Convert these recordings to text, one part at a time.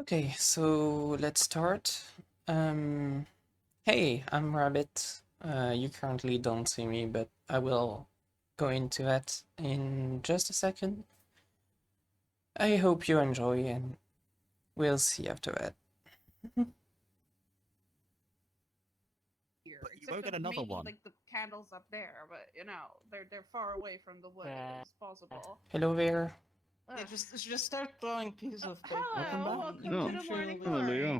Okay, so let's start. Hey, I'm Rabbit. You currently don't see me, but I will go into that in just a second. I hope you enjoy, and we'll see after that. Here, But you except won't get that another maybe one. like the candles up there, but they're far away from the wood as possible. Hello there. They just start throwing pieces of paper. Hello, welcome No. to the morning Hello, Leo. glory. Oh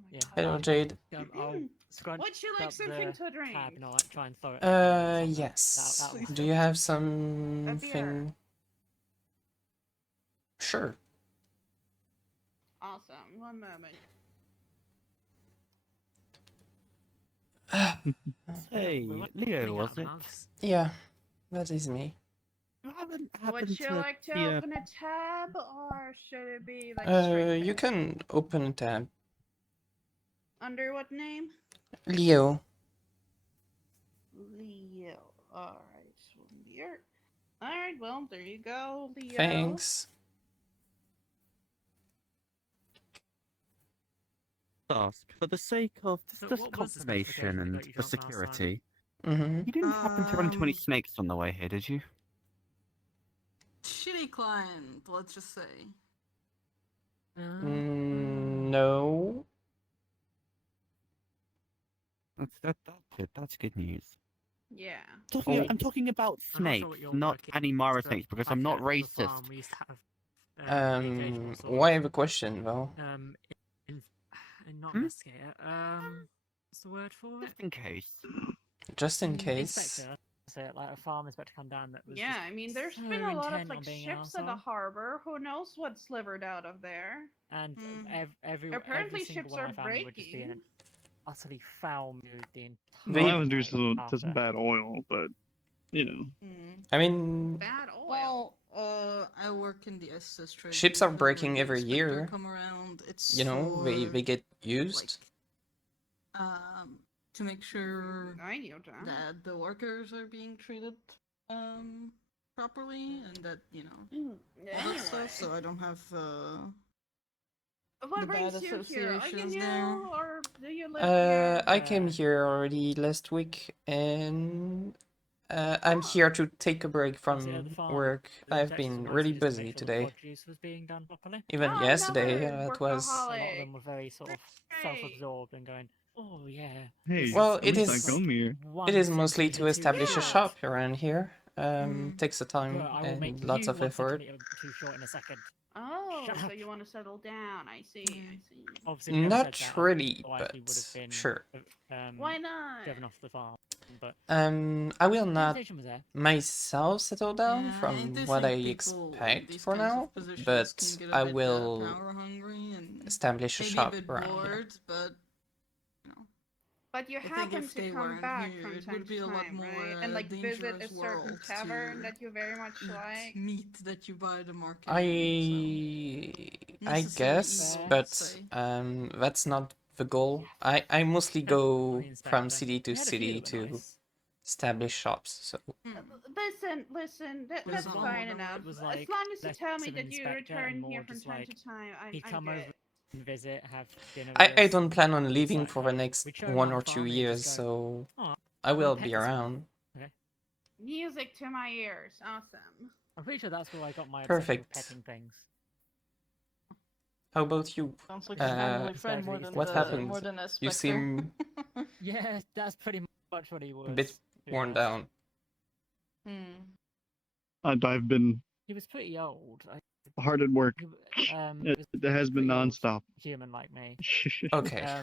my Yeah. God. Hello, Jade. I'll scrunch Would you like up something the to drink? tab and I'll like, try and throw it. at the camera or something. Yes. That'll Do help. you have A beer. something? Sure. Awesome. One moment. Hey, Leo, was it? Yeah, that is me. You haven't Would happened you to like to see open a tab, or should it be like straight You there? can open a tab. Under what name? Leo. Leo. Alright, so beer. Alright, well, there you go, Leo. Thanks. ask, for the sake of So this what was the confirmation specification and that you for got last time? security, Mm-hmm. you didn't happen to run into any Um, snakes on the way here, did you? Shitty client, let's just say. No. That's good news. Yeah. I'm talking about I'm not snakes, sure what you're not working any with, Mara but snakes, because back I'm not at the racist. farm, we used to have engagement sort Why of, have a question, though? in not Hmm? investigator. What's the word for Just it? in case. Just in case. Inspector. So like a farm inspector come down that was Yeah, just I mean, there's so been a lot of intent like on being ships an at the arsehole. harbor. Who knows what slivered out of there? And Apparently, every single ships one are I found would just be in an breaking. utterly foul mood the Well, I entire was due night to some after. bad oil, but you know. I mean, Bad oil. Well, I work in the SS trade. ships are division breaking when the every inspector year. Come around. It's You know, for, they get used. to make sure I knew that. that the workers are being treated properly and that all that stuff. So I don't have What the bad brings you here? Are you associations new, there. or do you live here? I came here already last week, and I'm Oh. here to take a break Obviously, at the from farm, work. the I've objectives been were really mostly just to make busy sure the today. produce was being done properly. Even Oh, yesterday, another it was. A lot of workaholic. them were very sort of self-absorbed and going, "Oh yeah." Hey, Well, at it least I is. come here. It is mostly to establish a Yeah. shop around here. Mm. Takes a time But I will make and lots you of 1 effort. centimeter too short in a second. Oh, Shut so up. you want to settle down? I see. I see. Obviously, we never said Not that. really, Otherwise, we would but have been sure. Why not? driven off the farm. But I will not temptation was there. myself settle down Yeah, from do what I think people in expect these for kinds of now, positions but can get a I bit, will power hungry and establish a maybe shop a bit around here. bored, but But you I think happen if to they come weren't back here, from it time would be to a lot time, more right? And like visit a dangerous certain world tavern to that you very much eat like. meat that you buy at the market. I Necessary guess, evil, but let's say. that's not the goal. I mostly go The from inspector. city to We had a few city that were to nice. establish shops. So Listen, There that's was one fine that enough. was As like long as you less tell me of an that you inspector and return more here from just time like to time, he'd I'm come good. over and visit, have dinner with I us. don't plan on leaving like, for the hey, next we'd show him 1 around or the 2 farm and he'd years, just go, so "Oh, I will my be pet is-" around. Okay. Music to my ears. Awesome. I'm pretty sure that's where I got my obsession with Perfect. petting things. How about you? Sounds like a family friend more more than than What happened? more than a You specter. seem Yeah, that's pretty much what he was. a bit to be worn honest. down. I've been He was pretty old. hard at work. He was It has been pretty old nonstop. human like me. Okay.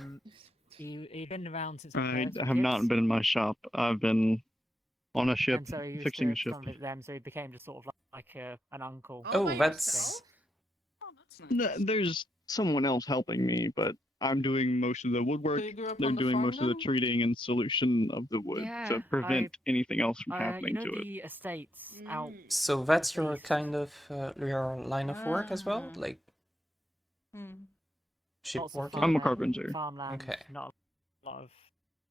He'd been around since my I parents were have not kids, been in my shop. I've been on a ship, and so he used fixing to a ship. come visit them. So he became just sort of like an uncle. Oh, by that's yourself? Oh, that's nice. There's someone else helping me, but I'm doing most of the woodwork. So you grew up They're on the doing farm most of the then? treating and solution of the wood Yeah, to prevent anything else from happening to it. the estates out. So that's your East. kind of your line of work as well, Ah. like ship Lots of working. I'm a farmland- carpenter. Farmland. Okay. Not a lot of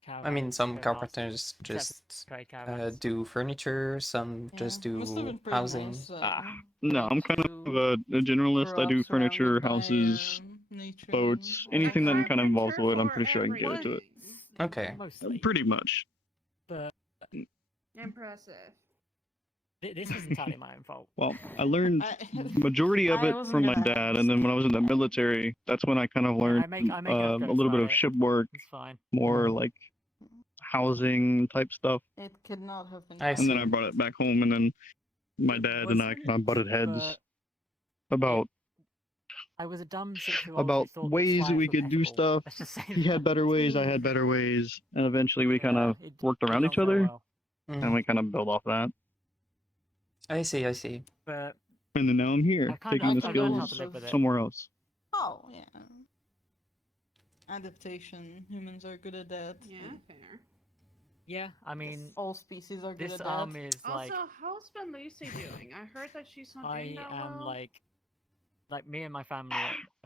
I mean, some go past, carpenters except for just trade caravans. do furniture, some just Must have do been pretty housing. nice. No, like I'm kind you of a generalist. grew I up do furniture, surrounded by, houses, nature boats, and all anything that that. kind of involves Carpenter wood. I'm for pretty sure I can get into it. everything. Okay. Mostly. Pretty much. But Impressive. this was entirely my own fault. Well, I learned I- majority of I it wasn't from my gonna dad, ask. and then when I was in the military, that's when I kind of learned I make enough a jokes little bit about of it. ship work, It's fine. more like housing type stuff. It could not have been. I And then I see. brought it back home, and then my dad and I kind of butted heads But about I was a dumb 6-year-old who about thought that ways that spiders we were could do pettable. stuff. Let's just say He had that. better ways, I had better ways, and eventually we kind of it worked did around not each go other, well. and we kind of built off that. I see, I see. But And then now I'm here, taking the I've learned how skills to live with it. somewhere else. Oh yeah. Adaptation. Humans are good at that. Yeah, fair. Yeah, I mean, all species are good this at that. arm is like Also, how's Lucy doing? I heard that she's not I doing that am well. like me and my family.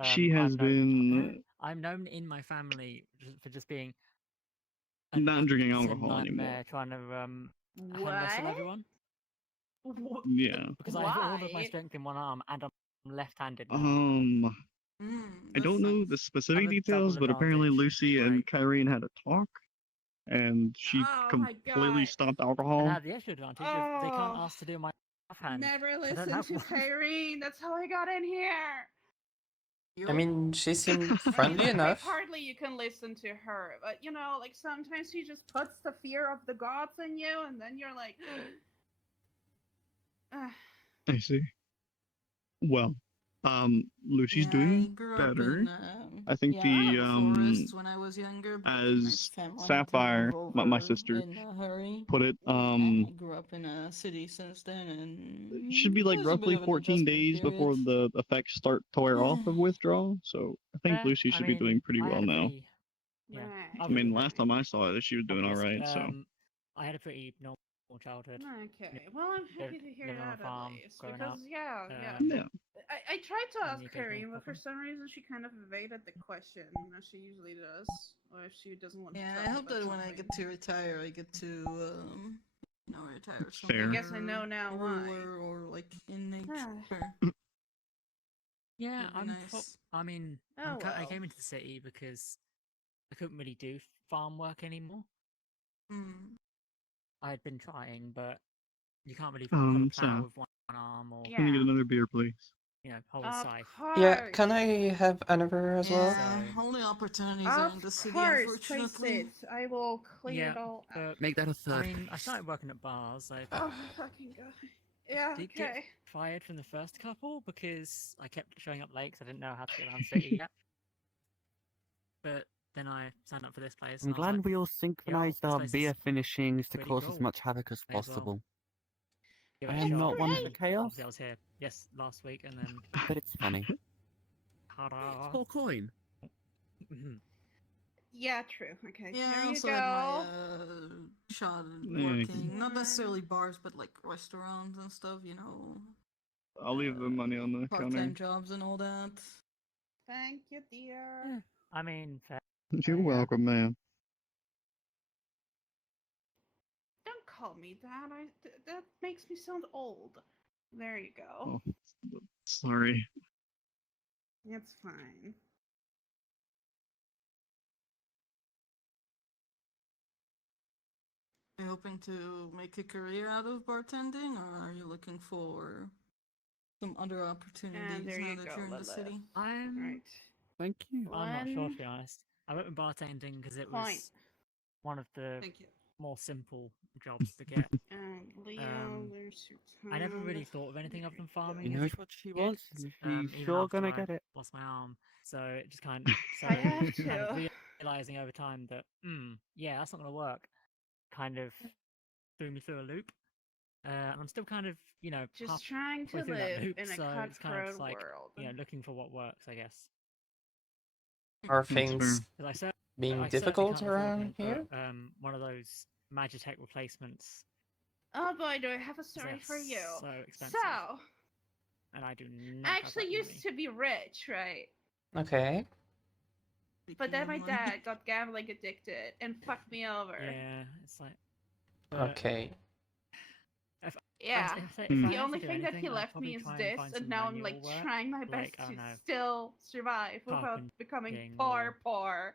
She has I'm been I'm known in my family for just being not drinking absolute alcohol nightmare anymore. trying to hand What? wrestle everyone Yeah. because I have all of my Why? strength in one arm and I'm left-handed now. I don't know the specific have a details, double but apparently advantage, Lucy and like- Kyrene had a talk, and she Oh my completely God. stopped And alcohol. I have the extra advantage of they can't Oh. ask to do my left hand. Never I listen don't have to one. Kyrene. That's how I got in here. I mean, she seemed I friendly mean, like, enough. hardly you can listen to her, but you know, like sometimes she just puts the fear of the gods in you, and then you're like, I see. Well, Lucy's I doing grew better. Up in, I think the forest when I was younger. as my family had to Sapphire, move my over sister, in a hurry. put it, And I grew up in a city since then, and it should be it like was a bit roughly of an 14 adjustment days period. before the effects start to wear off of withdrawal. So I think Yeah, Lucy I should be mean, doing pretty I well had a now. pretty- yeah, right. I mean, last time I saw it, she was doing all obvious, right. So I had a pretty normal childhood. Okay, well, I'm happy to hear living on a that farm, at least, growing because up, yeah. yeah, I tried to and ask the occasional Kyrene, but for problem. some reason she kind of evaded the question, as she usually does, or if she doesn't want to Yeah, talk I hope about that when I something. get to retire, I get to retire Fair. somewhere. I guess I know now why. ruler or like in nature. Yeah, That'd be nice. I mean, Oh, I well. came into the city because I couldn't really do farm work anymore. Mm. I had been trying, but you can't really pull a plow Sam, with one arm or Yeah. can you get another beer, please? hold a Of scythe. course. Yeah, can I have another as well? Yeah, So- only opportunities are in Of the city, course, place unfortunately. it. I will clean Yeah, it all up. but Make that a I third. mean, I started working at bars. I Oh, fucking god. Yeah, did get okay. fired from the first couple because I kept showing up late because I didn't know how to get around the city yet. But then I signed up for this place. I'm and I was glad like, we all synchronized this our place is beer finishings to pretty cause as cool. much havoc as May as well. possible. give I it a am shot. not one for And chaos, Obviously, I was here, yes, last week, and then but it's funny. ta-da. Full coin. Mhm. Yeah, true. Okay, Yeah, I here you also go. had my shot at Yeah, working, not necessarily bars, but like restaurants and stuff, I'll leave the money on the counter. part-time jobs and all that. Thank you, dear. Yeah. I mean, fair. You're yeah. welcome, man. Don't call me that. That makes me sound old. There you go. Oh, sorry. It's fine. Are you hoping to make a career out of bartending, or are you looking for some other opportunities there now you that go, you're in the Lilith. city? I'm Right. Thank you. I'm not sure, One to be honest. I went with bartending because it point. was one of the Thank you. more simple jobs to get. And Leo, there's your I never tab. really thought of anything other than farming. She as knows a what she kid, wants, and she's even sure after gonna I get it. lost my arm. So it just kind of I have kind of to. realizing over time that yeah, that's not gonna work. Kind of threw me through a loop. And I'm still kind of, Just halfway trying to through that live loop, in a so it's kind of cutthroat just like, world. looking for what works, I guess. Are That's fair. things 'Cause I cer- being I certainly difficult can't afford around to here? put, one of those Magitech replacements. Oh boy, do I have a 'cause story they're for you. So expensive. So, And I do not I have actually that used money. to be rich, right? Okay. But then my Speaking of money. dad got gambling addicted and fucked me over. Yeah, it's like. Okay. Yeah. If I The had to only do thing that he anything, I'd left probably me is try and this, find and some now I'm like manual work, trying my best like, I to don't know, still survive without becoming carpentering poor. or-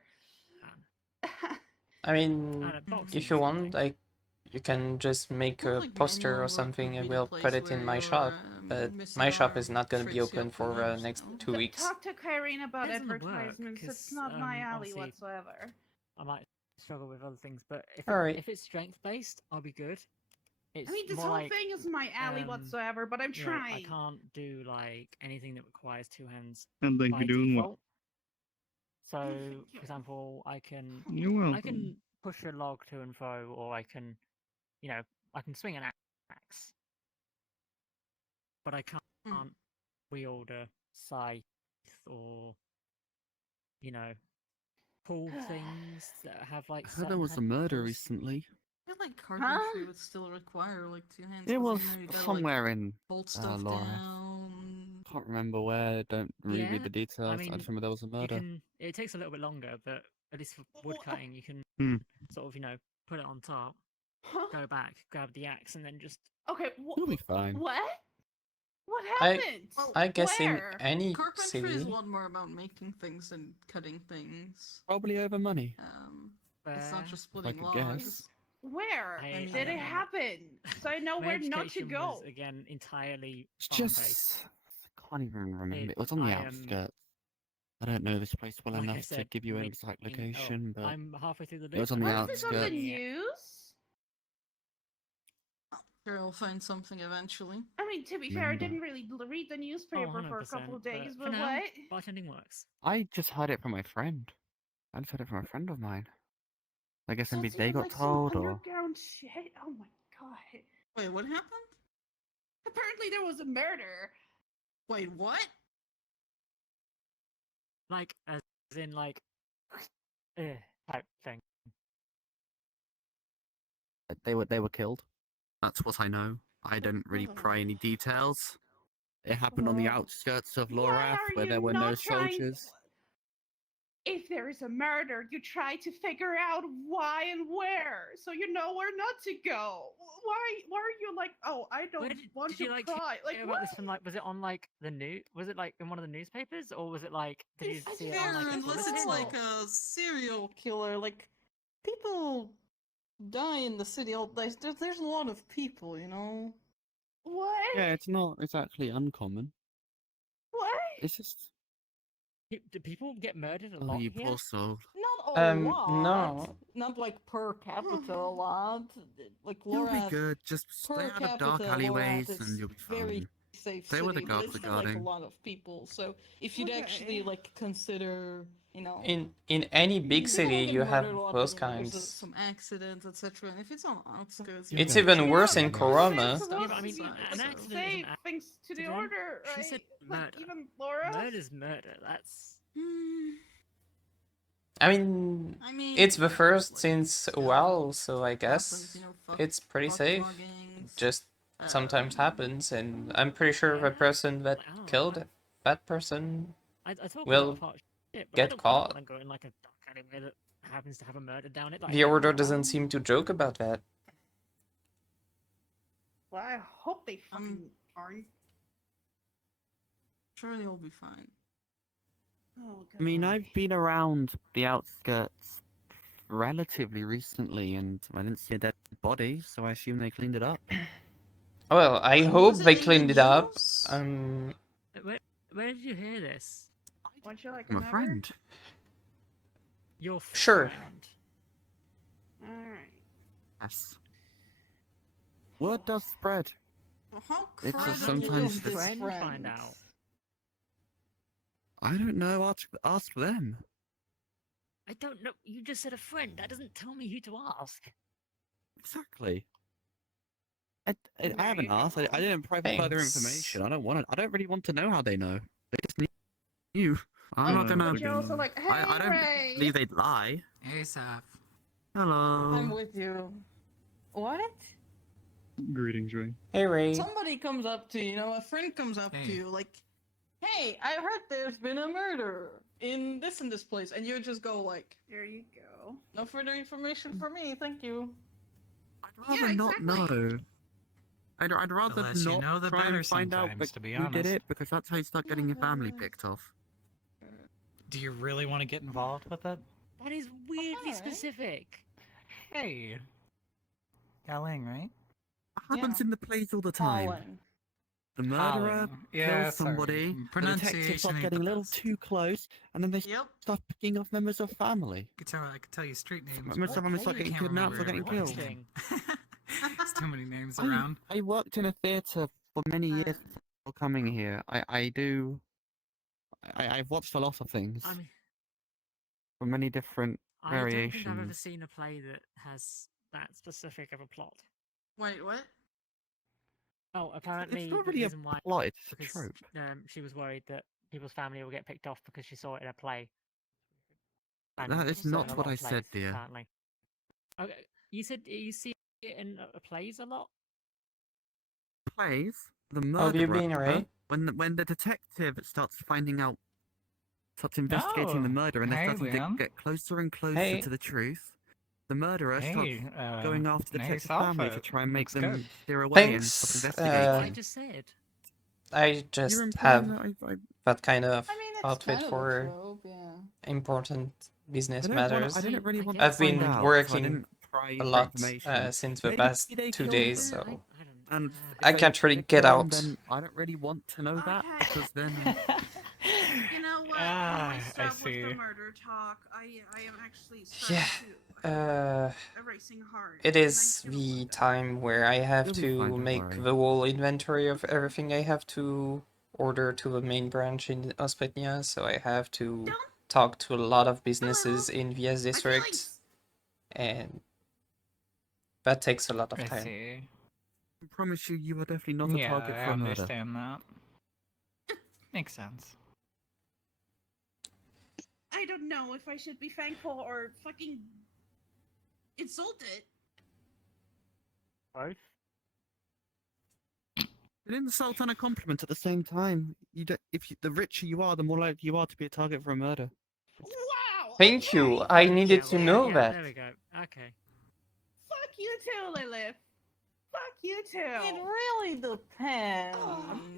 I mean, boxing if or you want, something. you can just make Well, a like, poster manual or work something would and be the we'll put place it in where my your shop. But missing my shop arm is not going to be tricks you open up the for nose, next you know? 2 weeks. Talk to Kyrene about Depends on the work, advertisements. It's 'cause, not my alley obviously- whatsoever. I might struggle with other things, but Alright. if it's strength based, I'll be good. It's I mean, this more whole like, thing is my alley whatsoever, but I'm you know, I trying. can't do like anything that requires two hands And then by you're doing what? default. So, thank for you. example, I can You're welcome. I can push a log to and fro, or I can, you know, I can swing an axe, but I can't wield a scythe or, you know, pull things that have like. I heard there was a certain murder handles. recently. I feel like carpentry would still require like 2 hands. It 'cause, was you know, you gotta, somewhere like, in bolt stuff Lorath. down. Can't remember where. Don't read me Yeah, the details. I mean, just remember there was a You murder. can. It takes a little bit longer, but at least for wood cutting, you can Hmm. sort of, you know, put it on top, Huh? go back, grab the axe, and then just. Okay, It'll be fine. what? What I- happened? I guess Where? in any Carpentry is a city. lot more about making things than cutting things. Probably over money. It's not just If I splitting could logs. guess. Where I did don't it know. happen? So I know My where not to education go. was again entirely It's farm-based. just. I can't even remember. It- It was on the I am- outskirts. I don't know this place well Like I enough to said, give you an reading- exact oh, location, but I'm halfway through the it was list. on the Was this on the outskirts. news? Sure, I'll find something eventually. I mean, to be fair, I Remember. didn't really read the newspaper for a couple of 100%, days, but but for now, what? bartending works. I just heard it from my friend. I just heard it from a friend of mine. I guess So maybe it's they even got like some told, or underground shit. Oh my god! Wait, what happened? Apparently there was a murder. Wait, what? Like, as in, like, type thing. they were killed. That's what I know. I didn't really pry any details. It happened on the Well, outskirts of why Lorath, are where you there were no not trying- soldiers. If there is a murder, you try to figure out why and where, so you know where not to go. Why are you like, oh, I don't Where want did to you, like, pry? Like hear what? about this from, like, was it on, like, the news? Was it, like, in one of the newspapers? Or was it, like, did you I see it swear, on, like, a it's unless it's bulletin? like or- a serial killer, like people die in the city all day. There's a lot of people, you know. What? Yeah, it's not exactly uncommon. What? It's just Do people get murdered a oh, lot you here? poor soul. Not a lot. No. Not like per capita a lot. Like You'll be Lorath, good. Just stay per out of dark capita, alleyways, Lorath and is you'll be very fine. safe Stay city, where the but guards it's are still like a guarding. lot of people. So if you'd Okay. actually like consider, you know, In any big people city, get you have murdered a lot, those but, you know, there's kinds. some accidents, etc. And if it's on outskirts, You'll It's get even it. worse Yeah, in but Corona. it's supposed Yeah, but I mean, to be, an like, accident is safe an things to the accident. order, right? She said Like murder. even Laura. Murder's murder. That's. I mean, I mean, it's the first like, since a yeah, while, so I happens, guess you know, fuck- it's pretty fuck safe. muggings, Just sometimes happens, and I'm pretty sure the Yeah, person that like, I don't know, killed that person I talk a will lot of hot shit, but get I don't caught. want to go in like a dark alleyway that happens to have a murder down it. That I The don't know Order about. doesn't seem to joke about that. Well, I hope they fucking Um, aren't. surely you'll be fine. Oh god. I mean, I've been around the outskirts relatively recently, and I didn't see a dead body, so I assume they cleaned it up. Well, I Was hope it they in the cleaned it up. news? Where did you hear this? Weren't you like From a never? friend. Your Sure. friend. Alright. Yes. Word does spread. Well, how It's just credible sometimes is the this friend friend? find out. I don't know. Ask them. I don't know. You just said a friend. That doesn't tell me who to ask. Exactly. I haven't asked. I didn't pry for further Thanks. information. I don't want to. I don't really want to know how they know. They just need you. I'm not Uh, gonna. But you're also like, hey, I don't Ray. believe they'd lie. Hey, Saf. Hello. I'm with you. What? Greetings, Ray. Hey, Ray. Somebody comes up to you, you know, a friend comes up Hey. to you, like, hey, I heard there's been a murder in this and this place, and you just go like, There you go. no further information for me, thank you. I'd rather not exactly. know. I'd The rather less you not know, the try better and find out sometimes, to be who did honest. it, because that's how you start getting your family picked off. Do you really want to get involved with it? That is weirdly Alright. specific. Hey. Galing, right? It happens Yeah. in the plays all the time. Colin. The murderer Holling. Yeah, kills somebody, sorry. the detectives Pronunciation start ain't getting a the little best. too close, and then they Yep. start picking off members of family. I could tell you street names. Most but of them start I getting can't kidnapped or remember getting everybody's killed. name. There's too many names around. I worked in a theatre for many years before coming here. I've watched a lot of things I mean, from many different I don't think I've ever variations. seen a play that has that specific of a plot. Wait, what? Oh, apparently It's not the really a reason why plot, it's a because trope. she was worried that people's family will get picked off because she saw it in a play. That is she saw it in not a what lot I of said, plays, dear. Apparently. Okay, you said you see it in plays a lot. Plays the How have you murderer been, Ray? when the detective starts investigating the murder, and they're hey, starting to Leon. get closer and closer Hey. to the truth. The murderer starts Hey, going after the nice detective family to outfit. try and make Looks them good. steer away and Thanks, stop I investigating. just said. I You're just implying have that that kind of I mean, it's outfit kind of a for trope, yeah. important business I matters. didn't really want I've to find been out, so I working didn't pry a for lot information. since the Maybe past they 2 killed days, them. so I don't. And I if can't really they get kill them, out. then I don't really want to know that, Okay. because then You know what? Ah, Can we I stop with the see. murder talk? I am actually starting Yeah. to a racing heart. It and I is do the want that. time where I have You'll be to fine, don't make worry. the whole inventory of everything I have to order to the main branch in Ospetnia, so I have to Don't. talk to a lot of businesses in VS I feel like District, and that takes a lot of I time. see. I promise you, you are definitely not a Yeah, target I for a murder. understand that. Makes sense. I don't know if I should be thankful or fucking insulted. Both. An insult and a compliment at the same time. The richer you are, the more likely you are to be a target for a murder. Wow. Thank you. okay. I needed to well, know yeah, that. There we go. Okay. Fuck you too, Lilith. Fuck you too. It really depends.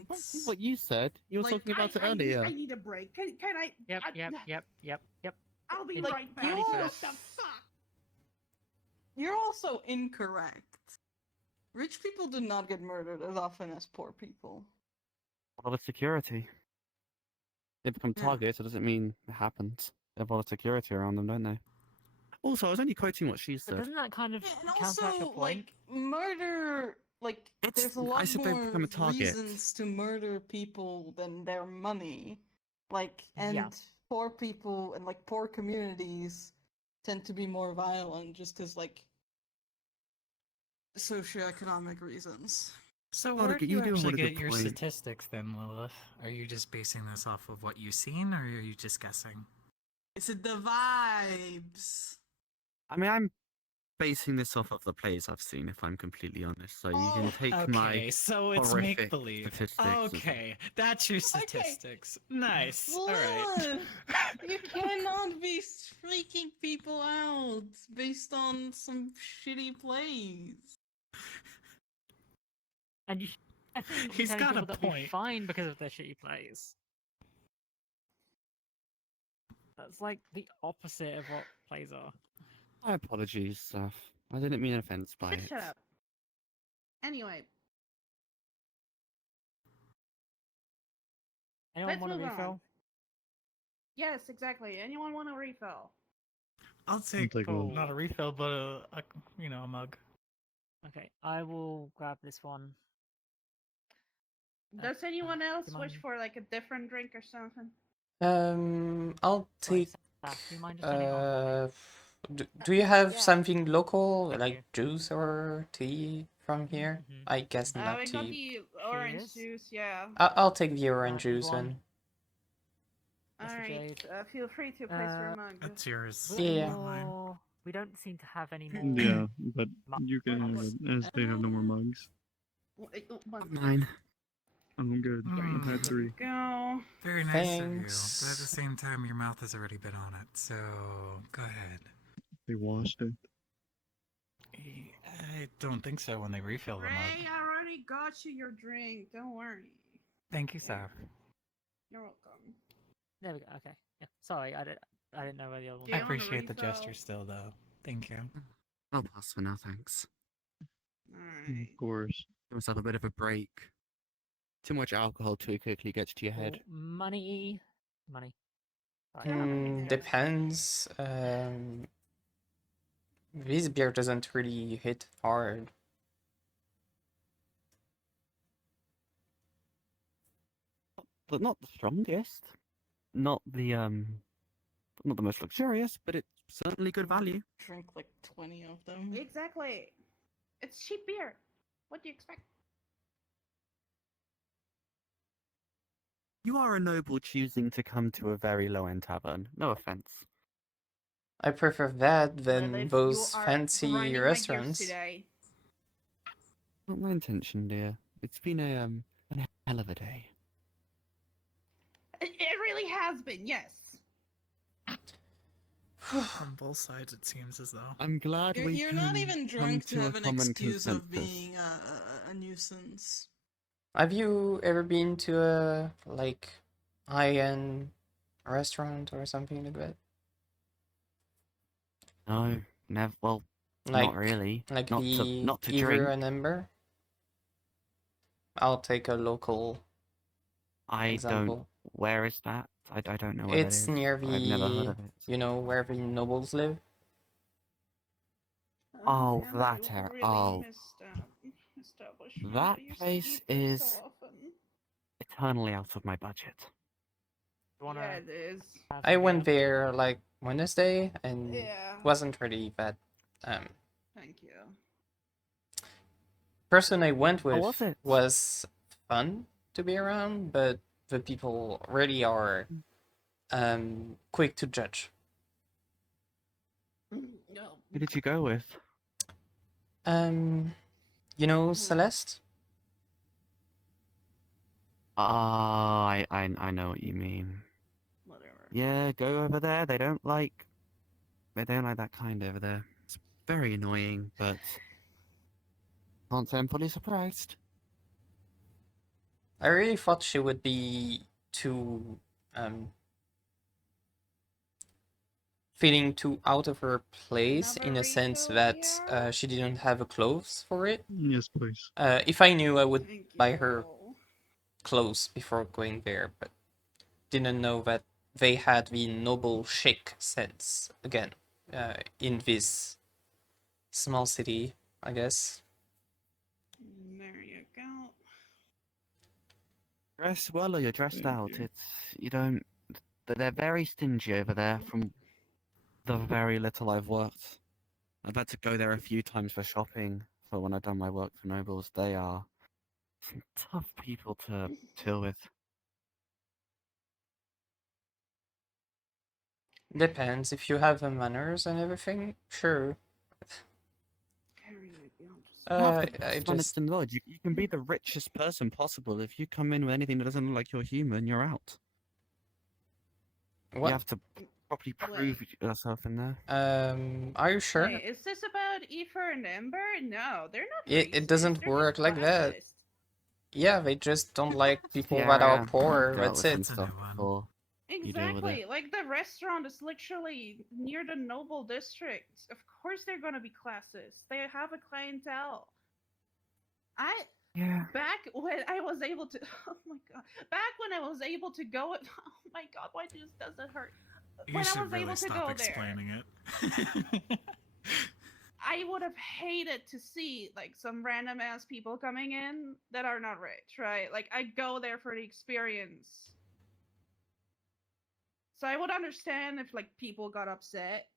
That's what you said. You were Like, talking about it I earlier. need a break. Can I? Yep. I- Yep. I'll be Like, right back. you- What the fuck? You're also incorrect. Rich people do not get murdered as often as poor people. A lot of security. They become Yeah. targets, it doesn't mean it happens. They have a lot of security around them, don't they? Also, I was only quoting what she But said. doesn't that kind of Yeah, and counteract your also, point? like, murder, like, there's a lot said they more become a target. reasons to murder people than their money. Like, and Yeah. poor people and, like, poor communities tend to be more violent just because, like, socioeconomic reasons. So Oh, where do you you do have actually a get good your point. statistics then, Lilith? Are you just basing this off of what you've seen, or are you just guessing? It's the vibes. I mean, I'm basing this off of the plays I've seen, if I'm completely honest. So you can take my Okay, so it's horrific make believe. statistics as- Okay, that's your statistics. Nice. All right. Lilith, you cannot be freaking people out based on some shitty plays. And you definitely be He's telling got a people that will be point. fine because of their shitty plays. That's like the opposite of what plays are. My apologies, Seth. I didn't mean offense by it. Shut up. Anyway, Anyone Let's want a move on. refill? yes, exactly. Anyone want a refill? I'll take take one. not a refill, but a mug. Okay, I will grab this one. Does anyone else do you wish mind- for like a different drink or something? I'll Sorry, take. Saf, do you mind just sending it on for me? Do you have Yeah. something local, Thank like you. juice or tea from here? Mhm. I guess We not got tea. the orange Cheers. juice, yeah. I'll take the orange here's juice one. then. Mr. Alright, Jade. feel free to place your mug. That's yours. Yeah. not mine. Oh, we don't seem to have any more. Yeah, but mu- you can have mugs. it as they have no more mugs. One Mine. I'm good. I've had 3. Go. Very nice of you, but at the Thanks. same time, your mouth has already been on it, so go ahead. They washed it. I don't think so when they refill them Ray up. already got you your drink. Don't worry. Thank you, sir. You're welcome. There we go. Okay. Yeah. Sorry, I didn't know where the other one. Do I you want a appreciate the refill? gesture still, though. Thank you. I'll pass for now, thanks. Alright. Of course. Give myself a bit of a break. Too much alcohol too quickly gets to your head. Oh, money. Money. Sorry. Yeah. Yeah. Depends. This beer doesn't really hit hard. But not the strongest. Not the most luxurious, but it's certainly good value. Drink like 20 of them. Exactly. It's cheap beer. What do you expect? You are a noble choosing to come to a very low-end tavern. No offense. I prefer that than Lilith, those you are fancy grinding my gears restaurants. today. Not my intention, dear. It's been a hell of a day. It really has been, yes. On both sides, it seems as though. I'm glad we You're can not even come drunk to to a have an common excuse of consensus. being a nuisance. Have you ever been to a like high-end restaurant or something like that? No, never. Well, Like not really. like not the not to Ever drink. and Ember? I'll take a local I don't. example. Where is that? I don't know where that It's is. near I've never heard the, of it. you know, where the nobles live. Oh, man, that I area. really Oh, miss that establishment. that I used to place eat there so is often. eternally out of my budget. You wanna Yeah, it is. have I some went beer? there like Wednesday and Yeah. wasn't really bad. Thank you. Person I went How with was it? was fun to be around, but the people really are quick to judge. No. Who did you go with? You know Celeste? Ah, I know what you mean. Whatever. Yeah, go over there. They don't like that kind over there. It's very annoying, but can't say I'm fully surprised. I really thought she would be too feeling too out of her place in Another a sense refill that here? she didn't have a clothes for it. Yes, please. If I knew, I would Thank buy her you. clothes before going there, but didn't know that they had the noble chic sense again in this small city, I guess. There you go. Dress well or you're dressed Thank out. you. It's you don't. They're very stingy over there. From the very little I've worked, I've had to go there a few times for shopping. For when I've done my work for nobles, they are some tough people to deal with. Depends if you have the manners and everything. Sure. There you go. You have the I best manners just in the world. You can be the richest person possible. If you come in with anything that doesn't look like you're human, you're out. You what? have to properly prove yourself in there. Are you sure? Wait, is this about Aether and Ember? No, they're not It racist. doesn't They're work just like that. classist. Yeah, they just don't like people The that are area. poor. I've dealt That's with some it. That's a stuff new one. before. You deal with it. Exactly. Like the restaurant is literally near the noble district. Of course they're gonna be classist. They have a clientele. Yeah. Back when I was able to oh my god. Back when I was able to go oh my god, why does it hurt? You When I should was really able to stop go there. explaining it. I would have hated to see like some random ass people coming in that are not rich, right? Like I go there for the experience. So I would understand if like people got upset.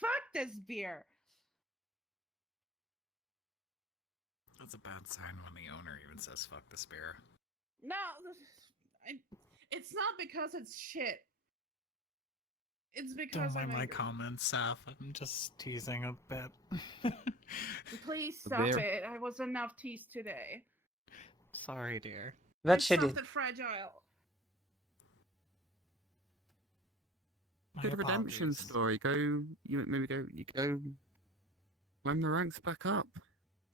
Fuck this beer. That's a bad sign when the owner even says "fuck this beer." No, it's not because it's shit. It's because Don't I'm mind my angry. comments, Saf. I'm just teasing a bit. Please The stop beer. it. I was enough teased today. Sorry, dear. That It's shit is soft and fragile. My Good redemption apologies. story. You go climb the ranks back up.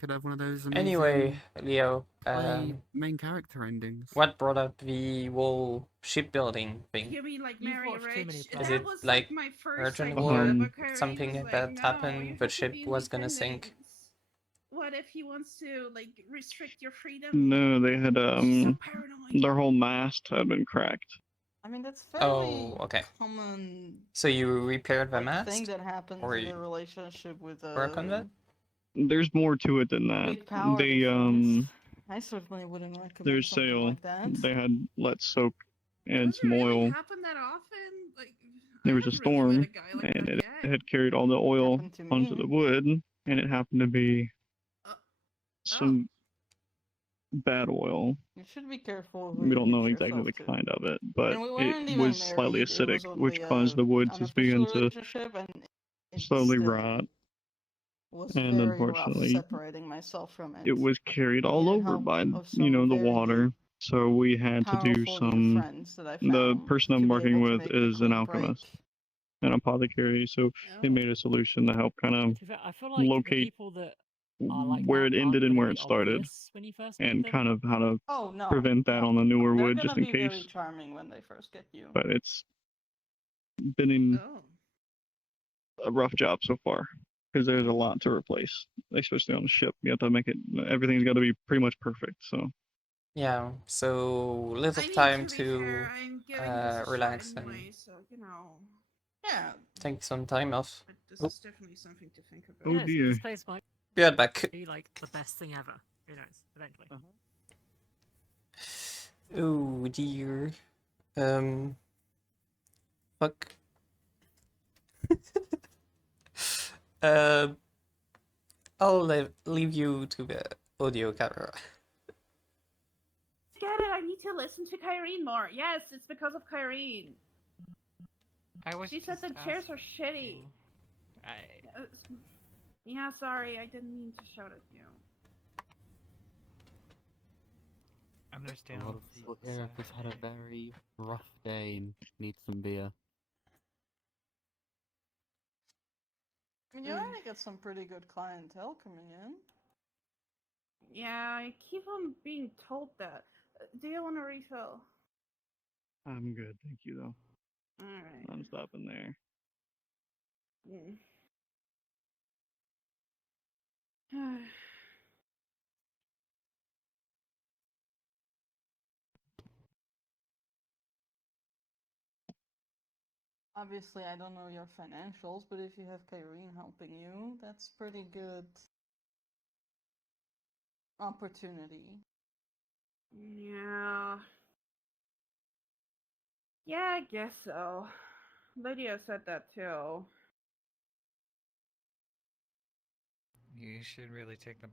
Could have one of those amazing anyway, Leo. play main character endings. What brought up the whole shipbuilding thing? You mean like You've Mary watched too many Rich? Is Is That it was like my first urgent idea, war? but Kyrene Something was like like, that no, happened. you The have to ship be was gonna sink. independent. What if he wants to like restrict your freedom? No, they had She's so paranoid. their whole mast had been cracked. I mean, that's Oh, fairly okay. common So you repaired the like, mast? thing that happens Or in you a relationship with work on that? There's more to it than that. great power They difference. I certainly wouldn't recommend their something sail like that. they had let soak in Does some it really oil. happen that often? Like, There I was a haven't really met storm, a guy like and that it yet. had carried all the oil Happened to onto me. the wood, and it happened to be Uh, some bad oil. You should be careful who We you don't know hitch exactly yourself the to. kind of it, but And we it weren't even was slightly married, it acidic, was which only caused the wood to unofficial begin to relationship, and it slowly still rot. was And very rough unfortunately, separating myself from it. it was carried all Needed over help by of the some water. very So we had to do powerful new some. friends that I The found person I'm to be working able to with make the is an quick alchemist, break. an apothecary. So they oh. made a solution to help kind of To be fair, I feel like the locate people that are like where that it aren't ended and gonna where be it started, obvious when you first meet and them. kind of how to Oh no! prevent that no, on the newer They're wood, gonna just in be very case. charming when they first get you. But it's been in Oh. a rough job so far because there's a lot to replace, especially on the ship. You have to make it. Everything's got to be pretty much perfect. So Yeah, so little I mean, time to be fair, to I'm giving this a shot relax anyway, and so you know. Yeah, take some time off. But this Oh, is definitely something to think about. Oh Yes, dear. this place might be right back. be like the best thing ever. Who knows? Eventually. Oh dear. Fuck. Uh, I'll leave you to the audio camera. Get it, I need to listen to Kyrene more. Yes, it's because of Kyrene. I was She said just the chairs are asking shitty. you. Yeah, sorry, I didn't mean to shout at you. A Understand. lot of people here have just had a very rough day and need some beer. I mean, you already got some pretty good clientele coming in. Yeah, I keep on being told that. Do you want a refill? I'm good, thank you though. Alright. I'm stopping there. Obviously, I don't know your financials, but if you have Kyrene helping you, that's pretty good opportunity. Yeah. Yeah, I guess so. Lydia said that too. You should really take the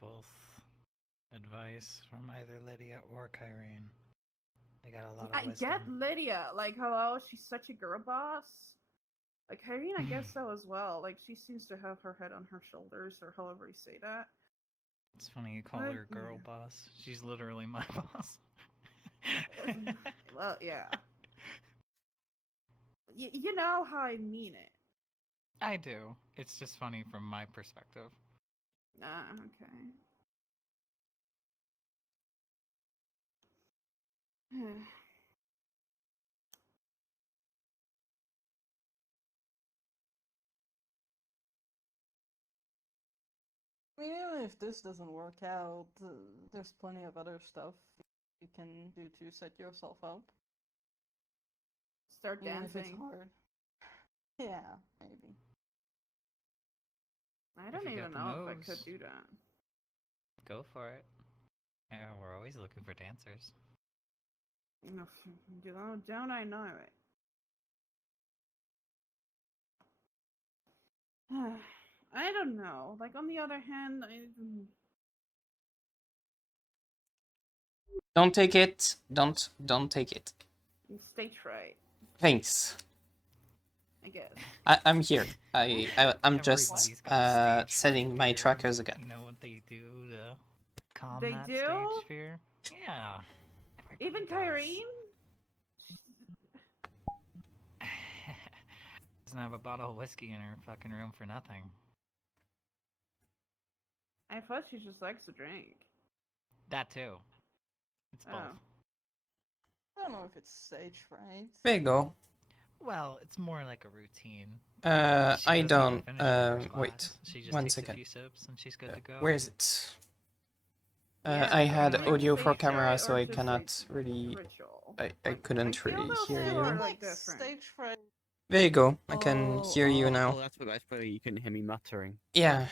both advice from either Lydia or Kyrene. They got a lot of I wisdom. get Lydia. Like, hello, she's such a girl boss. Like, Kyrene, I guess so as well. Like, she seems to have her head on her shoulders, or however you say that. It's funny you call But, her girl yeah. boss. She's literally my boss. Well, yeah. You know how I mean it. I do. It's just funny from my perspective. Ah, okay. I mean, even if this doesn't work out, there's plenty of other stuff you can do to set yourself up. Start Even if it's dancing. hard. Yeah, maybe. I don't you even got the know if I moves. could do that. Go for it. Yeah, we're always looking for dancers. No, don't I know it? I don't know. Like, on the other hand, Don't take it. Don't take it. stage fright, Thanks. I guess. I'm here. I'm just Everybody's got stage setting my fright trackers here. again. You know what they do to calm They that do? stage fear. Yeah. Even everybody Tyrene? doesn't have a bottle of whiskey in her fucking room for nothing. I thought she just likes to drink. That too. It's both. Oh. I don't know if it's stage fright. There you go. Well, it's more like a routine. She I doesn't even don't. finish her first Wait. glass. She just One takes second. a few sips and she's good to go. Where is it? Yeah, I so had like audio for stage camera, fright so or I just, cannot like, really. ritual. I Like, couldn't feel really those hear two you. are Like like different. stage fright. There you go. I can hear you Oh, now. that's what I suppose you couldn't hear me muttering. Yeah.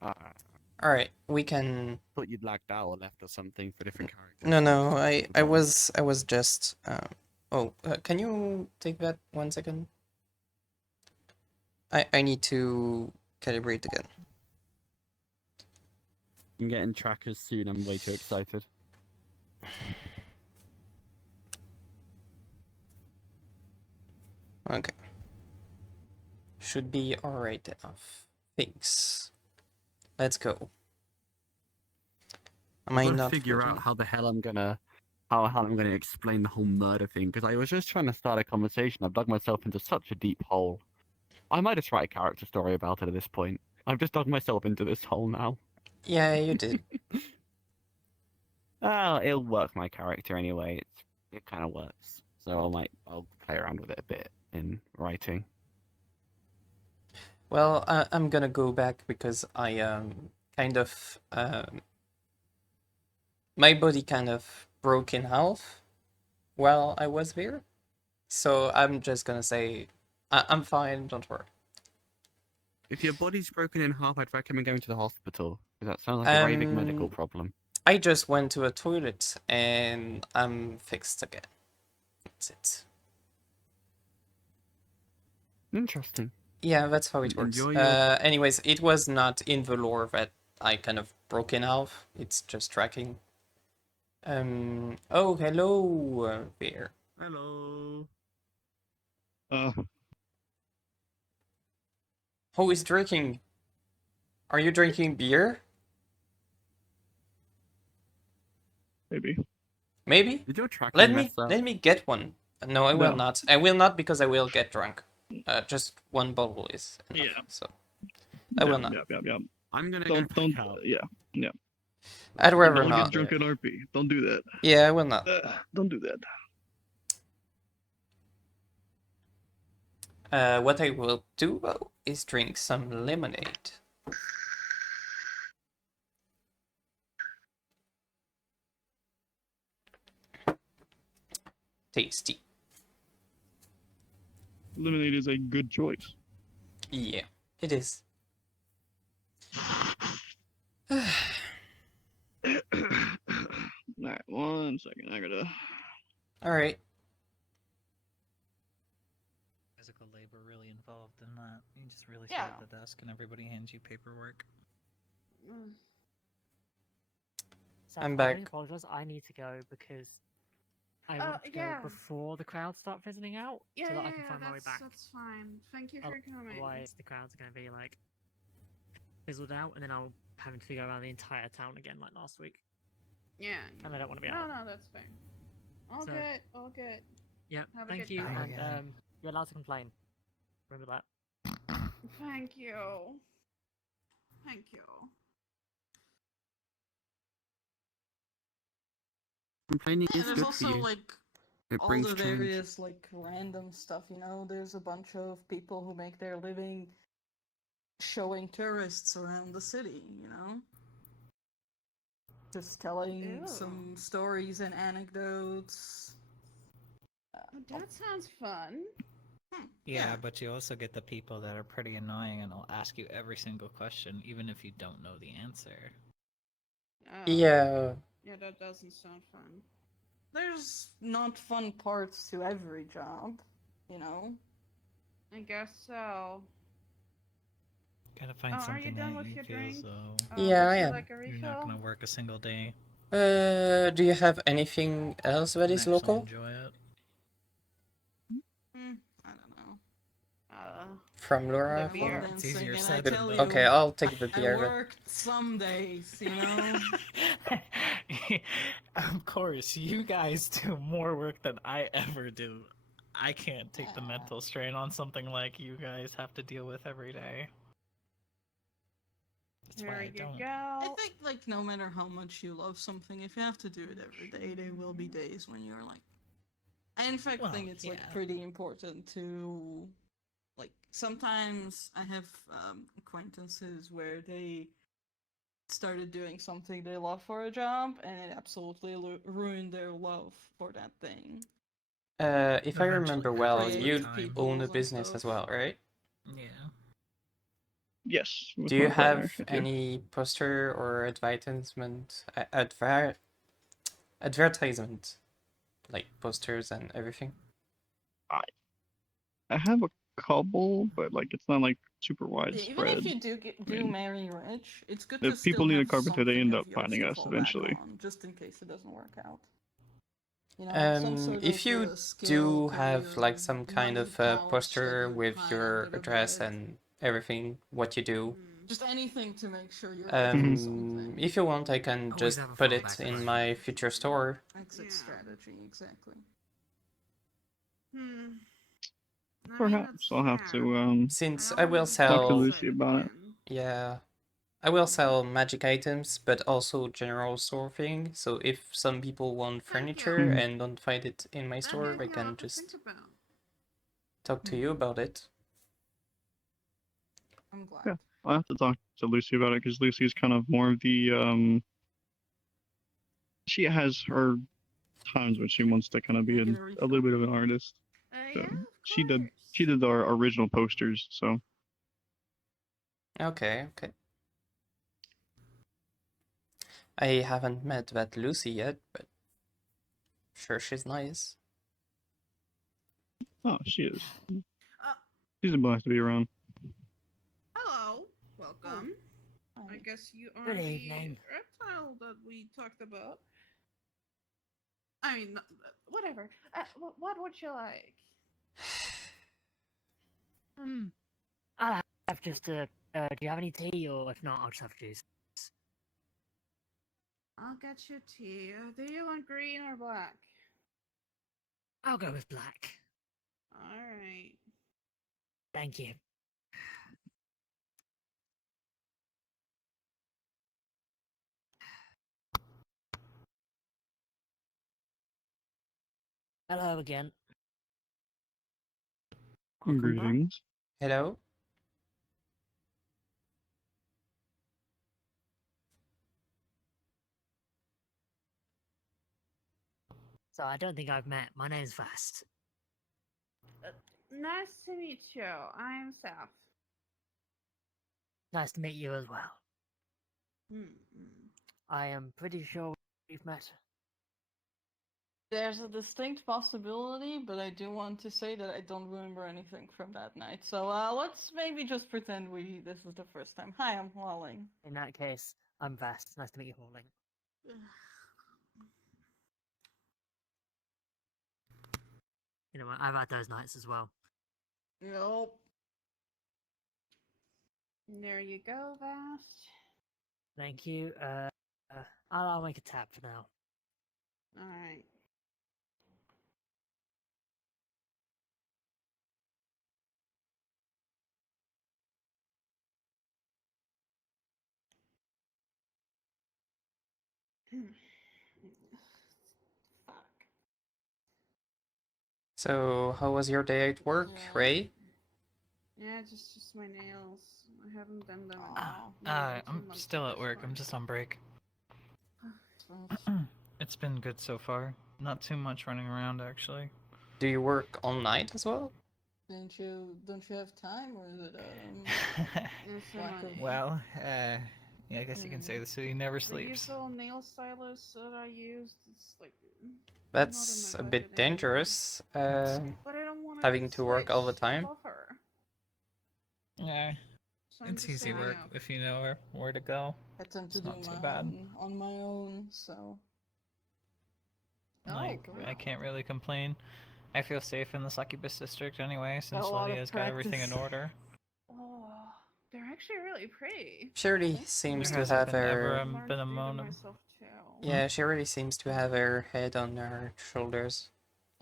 I Alright, we can. thought you'd lagged out or left or something for different characters. No, so I bother. was just. Can you take that 1 second? I need to calibrate again. I'm getting trackers soon. I'm way too excited. Okay. Should be alright enough. Thanks. Let's go. Am I I've got to not figure out how the hell I'm gonna explain the whole murder thing, because I was just trying to start a conversation. I've dug myself into such a deep hole. I might just write a character story about it at this point. I've just dug myself into this hole now. Yeah, you did. It'll work my character anyway. It kind of works. So I'll play around with it a bit in writing. Well, I'm gonna go back because I kind of my body kind of broke in half while I was there, so I'm just gonna say I'm fine. Don't worry. If your body's broken in half, I'd recommend going to the hospital, because that sounds like a very big medical problem. I just went to a toilet and I'm fixed again. That's it. Interesting. Yeah, that's how it works. Enjoy your- Anyways, it was not in the lore that I kind of broke in half. It's just tracking. Oh, hello there. Hello. Who is drinking? Are you drinking beer? Maybe. Maybe? Did your tracking Let mess up? me get one. No, I will No. not. I will not because I will get drunk. Just one bottle is enough. Yeah. So I will not. Yeah. I'm gonna Don't. go back out. Yeah. I'd rather Don't not. get drunk at RP. Don't do that. Yeah, I will not. Don't do that. What I will do though is drink some lemonade. Tasty. Lemonade is a good choice. Yeah, it is. Alright, 1 second. I gotta. Alright. Physical labor really involved in that. You just really sit Yeah. at the desk and everybody hands you paperwork. So I'm I back. really apologize. I need to go because I Oh, want to go yeah. before the crowds start fizzling out, Yeah, so that I yeah, can find my way back. that's fine. Thank you for coming. Otherwise, the crowds are going to be like fizzled out, and then I'll having to go around the entire town again like last week, Yeah. and I don't want to be No, out. no, that's fine. All So- good, all good. Yeah, Have a thank good you, time. and you're allowed to complain. Remember that. Thank you. Thank you. Complaining Yeah, is there's good also for you. like It all brings the change. various like random stuff, you know. There's a bunch of people who make their living showing tourists around the city, you know. Just telling Ew. some stories and anecdotes. Oh, that sounds fun. Yeah, but you also get the people that are pretty annoying and will ask you every single question, even if you don't know the answer. Oh, Yeah. Yeah, that doesn't sound fun. There's not fun parts to every job, you know. I guess so. Gotta find Oh, are something you done that with you your feel drink? so Yeah, would I you am. like a you're refill? not gonna work a single day Do you have anything else that and is actually local? enjoy it. I don't know. from Laura? The beer. It's easier and I said tell than you, Okay, I'll take the I beer. then. worked some days, you know. Of course, you guys do more work than I ever do. I can't take the mental strain on something like you guys have to deal with every day. That's why There I you don't. I go. think like no matter how much you love something, if you have to do it every day, there will be days when you're like. I in fact Well, think it's like yeah. pretty important to like sometimes I have acquaintances where they started doing something they love for a job and it absolutely ruined their love for that thing. If I remember Eventually well, happens with you time. own a and business as well, stuff. right? Yeah. Yes. With Do you my partner, have I do. any poster or advertisement, like posters and everything? I have a couple, but like it's not like super Yeah, even if widespread. you do mean, marry rich, it's good If to people still need a have carpenter, they something end of up yours finding to us fall back eventually. on, just in case it doesn't work out. You know, some sort If of you skill, do have like career, some kind money, of pouch that poster you with hide your under the address bed. and everything, what you do, Just anything to make sure you're up to something. if you want, I can Always just have a put fallback it in plan. my future store. Exit Yeah. strategy, exactly. Hmm. I mean, Perhaps that's I'll have sad. to Since I I don't will want to get talk to sell, Lucy excited about it. again. yeah, I will sell magic items, but also general store thing. So if some people want Thank you. furniture and don't find it in my That store, gave I me a can lot to think just about. talk to you about it. I'm glad. Yeah. I'll have to talk to Lucy about it because Lucy's kind of more of the She has her times when she wants to kind of be Can I get a a refill? little bit of an artist. Yeah, So of she did course. our original posters. So Okay, okay. I haven't met that Lucy yet, but sure she's nice. she is. Uh, She's a blast to be around. hello. Welcome. I Hi. guess you are Good the evening. reptile that we talked about. I mean, whatever. What would you like? I'll have just do you have any tea, or if not, I'll just have juice. I'll get you tea. Do you want green or black? I'll go with black. All right. Thank you. Hello again. Welcome back. Greetings. Hello? So I don't think I've met. My name's Vast. Nice to meet you. I'm Seth. Nice to meet you as well. Mm-mm. I am pretty sure we've met. There's a distinct possibility, but I do want to say that I don't remember anything from that night. So let's maybe just pretend this is the first time. Hi, I'm Walling. In that case, I'm Vast. Nice to meet you, Hauling. You know what? I've had those nights as well. Nope. There you go, Vast. Thank you. I'll make a tab for now. All right. Fuck. So, how was your day at work, Yeah. Ray? Yeah, just my nails. I haven't done them Aw. in nearly 2 I'm months still at at this work. I'm point. just on break. So- It's been good so far. Not too much running around, actually. Do you work all night as well? Don't you have time, or is it It's lack of? well, yeah, I guess you can say the city never The sleeps. usual nail stylus that I used, it's like That's not a in my bit budget anymore. dangerous, But I don't want having to work all the switch time. buffer. Yeah, So I'm it's just easy saving work up. if you know where to go. I tend to It's do not too mine bad. on my own, so. Like, Oh, I can't really complain. I feel safe in the Succubus district anyway, Got since a lot of Lydia's got everything in practice. order. actually really pretty. She really Okay. seems There to hasn't have been ever her. Learned been a to do them moment. myself too. Yeah, she really seems to have her head on her shoulders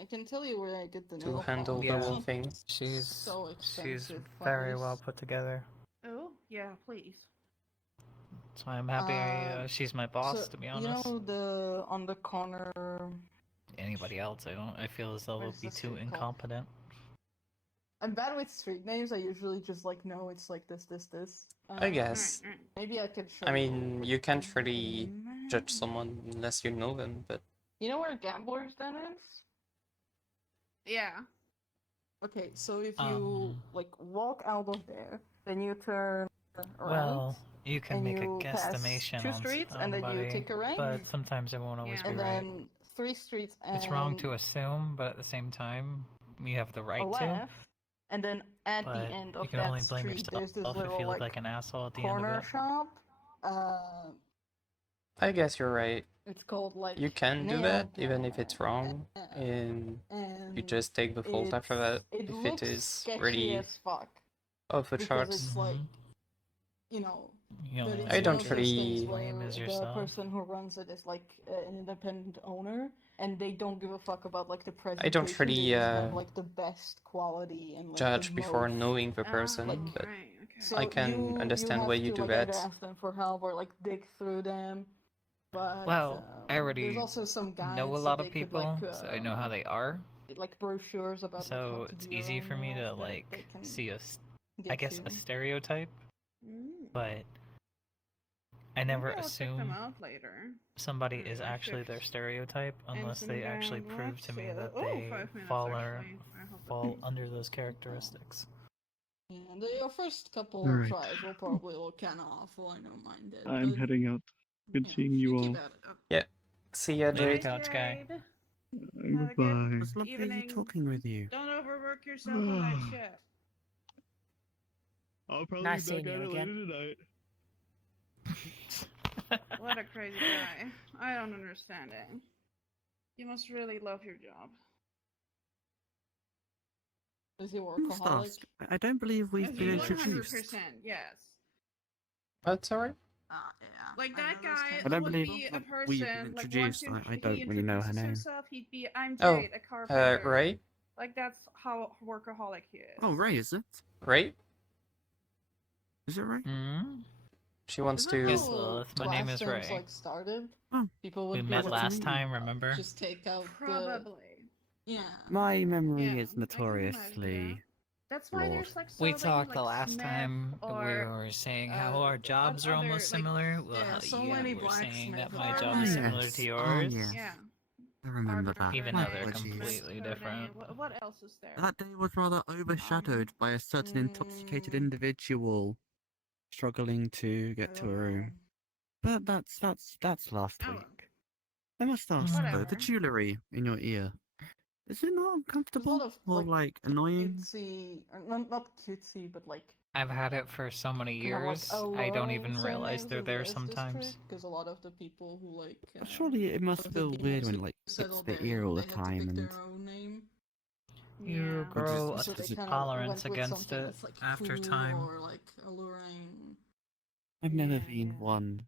I can tell you where I get the to nail handle polish. the Yeah. whole thing. She's So she's expensive, very well guys. put together. Oh, yeah, please. So I'm happy she's my boss. So To be you honest, know the on the corner. anybody else, I feel as though What will is be the too street called? incompetent. I'm bad with street names. I usually just like know it's like this. I guess. Alright, Maybe I could show I mean, you can't the really judge map. someone unless you know them, but You know where Gambler's Den is? yeah. Okay, so if you like walk out of there, then you turn around. Well, you can and make a you pass guesstimation 2 on streets, and then you somebody, take a right, but sometimes it won't always Yeah. be and right. then 3 streets, and It's wrong to assume, but at the same time, you have the a right to. left, and then at But the end you of can that only blame street, yourself there's this if little you look like like an asshole at the end of corner it. shop. I guess you're right. It's called like You can do Nail that even if it's Diner, wrong, and you and just take the fault after that it if it looks is sketchy really as fuck off the because charts. it's like, you know, You but only it's I have don't one of to those really things blame where is the yourself. person who runs it is like an independent owner, and they don't give a fuck about like the presentation. I don't really They just want like the best quality and like judge the before most. knowing the person, Like, but right, okay. So I can you understand have why you to do like that. either ask them for help or like dig through them. But Well, I there's already also some guides know a that lot they of could, people, like, so I know how they are. like brochures about like, how So to it's do your easy own for me to nails that like they can see get I guess you. a stereotype, Mm. but I never Maybe I'll check them assume out later. somebody Mm, is my actually their shifts. stereotype unless they actually Instant prove to me download that sale. Oh, they 5 minutes fall actually. I hope it fall does. under those characteristics. Yeah, your first couple Alright. tries will probably look kind of awful. I don't mind it. I'm but, heading out. Good you know, seeing you keep all. at it. Yeah. See ya, Later, Jade. Couch Guy. Jade. Goodbye. Have a good It was lovely evening. talking with you. Don't overwork yourself on that ship. I'll probably Nice be back seeing at you it again. later tonight. What a crazy guy. I don't understand it. You must really love your job. Is he I must workaholic? ask, I don't believe we've Yes, been 100%, introduced. yes. That's alright. Yeah. Like I that know those guy kinds I don't of would believe be a that we've been person, like once introduced. I he don't really know her introduces name. himself, he'd be, I'm Oh, Jade, a carpenter. Ray? Like that's how workaholic he is. Oh, Ray, is it? Ray? Is it Ray? Hmm? She wants Isn't that to. Yes, how Lilith, my name last is times, Ray. like started? Oh. People We would be met like, last time, remember? just take out the Probably. yeah. My memory Yeah, is I can imagine notoriously. That's why Lord. there's like so We many, talked the like, last Smith time we or were saying how our jobs are other, almost like, similar. Well, yeah, so yeah, many we're saying that blacksmith my or job is Ah, similar yes. to Oh, yours. yes. yeah. I remember Carpenter that. Even My though they're apologies. completely different. What else is there? That day was rather overshadowed by a certain intoxicated individual struggling to get to a room. But that's last Oh, week. I must ask though, Whatever. the jewellery in your ear, is it not There's a lot uncomfortable of or like annoying? cutesy, or not cutesy, but like I've had it for so many kind of like years, I don't even alluring realize surnames they're in the there S sometimes. Because a lot of the people who like But surely it must the feel people weird who when it like hits settled the there, ear all they the had to time pick and their own name. You Yeah. grow Just- a just- So they kind of tolerance went with against something it that's, like, after cool time. or like alluring. I've never Yeah, been yeah. one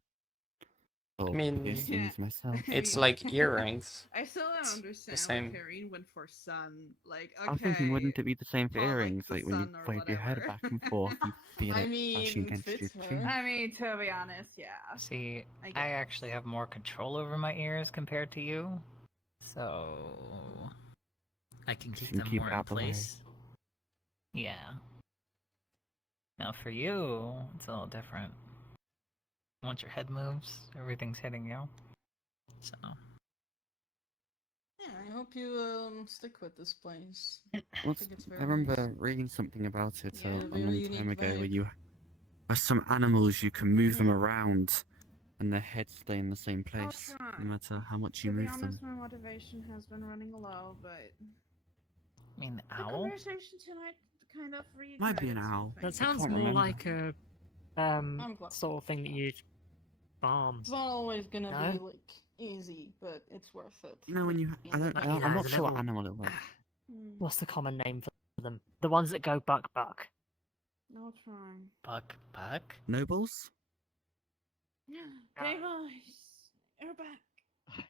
for mean, piercings myself. It's Yeah. like earrings. I still don't It's understand same. why Karine went for sun. Like, okay. I'm thinking, wouldn't it be the same for call, like, earrings? the Like when you sun or wave your head whatever. back and forth, you feel I it mean, brushing against your fits her. chin. I mean, to be honest, yeah. See, I I guess. actually have more control over my ears compared to you, so I can keep can them keep more it in out the way. place. Yeah. Now for you, it's a little different. Once your head moves, everything's hitting you. So Yeah, I hope you stick with this place. Once, think it's I very remember nice. reading something about it Yeah, a very long unique time ago where vibe. you where some animals you can move them around and their heads stay in the same I'll place try. no matter how much you To be move them. honest, my motivation has been running low, but I mean, the the owl? conversation tonight kind of Might be an reignited owl. something. That sounds can't more remember. like a I'm glad. sort of thing that you'd farm. It's not always gonna No? be like easy, but it's worth it. You know when you Like, you know, I'm not the sure what little- animal it was. Hmm. What's the common name for them? The ones that go buck buck. I'll try. Buck? Nobles? Deimos, you're back.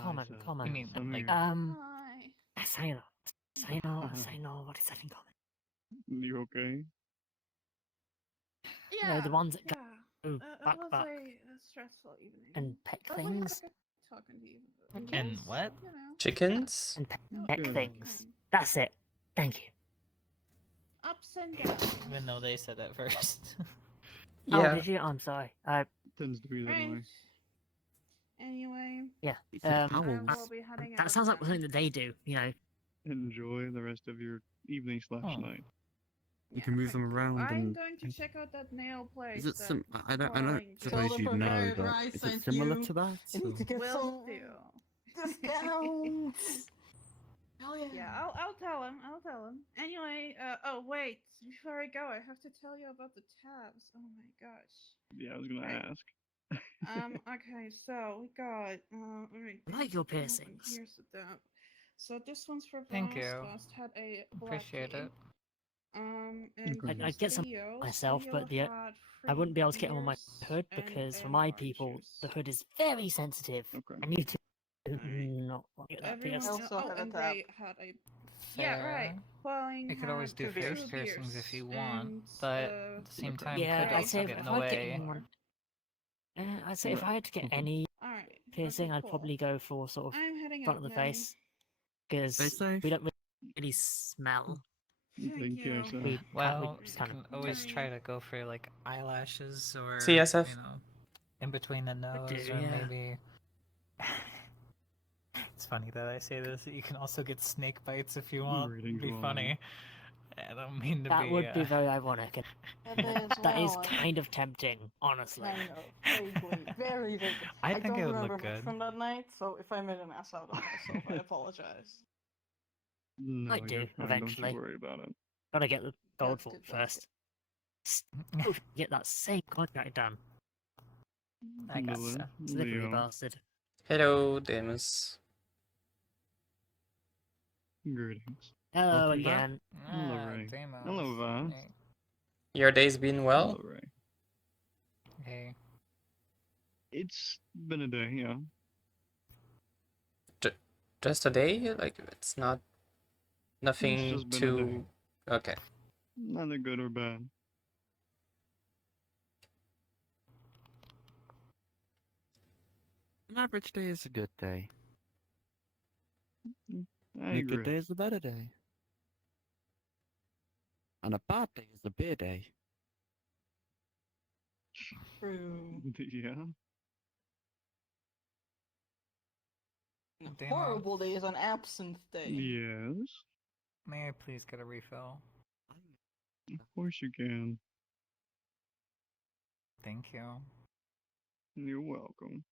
Common, Nice, common. You mean I'm like here. Hi. Say no, what is that in common? You okay? You know, the ones that Yeah. go It buck was buck a stressful evening. and peck But we had a things. good talking to you. And Yes, what? You know. Chickens? And Oh, peck Good. things. That's it. Thank you. Ups and downs. even though they said that first. Oh, Yeah. did you? I'm sorry. Tends to be that Right. way. Anyway, Yeah. It's the I owls. will be heading That out sounds like then. something that they do, you know. Enjoy the rest of your evening slash Oh. night. You can move them thank you. around I'm and- going to check out that nail place. Is it that some? I don't Calling suppose just you know, prepared, but right? is Sent it similar you. to that? I need to or- get Will some do. discounts. Hell yeah. Yeah, I'll tell him. I'll tell him. Anyway, oh wait, before I go, I have to tell you about the tabs. Oh my gosh. Yeah, I was gonna Right. ask. Okay, so we got alright. I like your piercings. Here's the tab. So this one's for Thank Voss. you. Voss had a black Appreciate key. it. And Okay. I'd get some Leo, myself, but Leo the had I wouldn't be able to get them on my free hood beers because for and my orange people, juice. the hood is very sensitive. Okay. I need to Alright. not get that Everyone pierced. Also oh, had a and tab. Ray had a yeah, right. Fair. Quelling You could always had do two beers. face two piercings beers if you want, and, but at the same Okay. time Yeah, could I'd also say get in if the I'd get way. anyone, I'd say if Right. I had to get Okay. any Alright. piercing, okay, I'd cool. probably go for sort of I'm heading front out of the now. face because safe. we don't really smell. Take care, you. sir. We Well, just you kind can of always Bye. try to go for like eyelashes or CSF. you know, in between the nose, do, or yeah. maybe. It's funny that I say this. You can also get snake bites if you want. Greetings, Be Wally. funny. I don't mean to that be. would be very ironic. And that is well, kind of tempting, honestly. Kind of. Vaguely. Very vaguely. I think don't it would remember look much good. from that night, so if I made an ass out of myself, I apologize. No, Might do, you're fine. eventually. Don't you worry about it. Gotta get the gold That's vault good, that's first. Still get that same contract done. I got Lilith, you. Slippery Leo, bastard. Hello, Demus. greetings. Hello Welcome back. again. Hello, Ah, Ray. Deimos. Hello, Voss. Hey. Your day's been well? Hello, Ray. Hey. It's been a day, yeah. Just a day? Like, it's not nothing just been a too. Okay. Neither good or bad. An average day is a good day. I And a good agree. day is a better day. And a bad day is a beer day. True. Yeah. And a Damn. horrible day is an absinthe day. Yes. May I please get a refill? Of course you can. Thank you. You're welcome.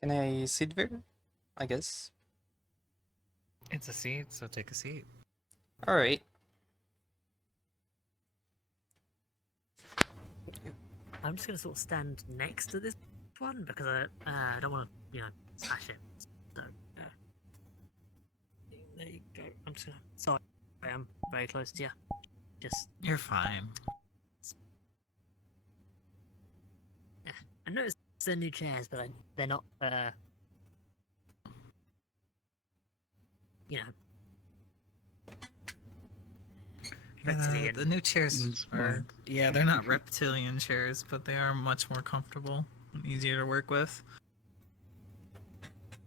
Can I sit there? I guess. It's a seat, so take a seat. Alright. I'm just gonna sort of stand next to this one because I don't want to, smash it. So, there you go. I'm just gonna. Sorry, I am very close to you. Just, You're fine. I noticed they're new chairs, but they're not. Yeah, reptilian. the new chairs That's are. fine. Yeah, they're not reptilian chairs, but they are much more comfortable and easier to work with.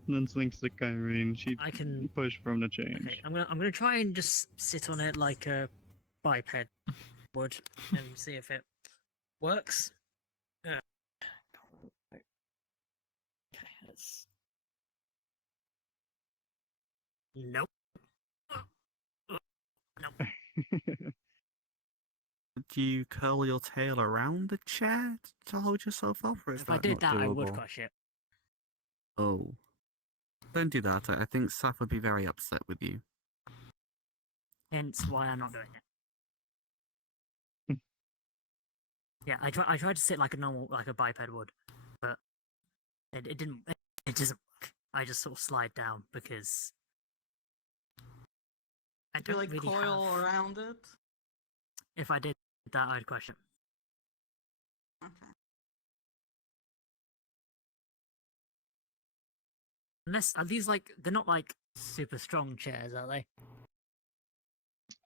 And then thanks to Kyrene, she I can. pushed from the change. Okay, I'm gonna try and just sit on it like a biped would and see if it works. Okay, that's... Nope. Do you curl your tail around the chair to hold yourself up, or is If that I did not that, I would doable? crush it. Oh. Don't do that. I think Saf would be very upset with you. Hence why I'm not doing it. Hmm. Yeah, I tried to sit like a normal, like a biped would, but it didn't. It doesn't work. I just sort of slide down because I You don't like really coil have. around it. If I did that, I'd question. Okay. Unless are these like they're not like super strong chairs, are they?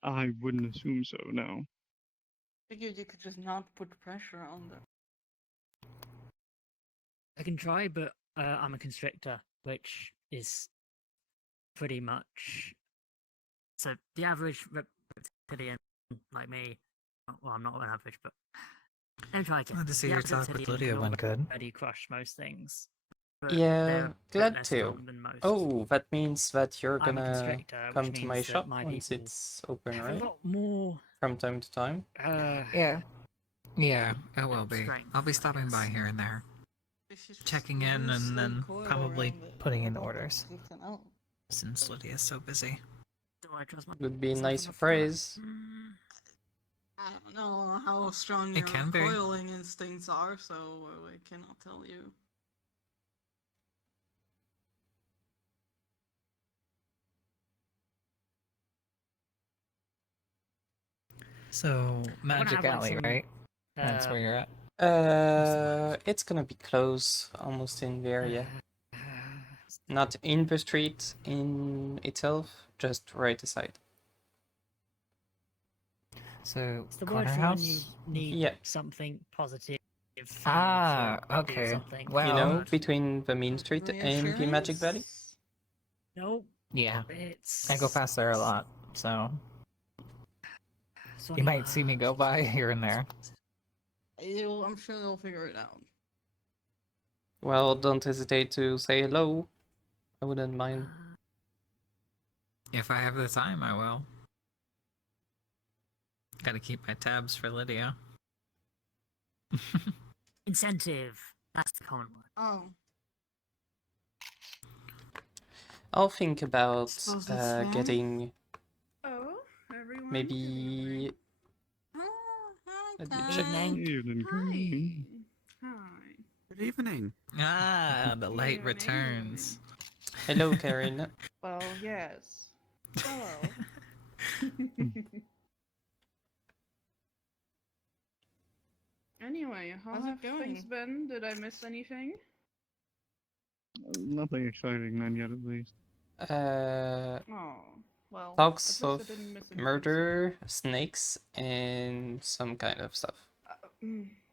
I wouldn't assume so. No. Figured you could just not put pressure on them. I can try, but I'm a constrictor, which is pretty much so the average reptilian like me. Well, I'm not an average, but let me try again. Glad to see The your average talk with reptilian Lydia could went good. already crush most things. But Yeah, they're a bit glad less to. strong than most. Oh, that means that you're I'm a gonna constrictor, come which to my means that shop my once people it's open, have right? a lot more. From time to time. Yeah. Yeah, it will be. strength, I'll be I stopping by guess. here and there. You should just Checking in and loosely then coil probably around it. putting I in don't think orders. anything else. Since Lydia's so busy. Do I trust Would be a myself nice enough for that? surprise. I don't know how strong It your can be. coiling instincts are, so I cannot tell you. So, I wanna Magic have, like, Alley, some, right? That's where you're at. It's gonna be close, almost in the area. Not in the street in itself, just right aside. So, It's the corner word for when you house? need Yeah. something positive. Ah, to do okay. something. Well- You know, But between the main street and the Magic Valley. Reassurance? nope, Yeah. it's. I go past there a lot, so it's you funny, might see me go by here and there. I'm sure they'll figure it out. Well, don't hesitate to say hello. I wouldn't mind. If I have the time, I will. Gotta keep my tabs for Lydia. Incentive. That's the common word. Oh, I'll think about Suppose that's fair. getting Oh, everyone. maybe. hi, Let me Ty. check. Evening. Hi. Good evening. Ah, the late Evening, returns. Hello, Karen. Well, yes. Hello. Anyway, how How's it have things been? Did I miss anything? Nothing exciting, not yet at least. Oh, well. Talks at least I of didn't miss anything, so- murder, snakes, and some kind of stuff.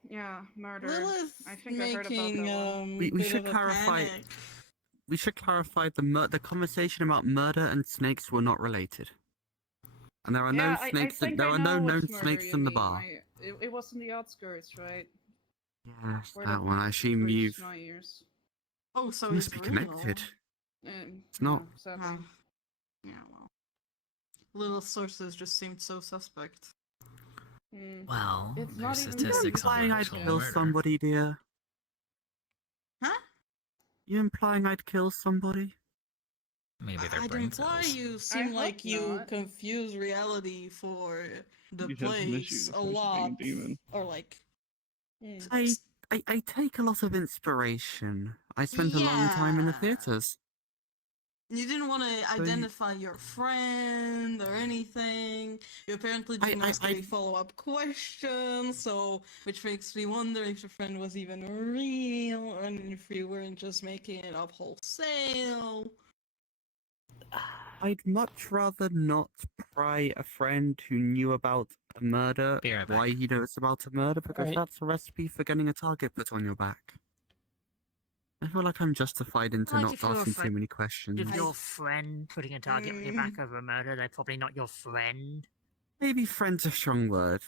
Yeah, murder. Lilith I think I heard about making that one. We bit should of a clarify- panic. We should clarify the conversation about murder and snakes were not related. And there are Yeah, no snakes. I think There I are know no which known murder snakes you in the mean. bar. It was in the outskirts, right? Yes, Where that the one. I assume priest you've my ears. Oh, so you must he's be real. connected. It's not. Sadly. Yeah, well. Lilith's sources just seemed so suspect. Hmm. Well, It's there's not even statistics on Implying I'd actual kill murder. somebody, dear. Huh? You implying I'd kill somebody? Maybe their I'd brain imply cells. you I seem hope like you not. confuse reality for the You have some place issues, a especially being a lot. demon. Or like, I take a lot of inspiration. I spent a long time in the Yeah. theaters. you didn't want to So you- identify your friend or anything. You apparently I- didn't ask I- any follow-up questions, so which makes me wonder if your friend was even real and if you weren't just making it up wholesale. I'd much rather not pry a friend who knew about a murder Be right back. why he knows about a murder, because Right. that's a recipe for getting a target put on your back. I feel like I'm justified into Like not if you're asking afraid- too many questions. If your friend putting a target on your back over a murder, they're probably not your friend. Maybe friend's a strong word.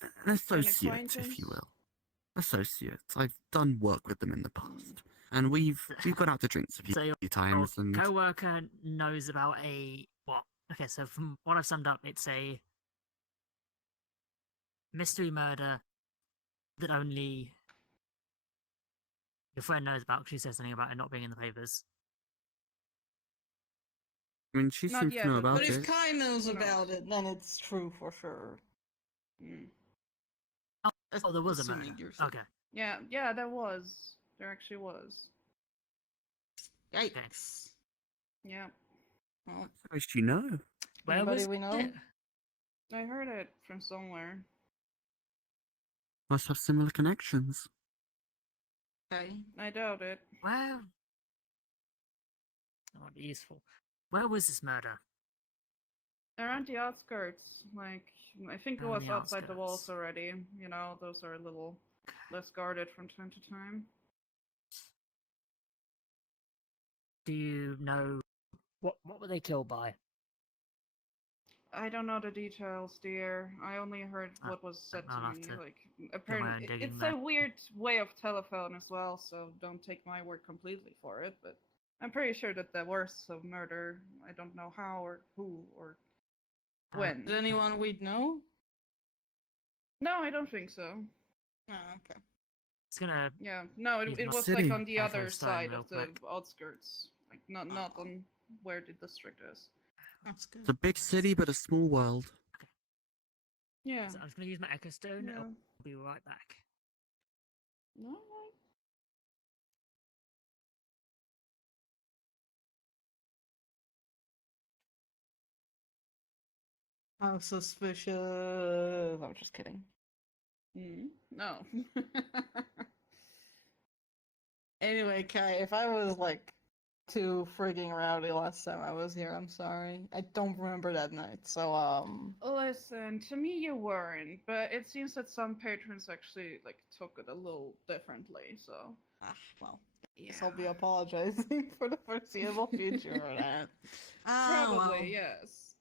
An associate, if acquaintance? you will. Associate. I've done work with them in the past. And we've gone out to drinks a few So your times and co-worker knows about a what? Okay, so from what I've summed up, it's a mystery murder that only your friend knows about because she says something about it not being in the papers. I mean, she Not seems yet, to know but- about But if it. Kai knows Who knows? about it, then it's true for sure. Mm. Oh, there was a Assuming murder. you're safe. Okay. Yeah, there was. There actually was. Yikes. Yeah, Well, How does she know? Where anybody was we know? it? I heard it from somewhere. Must have similar connections. Okay. I doubt it. Where? That might be useful. Where was this murder? Around the outskirts, like I think it Around was the outside the walls outskirts. already. You know, those are a little less guarded from time to time. Do you know what were they killed by? I don't know the details, dear. I only heard Ah, what was said I'll to have me. to Like, own apparently, digging it's then. a weird way of telephone as well. So don't take my word completely for it. But I'm pretty sure that there was a murder. I don't know how or who or when. Is anyone we'd know? No, I don't think so. Oh, okay. It's gonna. Yeah, no, He's it not was city. like on the I'll throw other a stone side real of the quick. outskirts, like not on where the district is. That's good. It's a big city, but a small world. Yeah. So I'm just gonna use my echo stone. Yeah. I'll be right back. No. How suspicious. I'm just kidding. No. Anyway, Kai, if I was like too frigging rowdy last time I was here, I'm sorry. I don't remember that night, so Listen, to me you weren't, but it seems that some patrons actually like took it a little differently. So well, yeah, guess I'll be apologizing for the foreseeable future for that. probably yes.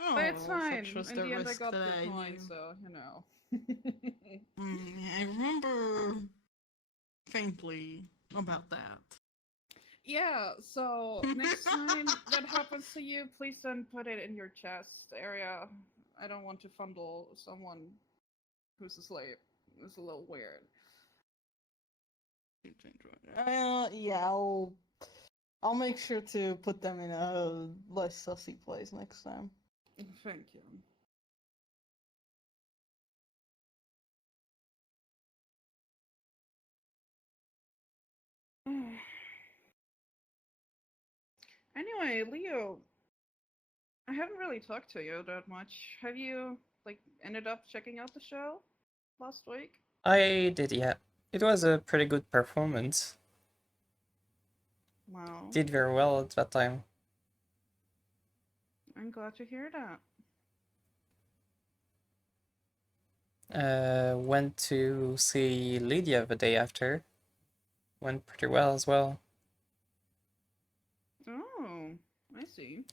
Oh, But it's well, fine. such was In the the end, I risk got that the I coin, knew. so you know. I remember faintly about that. Yeah, so next time that happens to you, please don't put it in your chest area. I don't want to fondle someone who's asleep. It's a little weird. Yeah, I'll make sure to put them in a less sussy place next time. Thank you. Anyway, Leo, I haven't really talked to you that much. Have you like ended up checking out the show last week? I did, yeah. It was a pretty good performance. Wow, Did very well at that time. I'm glad to hear that. Went to see Lydia the day after. Went pretty well as well. Oh, I see.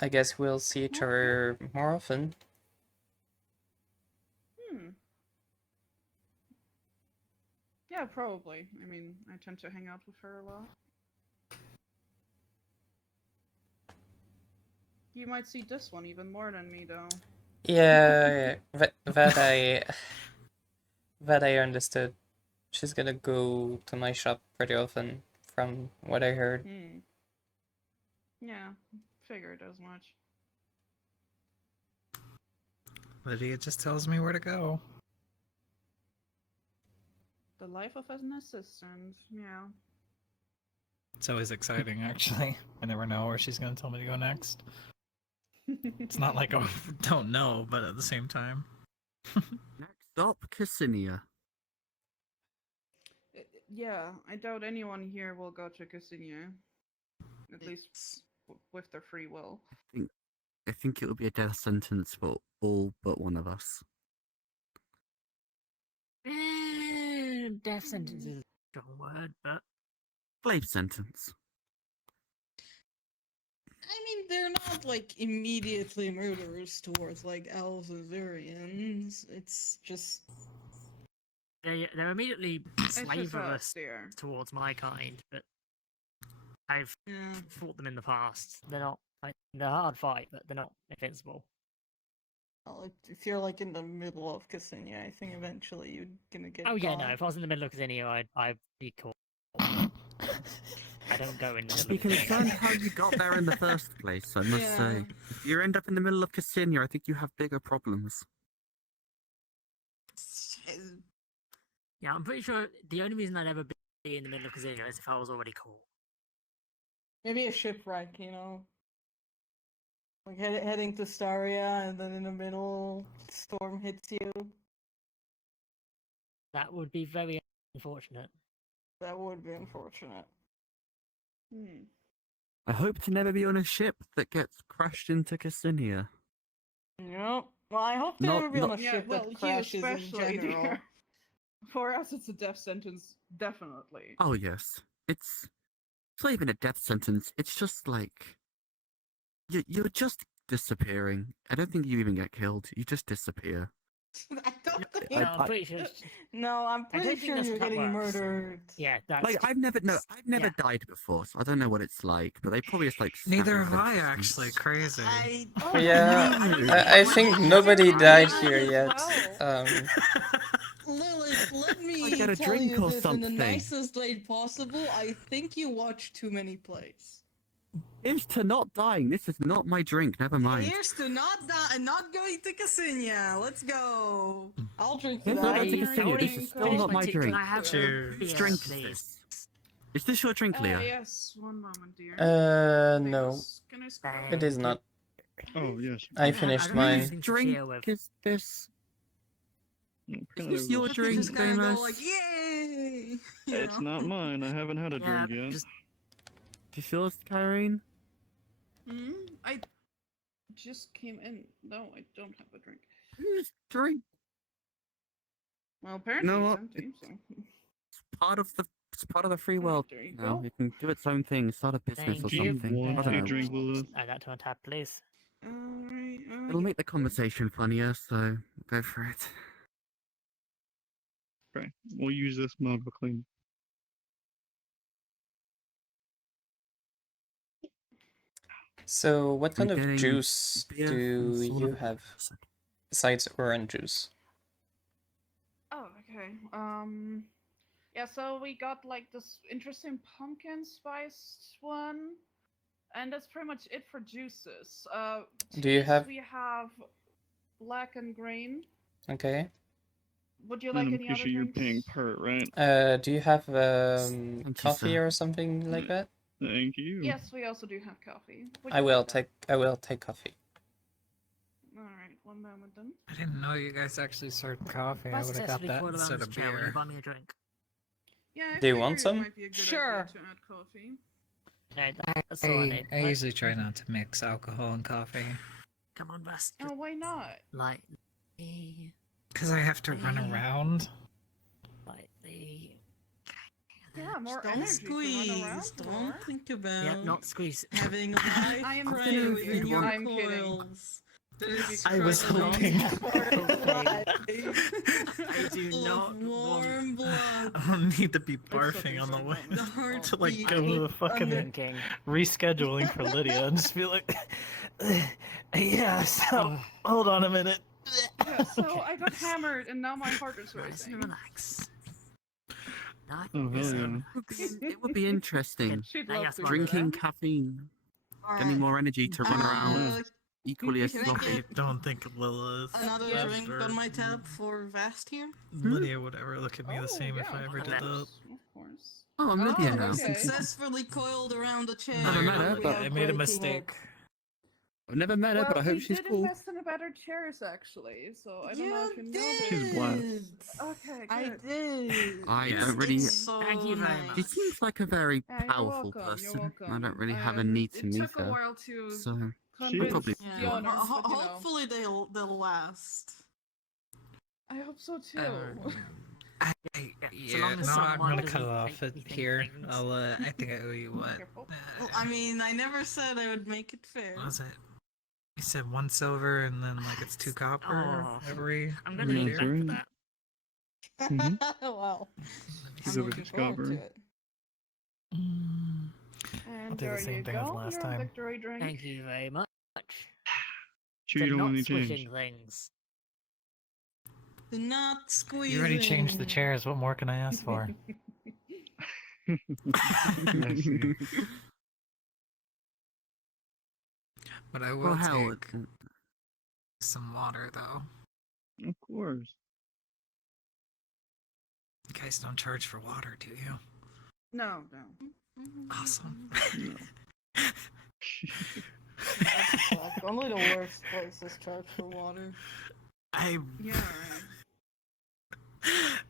I guess we'll see each Okay. other more often. Yeah, probably. I mean, I tend to hang out with her a lot. You might see this one even more than me, though. Yeah, that I understood. She's gonna go to my shop pretty often, from what I heard. Yeah, figured as much. Lydia just tells me where to go. The life of an assistant, yeah. It's always exciting, actually. I never know where she's going to tell me to go next. It's not like I don't know, but at the same time. Next up, Ksenia. Yeah, I doubt anyone here will go to Ksenia. At least with their free will. I think it would be a death sentence for all but one of us. Death sentence is a strong word, but Slave sentence. I mean, they're not like immediately murderers towards like elves and Zurians. It's just they're immediately It's just us, slaverous dear. towards my kind. But I've fought them in the past. They're not. They're a hard fight, but they're not invincible. well, if you're like in the middle of Ksenia, I think eventually you're gonna get. Oh yeah, no. caught. If I was in the middle of Ksenia, I'd be cool. I don't go in the I'd middle be of the concerned game. how you got there in the first place, I must say. If you end up in the middle of Ksenia, I think you have bigger problems. Yeah, I'm pretty sure the only reason I'd ever be in the middle of Casino is if I was already caught. Maybe a shipwreck, you know? Like heading to Staria and then in the middle, storm hits you. That would be very unfortunate. That would be unfortunate. Hmm. I hope to never be on a ship that gets crashed into Ksenia. Yep. Well, I hope to Not- never be on a not- Yeah, ship well, that you crashes in especially, general. dear. For us, it's a death sentence, definitely. Oh yes, it's not even a death sentence. It's just like you're just disappearing. I don't think you even get killed. You just disappear. I don't think. No, I'm pretty sure. No, I'm I don't pretty think sure that's you're how that getting works. murdered. Yeah, that's Like I've never yeah. died before, so I don't know what it's like. But they probably just like Neither stab you have with I, a actually. distance. Crazy. Yeah, no. I think nobody died here yet. Lilith, let me get a tell drink you or this in the something. nicest way possible. I think you watch too many plays. Here's to not dying. This is not my drink. Never mind. Here's to not going to Ksenia. Let's go. I'll drink to Here's not that. going to Hey, Ksenia. already This is still finished not my my tea. drink. Can I have Cheers. some beer, Whose drink is please? this? Is this your drink, Leah? Yes, one moment, dear. No, Can I scroll? it is not. Oh yes. I I finished don't have mine. anything to Drink share with. is this? I'm Is kinda this your lost. drink, Just gonna go Damus? like, yay! You It's know? not mine. I haven't had a Yeah, drink yet. just Is yours, Kyrene? Hmm? I just came in. No, I don't have a drink. Whose drink? Well, apparently know it's what? empty, so. It's part of the free Alright, world. there you Now go. it can do its own thing, start a business Thank or Do you something. want I don't a know. drink, Lilith? add that to my tab, please. Alright, It'll make the conversation funnier, so go for it. Okay, we'll use this mug to clean. So, what kind I'm of getting juice beer do from sort you of- have besides orange juice? Oh, okay. Yeah, so we got like this interesting pumpkin spiced one, and that's pretty much it for juices. Do you teas, have- We have black and green. Okay. Would you And like I'm any pretty other sure you're drinks? paying per it, right? Do you have Thank you, coffee sir. or something like that? Thank you. Yes, we also do have coffee. Would I you will like that? take coffee. Alright, one moment then. I didn't know you guys actually served coffee. I If would have got successfully that crawled around instead this of chair, will you beer. buy me a drink? Yeah, I Do you figured want some? It might be a good Sure. idea to add coffee. No, that's all I need. I usually try not to mix alcohol and coffee. Come on, Bust. Oh, why not? Lightly. Because I have to run Hey. around. Lightly. Yeah, more Don't energy to run squeeze. around Don't more. think about Yeah, not squeeze. having a life I am prey kidding. within your I'm kidding. coils. This I was struggling hoping. for life. I do Full not of warm blood. I don't need to be Except barfing on the these way are The not. heart to like beat go to the fucking Drinking. rescheduling for Lydia and just be like, yeah, so hold on a minute. Yeah, so I got hammered and now my heart is Nice racing. and relax. Nice Oh, hell and yeah. relax. It would be interesting. She'd Now love yes, to. my hear Drinking that. caffeine, getting more energy to run around equally as can I sloppy. I don't think Lilith. Another Yeah. drink on my tab for Vast here. Lydia would ever look at me Oh, the same if yeah, I ever of did that. course, of course. Oh, I'm Lydia Oh, now. okay. Successfully coiled around the chair. Never met her, but without I made a breaking mistake. it. I've never met her, but I hope we she's did cool. invest in a better chairs actually, so I don't know You if you know did. this. She's black. Okay, good. I did. I Yes, don't really. It's so Thank you very nice. She seems like a very Yeah, you're powerful welcome, person. You're welcome. I don't really have a need to it meet took a her. while to So She convince probably- the Yeah. owners, Ho- but you know, hopefully they'll last. I hope so too. Yeah, long as no, I'm someone gonna doesn't cut it off make me at think here. things. I'll, I think I owe you what? Careful. Well, I mean, I never said I would make it fair. What was it? You said 1 silver and then like it's 2 copper Oh. every. I'm gonna Yeah, need back sure. for that. Wow. She's I'm over looking to forward to Scarborough. it. And I'll do the there same you thing as go, last your time. victory drink. Thank you very much. Sure, For you don't not want any change. squishing things. Do not squeeze. You already changed the chairs. What more can I ask for? I see. But I Well, will hell, take some water though. Of course. You guys don't charge for water, do you? No, no. Awesome. No. That's fuck. Only the worst places charge for water. I. Yeah,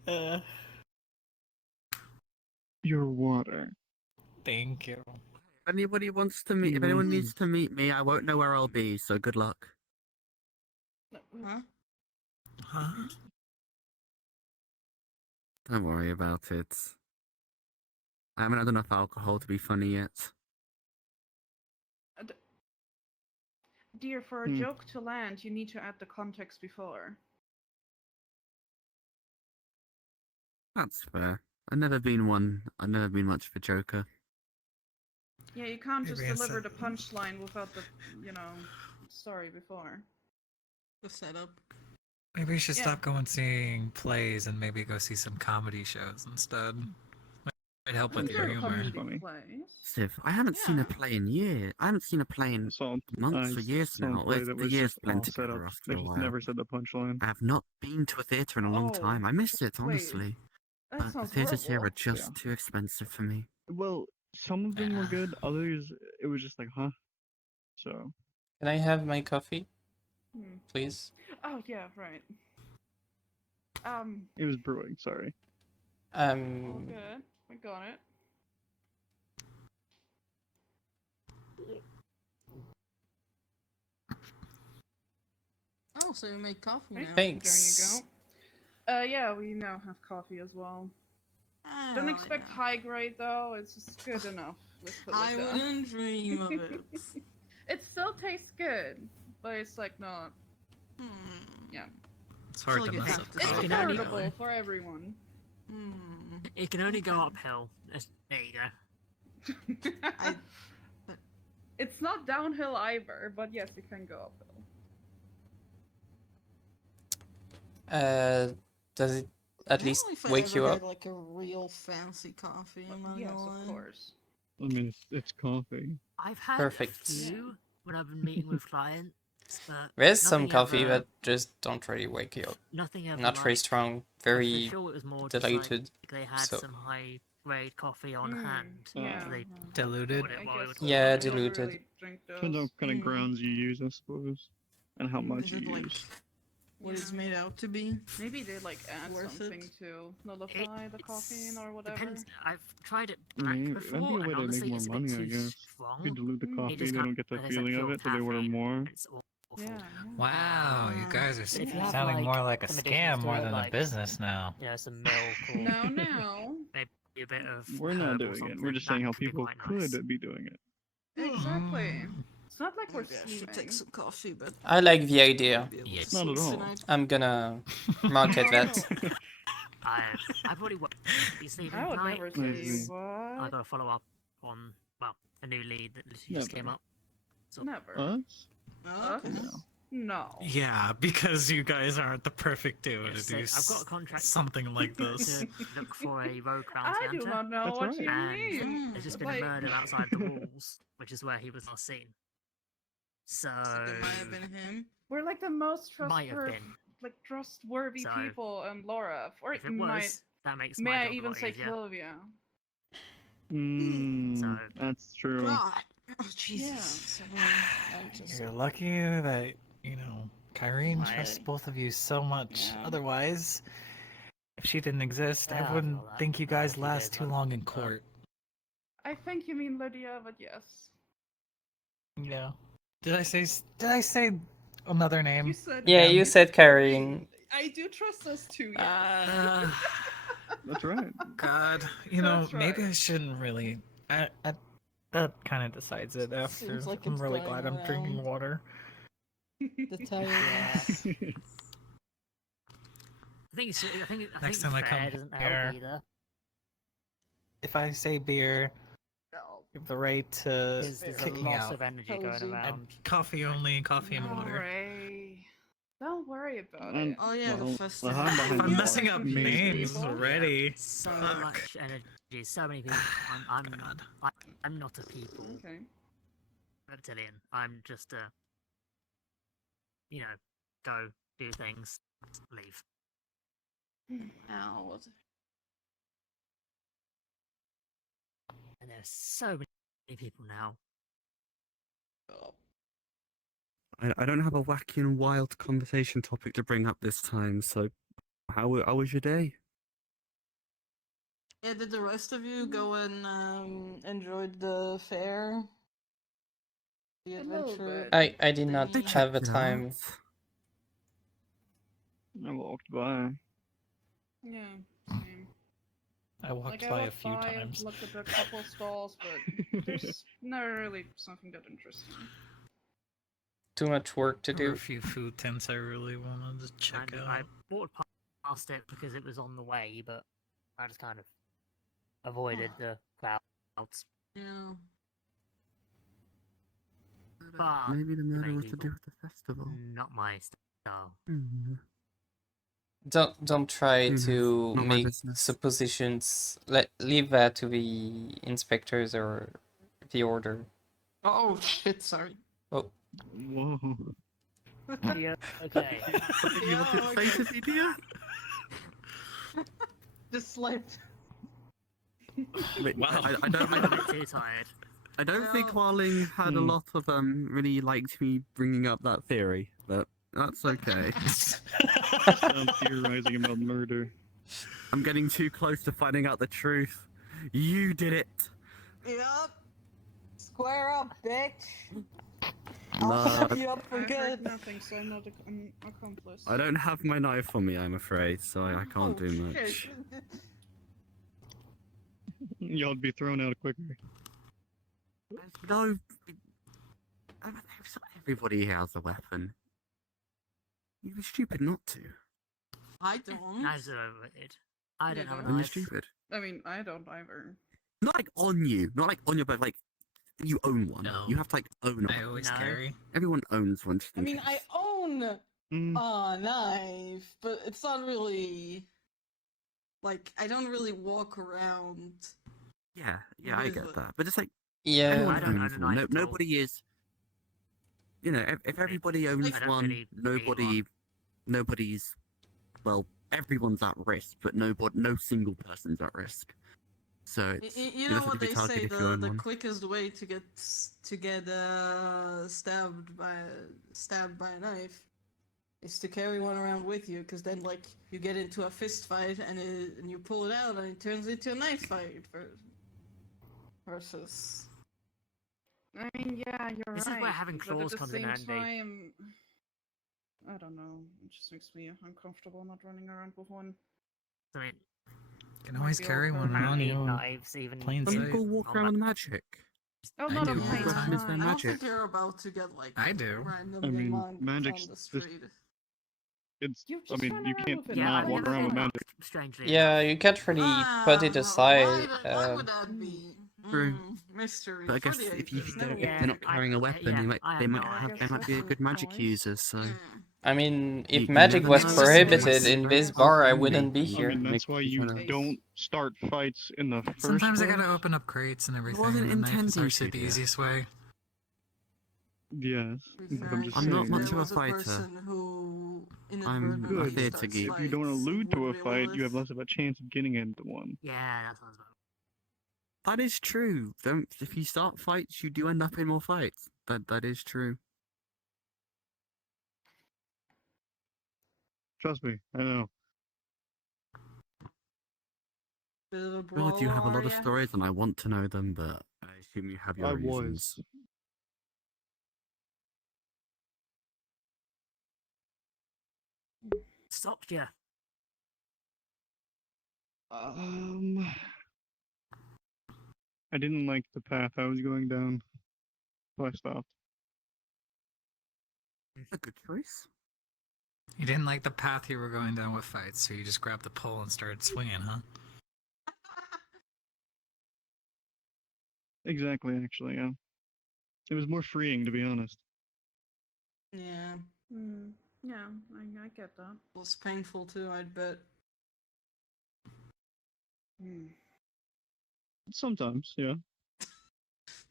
right. Your water. Thank you. If anybody wants to meet, if anyone needs to meet me, I won't know where I'll be. So good luck. Huh? Huh? Don't worry about it. I haven't had enough alcohol to be funny yet. Dear, for a joke to land, you need to add the context before. That's fair. I've never been one. I've never been much of a joker. Yeah, you can't just Maybe I deliver said- the punchline without the, story before. The setup. Maybe we should Yeah. stop going seeing plays and maybe go see some comedy shows instead. Might help with There your are humor. comedy Funny. plays. Civ, I haven't seen a Yeah. play in years. I haven't seen a play I in saw months or I years saw a now. play It's that the was years just blend all set up. together after They a just while. never said the punchline. I have not been to a theatre in a long Oh, time. I miss it, wait. honestly. That But the sounds theatres here are horrible. just Yeah. too expensive for me. Well, some of them were good. Others, it was just like, huh? So Can I have my coffee, Hmm. please? Oh yeah, right. it was brewing. Sorry. All good. We got it. Oh, so you make coffee Right, now. Thanks. There you go. Yeah, we now have coffee as well. Don't Oh, expect yeah. high grade though. It's just good enough. Let's put it I like that. wouldn't dream of it. It still tastes good, but it's like not. Hmm. Yeah. It's hard like to it mess has up to the It's You coffee. can only- affordable for everyone. Hmm. It can only go uphill. There you go. I. It's not downhill either, but yes, it can go uphill. Does it at I least don't know if I wake ever you had, up? like a real fancy coffee. I'm not Yes, gonna lie. of course. I mean, it's coffee. I've had Perfect. a few when I've been meeting with clients, but There's some nothing coffee ever- that just don't really wake you up. nothing ever. Not very like, strong, for very sure it was more just diluted. like they had so- some high grade coffee on hand. Yeah. So they Diluted? bought it I while it guess was so. Yeah, I don't diluted. really drink Depends those. on what kind of Mm. grounds you use, I suppose, and how much Is you it like use. what it's Yeah. made out to be? Maybe they like add Worth it? something to nullify the caffeine or whatever. Depends. I've tried it black Maybe. before, That'd be a way and to make honestly, more it's a money, bit I too guess. If you strong. dilute the Mm. coffee, It just they don't get the like I said, feeling of pure it, so they order caffeine, more. and it's awful. Yeah. Wow, you Mm. guys are If you have, sounding like, more like a some additions scam to more it, than a like, business now. You know, some milk or Now. maybe a bit of We're not herb or doing it. something. We're just that saying how could be people quite could nice. be doing it. Exactly. Mm. It's not like we're Maybe I should take scheming. some coffee, but I like the idea. I'll be able to Yes. Not sleep at all. tonight. I'm gonna market that. I probably won't be sleeping I would tonight never because say I what. got to follow up on a new lead that literally just came Never. up. So Never. Us? Oh, okay. Us? No. Yeah, because you guys aren't the perfect duo yeah, to so do I've got a contract something like this. to look for a rogue bounty I do hunter. not know That's what right. you And mean. there's just been Like, a murder outside the walls, which is where he was last seen. So So it might have been him. we're like the most might have been. trustworthy So, people in Lorath. Or If it might, was, that makes may my I job a even lot say easier. Kilvia. Mm, that's true. God. Oh, Yeah. Jesus. I'm just. You're lucky that, Kyrene Right. trusts both of you so much. Yeah. Otherwise, if she didn't exist, Yeah, I I wouldn't know that. think you A guys few last days too back, long in but- court. I think you mean Lydia, but yes. Yeah. Did I say another name? You said Yeah, Again? you said Karine. I do trust us too, yes. Uh, That's right. God, That's maybe right. I shouldn't really. That kind of decides it after. Seems like I'm it's really going glad I'm drinking around. water. The tiredness. I think Next time I come fair doesn't here- help either. If I say beer, No. you have the right to Because there's a kick me loss out. of energy Cozy. going And around. coffee only, coffee and water. Ray. Don't worry about Um, it. Oh yeah, the Well, festival. I'm behind I'm you. messing up Maybe. names People. already. So Fuck. much energy, so many people. God. I'm not a people Okay. reptilian. I'm just a, you know, go do things, leave. Ow. And there's so many people now. I don't have a wacky and wild conversation topic to bring up this time, so how was your day? Yeah, did the rest of you go and enjoy the fair? The A little adventure? bit. I did not thingy? have a Checked it time. I walked by. Yeah, same. I walked Like, I by a walked few by, times. looked at a couple stalls, but there's never really something that interests me. Too much work to There were a do. few food tents I really wanted to check And out. I walked past it because it was on the way, but I just kind of avoided the crowds. Yeah. But Maybe the murder many was to do people, with the festival. not my style. Hmm. Don't try Who knows? to Not my make business. suppositions. Leave that to the inspectors or the order. Oh shit! Sorry. Oh, Whoa. Yeah, okay. What did you want Yeah, to say to okay. me, dear? Just slipped. Wait, Wow. I don't. I'm a bit too tired. I don't think Well- Warling had a Hmm. lot of really liked me bringing up that theory, but that's okay. I'm theorizing about murder. I'm getting too close to finding out the truth. You did it. Yup. Square up, bitch. Nah, I'll shut you up for I heard good. nothing, so I'm not an accomplice. I don't have my knife on me, I'm afraid, so I can't Oh, do shit. much. Y'all'd be thrown out quicker. No, everybody has a weapon. You'd be stupid not to. I don't. Knives are overrated. I don't have a And you're knife. stupid. I mean, I don't either. Not like on you, not like on your back, like you own one. No. You have to like own I one. always No. carry. Everyone owns one. Just I in mean, I case. own Mm, a knife, but it's not really like I don't really walk around. Yeah, I with get it. that. But just like yeah. everyone I don't own owns a one. knife at all. Nobody is. You know, if everybody owns I don't one, really need nobody's. Well, everyone's at risk, but no single person's at risk. So it's, You you're know definitely what be they targeted say? if you own The one. quickest way to get stabbed by a knife is to carry one around with you, because then like you get into a fist fight and you pull it out and it turns into a knife fight versus. I mean, yeah, you're This right. is where having but claws at the comes in same handy. time, I don't know. It just makes me uncomfortable not running around with one. I mean, You can always be carry all one fun. on need you. knives even plain Some sight. people walk around with magic. Oh, I not do a all the plain time. Is there I don't magic? think you're about to get like I do. randomly I mean, mugged magic's on the just- street. It's. You I just mean, run you around can't with it. Yeah, not Why walk is around with that? magic. strangely Yeah, enough. you can't really put it aside. Why would that be? True. Mystery. But I for guess the if you ages, they're, never if Yeah, they're not figured carrying a out. weapon, yeah, I they have might no have idea. they might be a good magic Choice. users. So Mm. I mean, if you magic never was know. prohibited Someone in might this Yes. bar, I find wouldn't be me. I here. mean, that's why you Case. don't start fights in the first Sometimes I place. gotta open up crates and everything, wasn't and the knife is intending actually to, the dear. easiest way. Yes, To be but fair, I'm I just I'm not think saying. much there of a was fighter. person who I'm inadvertently Good. theatre starts geek. If you don't fights allude to a with fight, you have Lilith. less of a chance of getting into one. Yeah, that sounds about That is true. Don't if you start fights, you do end up in more fights. That is true. Trust me, I know. Bit of a I feel like you brawler, have a lot are of ya? stories, and I want to know them, but I assume you have your I reasons. was. stopped you. I didn't like the path I was going down, so I stopped. A good choice. You didn't like the path you were going down with fights, so you just grabbed the pole and started swinging, huh? Exactly, actually, yeah. It was more freeing, to be honest. Yeah. Hmm. Yeah, I get that. It was painful too, I'd bet. Hmm. Sometimes, yeah.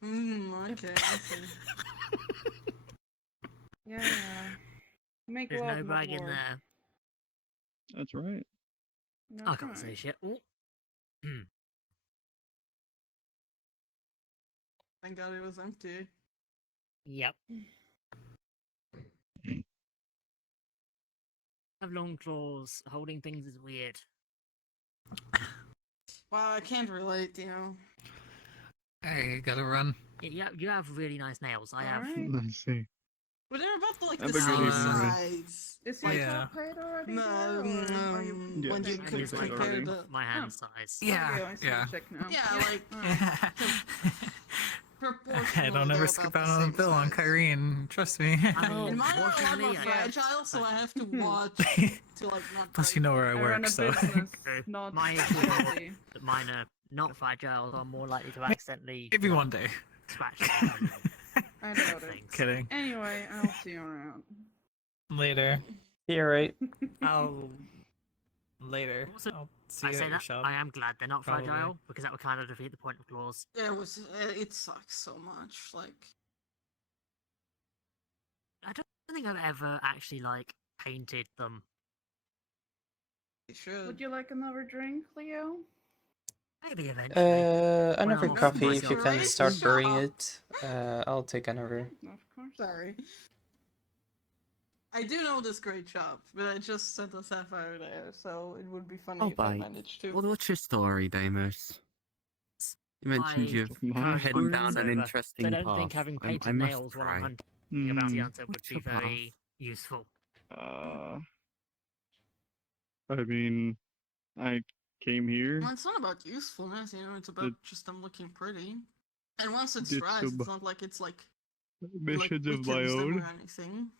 Okay, okay. Yeah. Make There's love, no not bragging war. there. That's right. I That's can't say right. shit. Ooh. Hmm. Thank God it was empty. Yep. Have long claws. Holding things is weird. Wow, I can't relate, you know. Hey, gotta run. Yeah, you have really nice nails. I have. Alright. I see. But they're about like Have the a good same evening, Ray. size. Is your Yeah. top paid already, dear, or are you Yeah, when you paying And could it's for like it? compare already. the my hand Oh. size. Yeah, Okay, I see yeah. the check now. yeah, like alright. proportionally I don't ever they're skip about out the on a same bill on size. Kyrene, trust me. I mean, And mine are a lot more fortunately, I- fragile, so I have to watch to like not Plus, you break know where I I work, run a so. business, True. not My issue is more charity. that mine are not fragile, so I'm more likely to accidentally Maybe one day. scratch them. I doubt it. Things. Kidding. Anyway, I'll see you around. Later. Yeah, right. Oh, Later. Also, I'll see I you say at your that shop. I am glad they're not Probably. fragile because that would kind of defeat the point of claws. Yeah, it sucks so much. Like I don't think I've ever actually like painted them. you should. Would you like another drink, Leo? Maybe eventually. Another I'm coffee off if you myself. can start brewing Shop. it. I'll take another. Of course. Sorry. I do know this great shop, but I just sent a sapphire there, so it would be funny I'll if I bite. managed to. What's your story, Deimos? You mentioned I you've My heading story? down So, an I interesting don't path. think having I painted must nails while I'm try. hunting about the Hmm. answer would What's be your path? very useful. I mean, I came here, Well, it's not about usefulness, you know. It's about Did- just them looking pretty. And once it's did dry, some it's not like it's like missions of my weakens them own, or anything.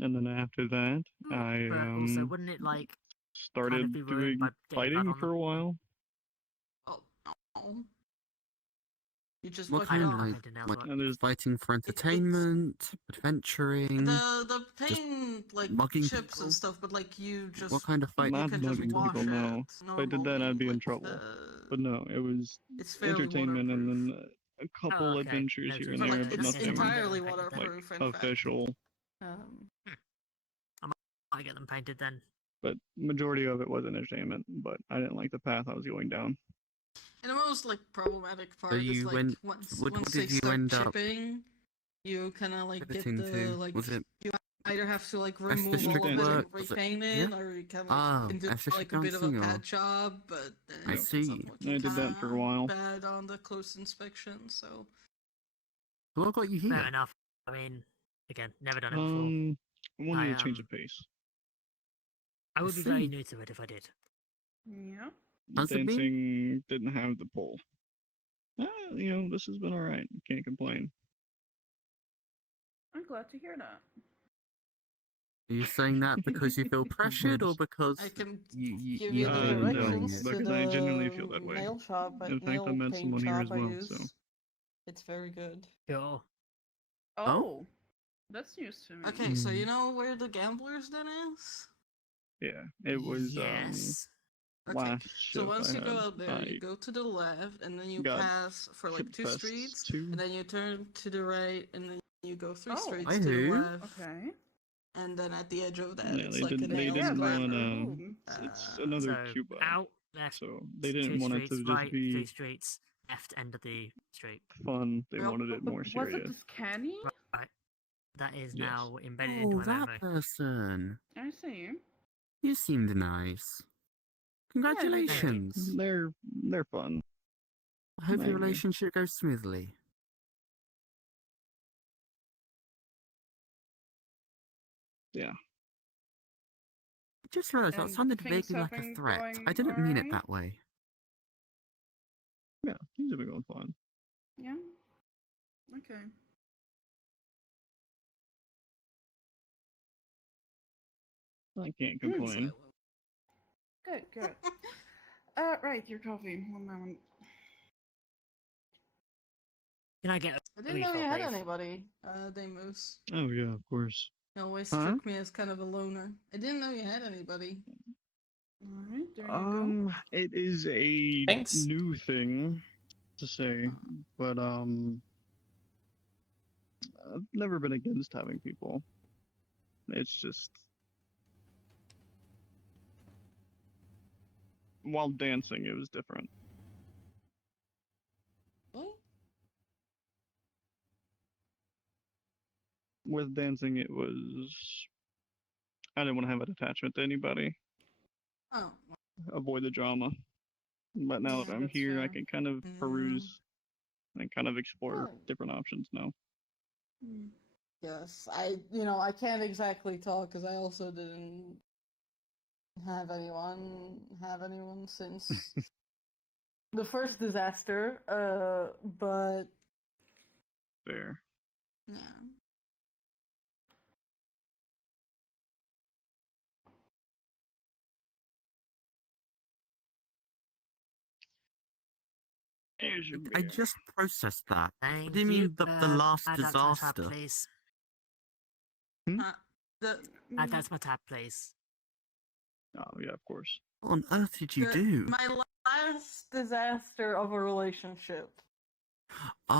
and then after that, I But also, wouldn't it like started be ruined doing by getting blood fighting on for them? a while. Oh no! You just What wipe it kind? off. painted nails, Like but And there's fighting for it's- entertainment, adventuring, The pain like mugging chips people? and stuff, but like you just What kind of fight? you not can just mugging wash people, no. it If I did that, normally, I'd be in like, trouble. But no, it was it's fairly entertainment and waterproof. then a couple okay. adventures Noted. here and But there, like but it's I guess I might nothing get entirely them painted then. like waterproof. In fact. official. I get them painted then. But majority of it was entertainment, but I didn't like the path I was going down. And the most like problematic part is you like went- once what once they did you start end up chipping, you kind of like get pivoting the to? like Was it you either have to like Best remove District all of it Dancing? and Work? Was it repaint here? it, or you can like Ah, do Best like District a bit of a Dancing, or pad job, but then I it ends up see. looking I did that for a kinda while. bad on the close inspection. So what got you Fair here? enough. I mean, again, never done it before. I wanted I, to change the um, pace. I would I be very see. new to it if I did. Yeah. How's it been? Dancing didn't have the pull. This has been alright. Can't complain. I'm glad to hear that. Are you saying that because you feel pressured, or because I can you give you you the are enjoying directions it? to Because the I genuinely feel that way. nail shop. In fact, I nail met paint someone here shop as I well, use. so. It's very good. Sure. Oh, that's news to me. Okay, so you know where the Gamblers Den is? Yeah, it was Yes. Okay, last so shift once I you go had. out there, I you go to the left, and then you got pass for like hit 2 past streets, two. and then you turn to the right, and then you go 3 Oh. streets I to the hear. left. Okay. And then at the edge of that, Yeah, it's they like a didn't. They nails didn't Yeah, want diner. It's Uh, another So Cuba, out, left, so they 2 didn't want it streets, to just right, be 3 streets, left end of the street. fun. They Yep. wanted it more Was it serious. the scanny? Right. That is Yes. now embedded into Oh, my that memory. person. I see. You seemed nice. they did. Congratulations. They're fun. I hope Thank your you. relationship goes smoothly. Yeah. I just realised that And sounded things vaguely have like a been threat. going I didn't mean it alright? that way. Yeah, things have been going fun. Yeah. Okay. I can't Hmm. complain. Good, good. Right, your coffee. One moment. Can I get I a didn't know you refill, had please? anybody, Deimos. Oh yeah, of course. He always Huh? struck me as kind of a loner. I didn't know you had anybody. Alright, there you go. It is a Thanks. new thing to say, but I've never been against having people. It's just while dancing, it was different. What? With dancing, it was I didn't want to have an attachment to anybody. Oh, Avoid the drama. But now Yeah, that I'm that's here, I fair. can kind of Yeah. peruse and kind of explore Right. different options now. Hmm. yes. I can't exactly talk because I also didn't have anyone since the first disaster. But Fair. yeah. Here's your I beer. just processed that. What Thank do you mean the Uh, last add that to my tab, disaster? please. The Add that to my tab, please. Oh yeah, of course. What on earth did you do? my last disaster of a relationship. Oh.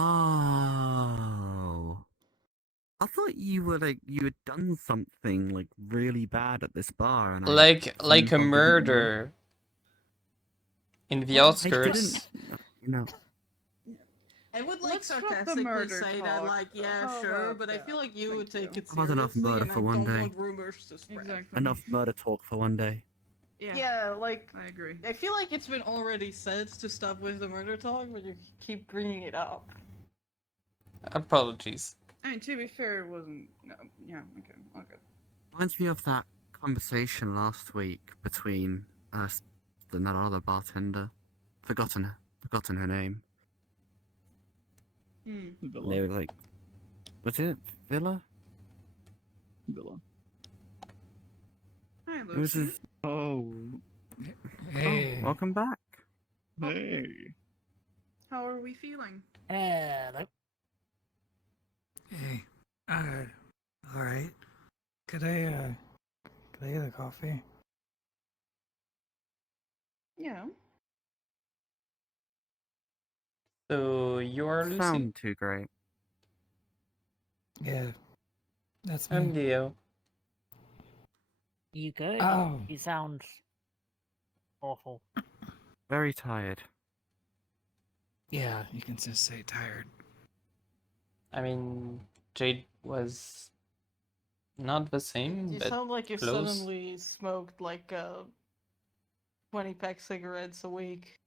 I thought you were you had done something like really bad at this bar, and I Like a somehow didn't know. murder in the Well, I didn't, outskirts. no. I would Let's drop the sarcastically murder say that, talk. like, yeah, How sure, about but I that? feel like you would Thank take you. it I've had enough seriously, murder and I for one don't day. want rumors to spread. Exactly. Enough murder talk for one day. Yeah, Yeah, like, I agree. I feel like it's been already said to stop with the murder talk, but you keep bringing it up. Apologies. I mean, to be fair, it wasn't. No, yeah, okay, okay. Reminds me of that conversation last week between us and that other bartender. Forgotten her name. Hmm. And Villa. they were like, was it Villa? Villa. Hi, It was Lucy. his... Oh, Hey. Oh, welcome back. hey. How are we feeling? Hello. Hey. Alright. Could I get a coffee? Yeah. So you are Lucy? Sound too great. Yeah. That's I'm me. Leo. You good? Oh. You sound awful. Very tired. Yeah, you can just say tired. I mean, Jade was not the same, You but sound like you close. suddenly smoked like 20-pack cigarettes a week.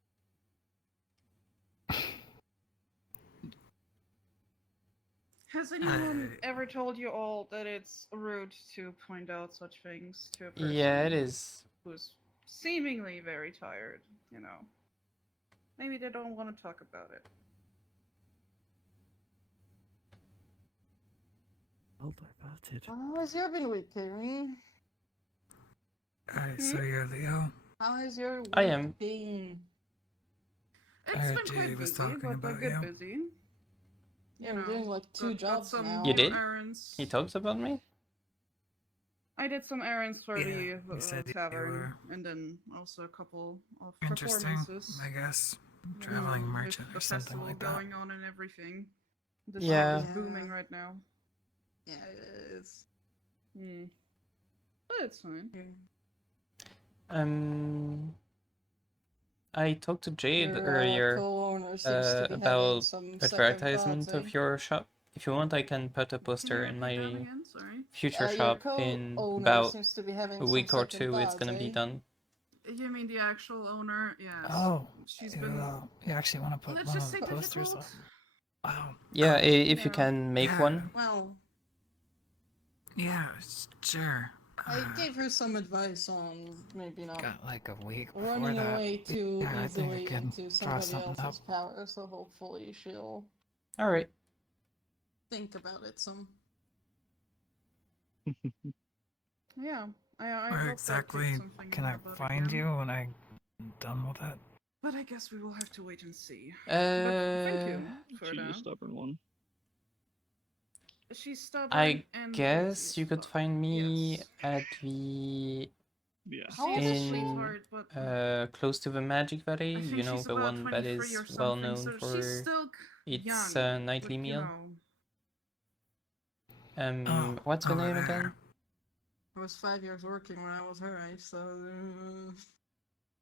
Has anyone ever told you all that it's rude to point out such things to a person Yeah, it is. who's seemingly very tired, you know? Maybe they don't want to talk about it. Well diverted. How has your been week, Karen? Alright, so you're Leo? How has your week I am. been? It's heard been Jay quite was busy, talking but about a good you. busy. Yeah, I'm doing like two got jobs some now. You did? errands. He talks about me? I did some errands for Yeah, the you said you tavern, were and then also a couple of interesting, performances. I guess. you Traveling know, merchant with or the something festival like that. going on and everything. The Yeah. city is booming right now. Yeah, it is. Hmm. But it's fine. I talked to Jade Your earlier co-owner seems to be having about some second advertisement thoughts, of your shop. If you want, I can put a poster in Can you repeat that my again? Sorry. future Your shop in co-owner about seems to be having a some week or second two. It's thoughts, gonna be eh? done. You mean the actual owner? Yes. Oh, She's you, been. you actually want to put Let's one just of say the posters difficult. up? Wow. Yeah, if you Yeah. can make Yeah. one. Well, Yeah, sure. I gave her some advice on maybe not Got like a week before running that. away too Yeah, I think I easily can into draw somebody something up. else's power, so hopefully she'll All right. think about it some. Yeah. I Where hope exactly that takes some thinking can I about find again. you when I'm done with it? But I guess we will have to wait and see. But thank you for She's a that. stubborn one. She's stubborn I and guess lazy, you could but find me yes. at the Yeah. How old She's a is she? sweetheart, but close to the Magic Valley. I You think know, she's the about one that 23 is or well something, known so she's for still its young, nightly but you meal. know. What's her over name there. again? I was 5 years working when I was her age, so.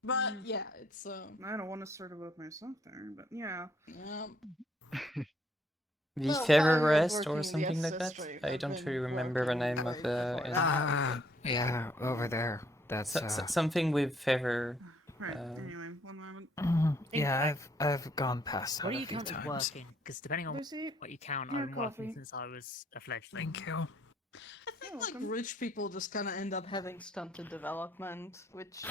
But yeah, it's I don't want to start about myself there, but yeah. The Well, 5 Fairer years Rest or working in the something like that? ancestry. I I've don't been really remember the working name of way the before inn. that. Yeah, over there. That's Something with Fairer. Right, anyway, one moment. yeah, I've gone past What that do a you few count as times. working? Because depending on Lucy, what you count, your I've been working coffee. since I was a fledgling. Thank you. I think You're like welcome. rich people just kind of end up having stunted development, which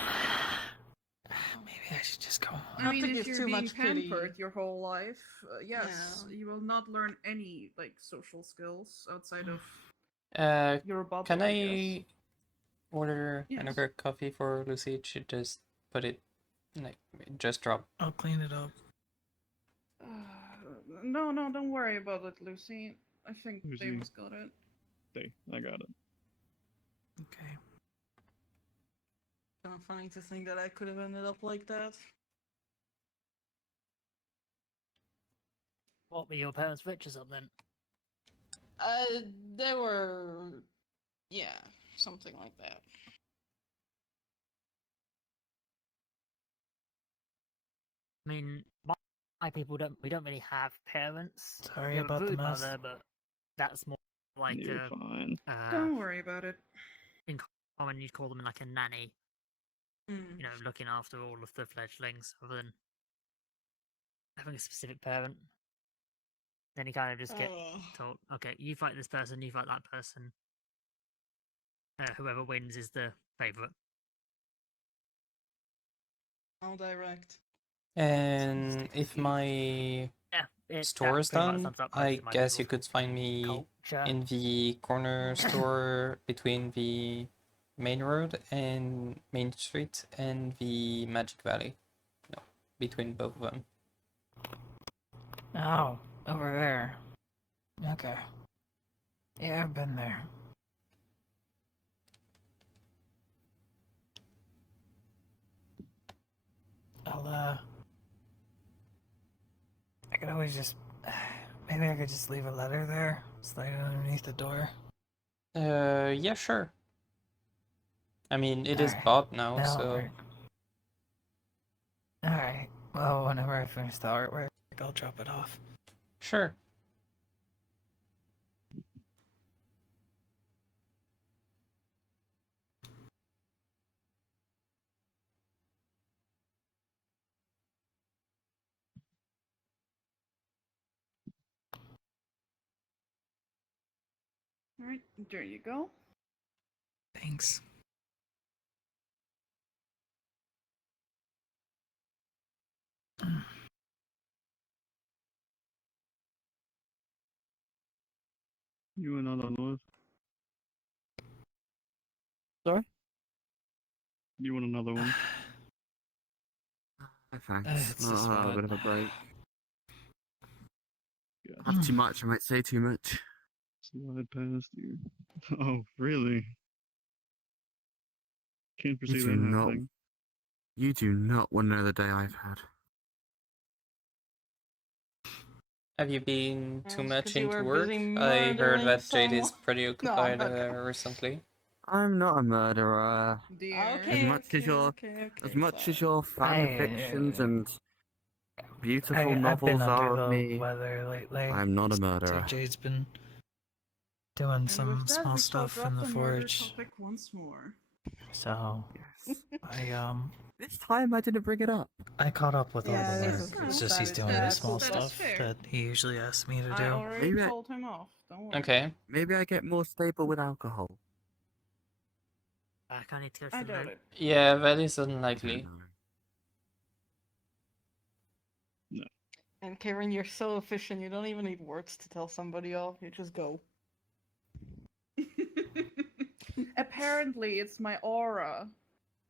Maybe I should just go home. I Not mean, to if give you're too being much pity. pampered your whole life, yes, Yeah. you will not learn any like social skills outside of your bubble. Can I I guess. order Yes. another coffee for Lucy? She just put it, like, just drop. I'll clean it up. No, don't worry about it, Lucy. I think Lucy. Damon's got it. Hey, I got it. Okay. kind of funny to think that I could have ended up like that. What were your parents' riches up then? They were, yeah, something like that. I mean, my people we don't really have parents. Sorry we have about a the food mess. mother, but that's more like You're fine. Don't worry about it. in common you'd call them like a nanny. Mm. You know, looking after all of the fledglings, rather than having a specific parent. Then you kind of just get told, okay, you fight this person, you fight that person. Whoever wins is the favorite. How direct. And if my Yeah, store is pretty much done, sums up most I of my guess you people's could find me culture. in the corner store between the main road and Main Street and the Magic Valley. No, between both of them. Oh, over there. Okay. Yeah, I've been there. I could always just... Maybe I could just leave a letter there, slide it underneath the door. Yeah, sure. I mean, it is Alright, bought now, that'll so work. Alright, well, whenever I finish the artwork, I'll drop it off. sure. Alright, there you go. Thanks. You and another one. Sorry? You want another one? Thanks. It's just A one. bit of a break. Yeah. Have too much, I might say too much. Slide past you. Oh, really? Can't foresee You that do not. happening. You do not want to know the day I've had. Have you been Yeah, too it's much 'cause you into were work? busy I heard murdering that Jade is someone. pretty No, occupied okay. recently. I'm not a murderer. Dear. As much as your fan fictions and beautiful I've novels been under are of the me, weather lately. I'm not a Seems murderer. like Jade's been doing And some with that, small we shall stuff drop in the the murder forge. topic once more. So Yes. I This time I didn't bring it up. I caught up with all Yeah, the this work. is It's the just he's side doing the effect. small That is stuff fair. that he usually asks me to I do. already Maybe I- told him off. Don't worry. Okay. Maybe I get more stable with alcohol. I kind of need to go to I the doubt loo. it. Yeah, that is I don't unlikely. know. And Karen, you're so efficient, you don't even need words to tell somebody off, you just go. Apparently, it's my aura.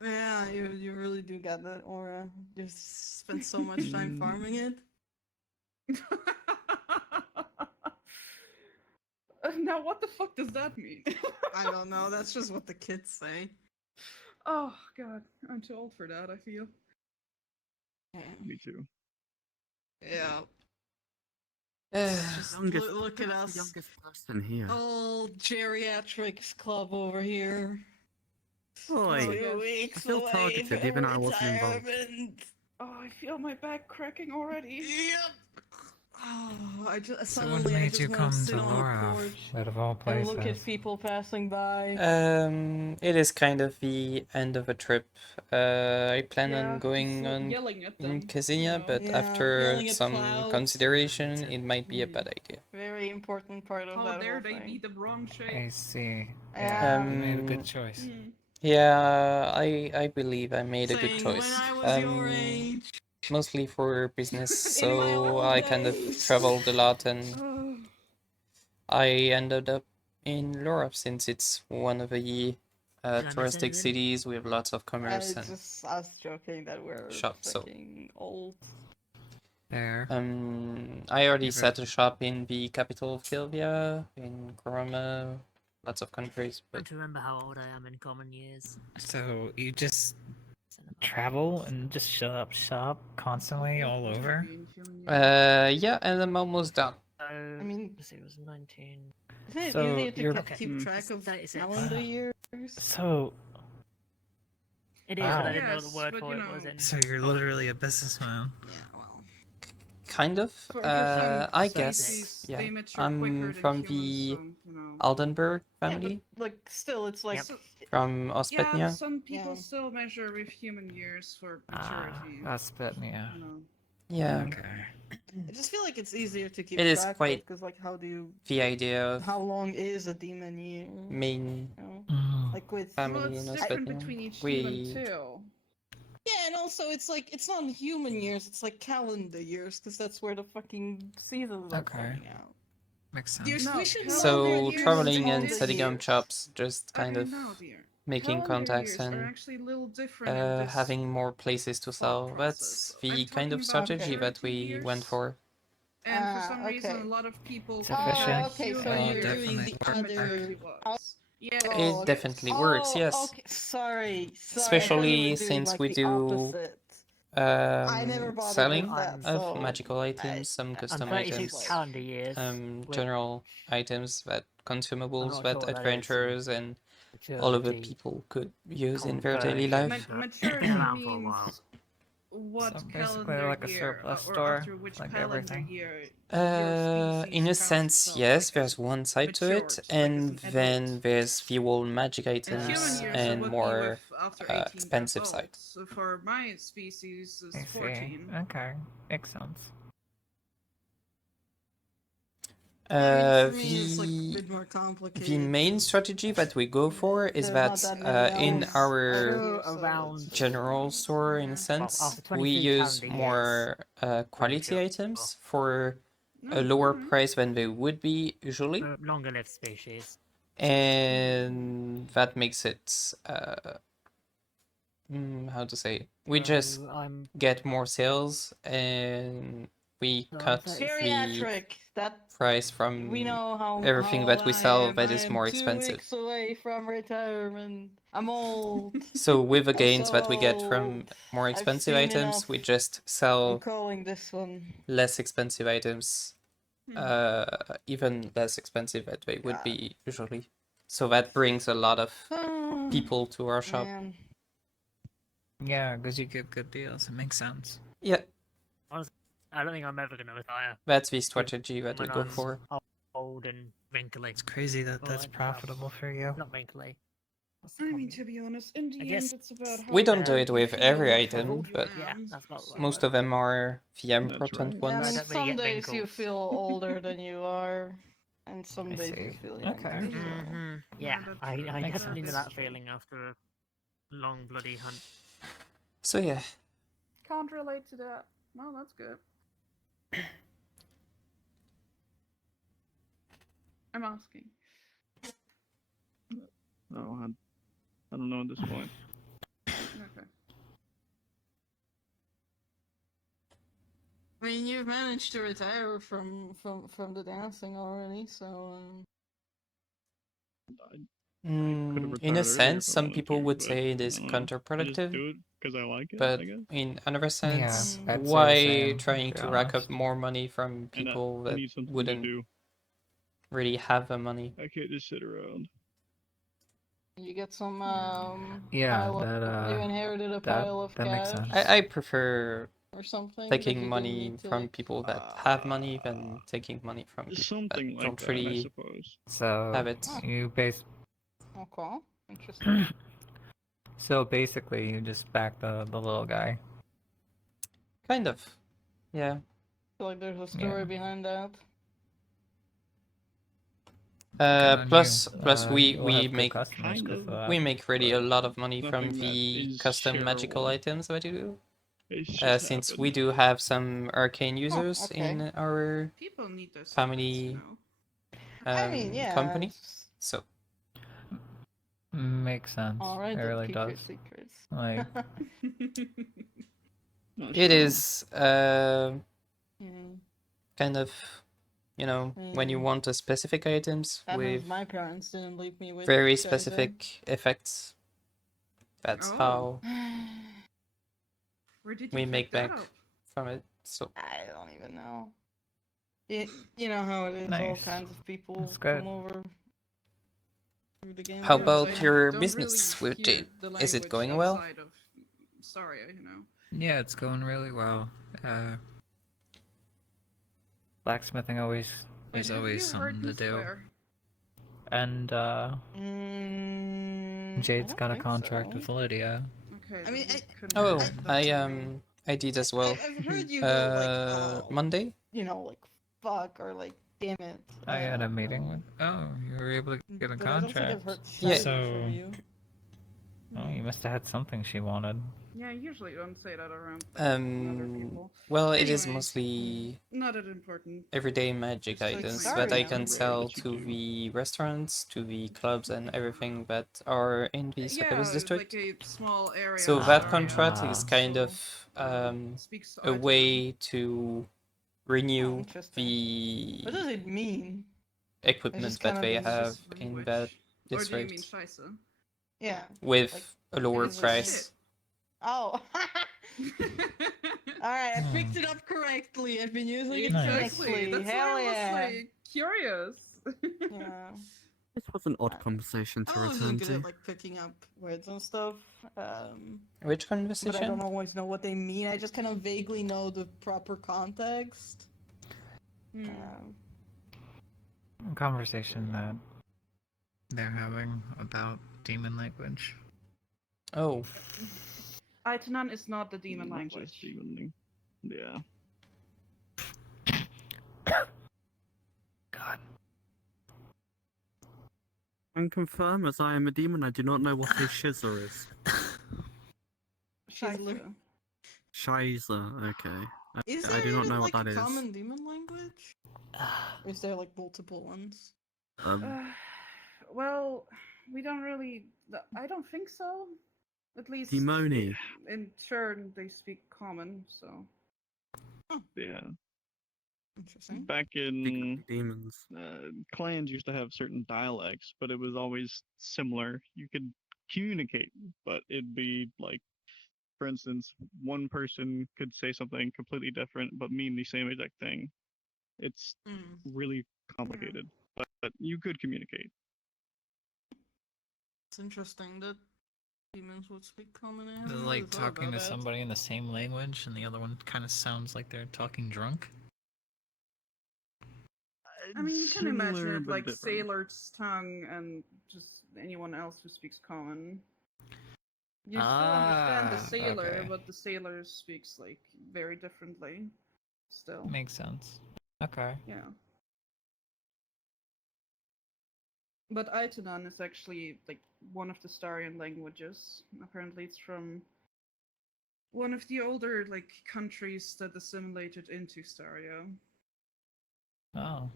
Yeah, you really do got that aura. You spent so much time farming it. Now what the fuck does that mean? I don't know. That's just what the kids say. Oh god, I'm too old for that, I feel. Me too. Yeah. Uh, Just Youngest, look at the us. youngest person here. Old geriatrics club over here. Oh, Boy, yes. 2 I weeks feel away targeted from even though I wasn't involved. retirement. Oh, I feel my back cracking already. Yep. Oh, I just So what suddenly I made just you want to come sit to on a Lorath, porch out of all and look places? at people passing by. it is kind of the end of a trip. I plan Yeah, on going it's like on yelling at in them. Khaslana, but Yeah, after yelling at some clouds. consideration, it might be a bad idea. Very important part of How that dare whole they thing. be the wrong I shape? see. Yeah. Yeah, you made a good Um, choice. Mm. Yeah, I believe I made a good Saying, choice. when I was your age. Mostly for business, In my so old I kind of days. traveled a lot, and Oh, I ended up in Lorath since it's one of the Can I miss touristic anything? cities with lots of commerce I and just I was joking that we're shop. So fucking old. There. I already You've set a shop in the capital of Kilvia, in Koroma, lots of countries, I but don't remember how old I am in common years. So you just Send them up. travel and just shut up shop constantly all over? yeah, and I'm almost done. So, I mean, let's see, it was 19. isn't it So easier to you're- Okay. keep track of 36. calendar years? So It is, but Wow. I didn't know what the Yes, word but for you it was know- in. so you're literally a businessman. Yeah, well. Kind of. For some I species, guess. Yeah. they mature I'm quicker from than humans, the so, you know. Aldenburg Yeah, family, but like still, it's like Yep. from Yeah, Ospetnia. some people Yeah. still measure with human years for maturity. That's bit me. You know. Yeah, Okay. I just feel like it's easier to keep It is track quite- because like how do you the idea of how long is a demon year? main You know? Mm. Like with family Well, in it's different Ospetnia. between each We demon too. yeah, and also it's like it's not human years, it's like calendar years because that's where the fucking seasons are Okay. coming out. Makes Years- sense. No, we should calendar so years traveling and exist. setting up years. shops, just kind Okay, of no, dear. making Calendar contacts years are and actually a little different in this having more places to thought sell. process. That's I'm the kind talking of about strategy that maturity we went years, for. and for some reason, okay. a lot of people It's compare efficient. Okay, so human Oh, you're years doing definitely the where work. maturity other. was. Yes. It Oh, definitely works, yes. Okay, sorry. I thought you Especially were doing, since like, we the do opposite. I never bothered selling with that, of so magical items, some I'm custom 36 items, calendar years. with- general items that I'm consumables not that sure what that is, adventurers and all of the maturity people could use in their daily conversion, life. but it's Maturity been around for a means while. what So basically calendar like a year, surplus or store, after which like calendar everything. year In a sense, yes, there's one side to it, and then there's the old magic And items human years and are what more we with after 18 expensive years side. old. So for my species is I see. 14. Okay. Makes sense. For me, it's like a bit more The complicated. main strategy that we go for is There's that not that many in elves our here, so around it's- general store, in a Yeah. sense, after we 23 use calendar more quality sure. items for No, a lower alright. price than they would be usually, Longer lived species. and that makes it how to say, we just So I'm get more sales and we So I'm cut 36. the Geriatric. That price from we know how everything how that old we I sell am. that I is am more 2 expensive. weeks away from retirement. I'm old. So with the I'm gains so that we get from old. more I've expensive seen items, enough. we just I'm sell calling this one. less expensive items, Hmm. even less expensive that they would God. be usually. So that brings a lot of people to our shop. Man. Yeah, because you get good deals. It makes sense. Yeah, I don't think I'm ever gonna retire. that's the strategy that we When go I'm for. old and wrinkly. It's crazy that Well, that's well, profitable for you. Not wrinkly. What's the I mean, problem? to be honest, in the I end, guess it's about how We don't do proud it you with feel every of item, who you but Yeah, am, that's about so- what most of them are the That's important right. Yeah, I ones. mean, don't really some get days you wrinkles. feel older than you are, and some I days you see. feel Okay. younger. So. Mm-hmm. Yeah, that's I true. I Makes definitely know sense. that feeling after a long bloody hunt. So yeah, Can't relate to that. Well, that's good. I'm asking. No, I don't know at this point. Okay. I mean, you've managed to retire from the dancing already, so could have In retired a earlier sense, if I some wanted people to, would but say it I is don't know. I just counterproductive, do it because I like it, but I guess. in another Yeah, sense, Mm. that's why same, trying to be to rack honest. up more money from And people I that need something to wouldn't do. really have the money? I can't just sit around. You get some Yeah, pile of, you that inherited a that pile of that makes cash sense. I prefer or something that you taking didn't money need to from like. people that have money than taking money from people that Something like don't that, I really suppose. So have it. you base Okay, interesting. so basically you just back the little guy. Kind of. Yeah. I feel like there's a story Yeah. behind that. Good on Plus you. we You'll have good make customers Kind because of, of that. we make really a lot of money from nothing that the is custom magical shareable. items that you do. It's just Since we happened. do have some arcane users okay. in our People need those family I mean, yeah. company, It's so Makes sense. all right, It then really keep does. your secrets. Like Not it sure. is Mm. kind of, you know, when you Mm. want a specific items That means with my parents didn't leave me with very Scheiße. specific effects. That's Oh. how Where did you we pick make that back up? from it. So I don't even know. You know how it is. All Nice. kinds of people That's good. come over through the game. how Yeah, 'cause about I your don't business really with hear Jade? the Is it language going well? outside of Saria, you know. yeah, it's going really well. Blacksmithing always Wait, is have always you heard something to me do. swear? And I Jade's don't got a think contract so. with Lydia. Okay. I mean, then we couldn't Oh, have that I theory. I did as well. I've heard you go like, oh, Monday. you know, like fuck or like, damn it. I had a meeting with. Oh, you were able to get a But I don't think I've contract. heard Yeah. Scheiße So- from you. Oh, you must have had something she wanted. Yeah, I usually don't say that around other people. Well, it is Anyway. mostly Not that important. everyday magic Just like items Saria. that I Right, can that sell you to do. the restaurants, to the clubs, and everything that are in the Yeah, Suvis it's like district. a small area. So of that Saria, contract is Ah. kind so, of speaks a Itenan. way to renew interesting. the What does it mean? equipment just that kind of they it's have Just in language. that Or do you mean district Scheisse? Yeah. with like, a lower it's price. Oh. Alright, I Hmm. picked it up correctly. I've been using it Nice. Exactly. correctly. That's Hell why I was yeah. like curious. Yeah. This was an odd conversation to I'm always return good to. at like picking up words and stuff. Which But I conversation? don't always know what they mean. I just kind of vaguely know the proper context. Hmm. A conversation that they're having about demon language. Oh, Itenan is not the demon Not language. just demon. Yeah. God. And confirm, as I am a demon, I do not know what a shizzer is. Scheisse. Shizer, okay. Is I there do not even know like what that a is. common demon language? Or is there like multiple ones? Well, we don't really. I don't think so. At least Demoni. in turn they speak common. So Yeah. Interesting. Back in demons. clans used to have certain dialects, but it was always similar. You could communicate, but it'd be like, for instance, one person could say something completely different but mean the same exact thing. It's Mm. really complicated, but you could communicate. It's interesting that demons would speak common. I They're haven't really like thought talking about to that. somebody in the same language, and the other one kind of sounds like they're talking drunk. I mean, you can imagine Similar, it but like different. sailor's tongue and just anyone else who speaks common. You still understand the Ah, sailor, okay. but the sailor speaks like very differently. Still, Makes sense. Okay. yeah. But Itenan is actually like one of the Starian languages. Apparently, it's from one of the older like countries that assimilated into Staria. Oh,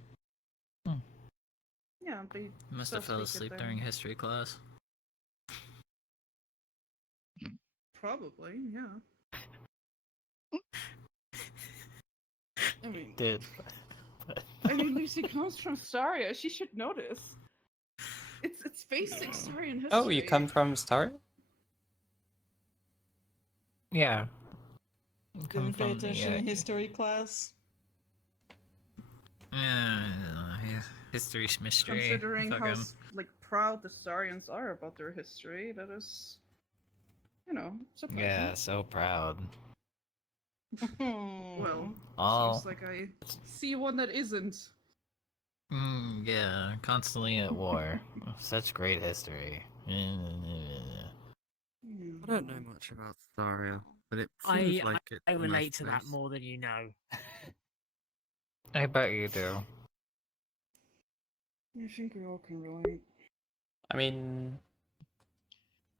Yeah, they must still have fell speak it asleep there. during history class. Probably, yeah. I mean, Did. I mean, Lucy comes from Staria. She should know this. It's basic story and history. Oh, you come from Star? Yeah. Come Didn't pay from the, attention in history class. History's mystery. Considering how Fucking. like proud the Starians are about their history, that is, you know, surprising. Yeah, so proud. Well, All. seems like I see one that isn't. Yeah, constantly at war. Such great history. I don't know much about Staria, but it seems like it's I a relate nice to that place. more than you know. I bet you do. I think we all can relate. I mean,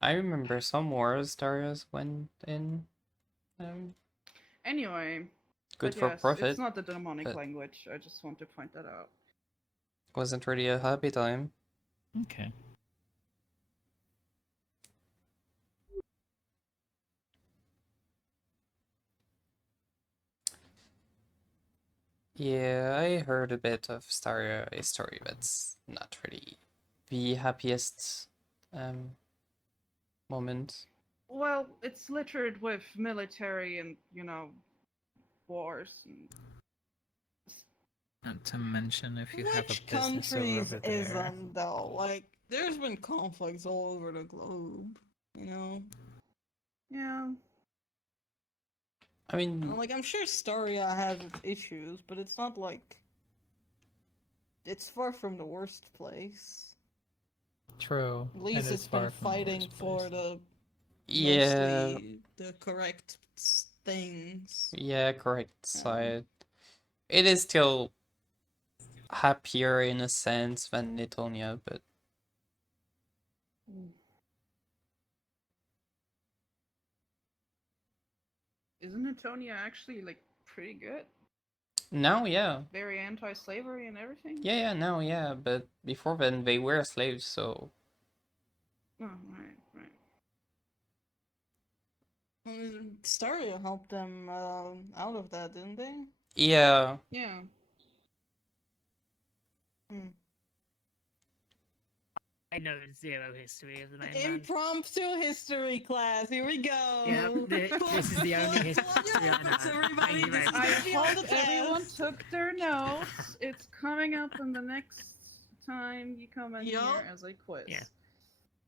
I remember some wars Darius went in. Anyway, Good but for yes, profit. it's not the demonic but- language. I just want to point that out. Wasn't really a happy time. Okay. Yeah, I heard a bit of Staria history, but it's not really the happiest moment. Well, it's littered with military and, you know, wars. And... Not to mention if you have Which a business countries over there. isn't though? Like, there's been conflicts all over the globe, you know? Yeah. I mean, Like, I'm sure Staria has its issues, but it's not like... It's far from the worst place. True. At least It is it's been far from the fighting worst for place. the yeah, mostly the correct things. yeah, correct side. It is still happier in a sense than Nitonia, but Isn't Antonia actually, like, pretty good? now, yeah. Very anti-slavery and everything? Yeah, now, yeah, but before then they were slaves, so Oh, right. Staria helped them out of that, didn't they? yeah. Yeah. I know zero history of the mainland. Impromptu history class. Here we go. Yep, this is the only history I know. Thank you very I much. hope everyone took their notes. It's coming up in the next time you come in Yup. here as a quiz. Yeah.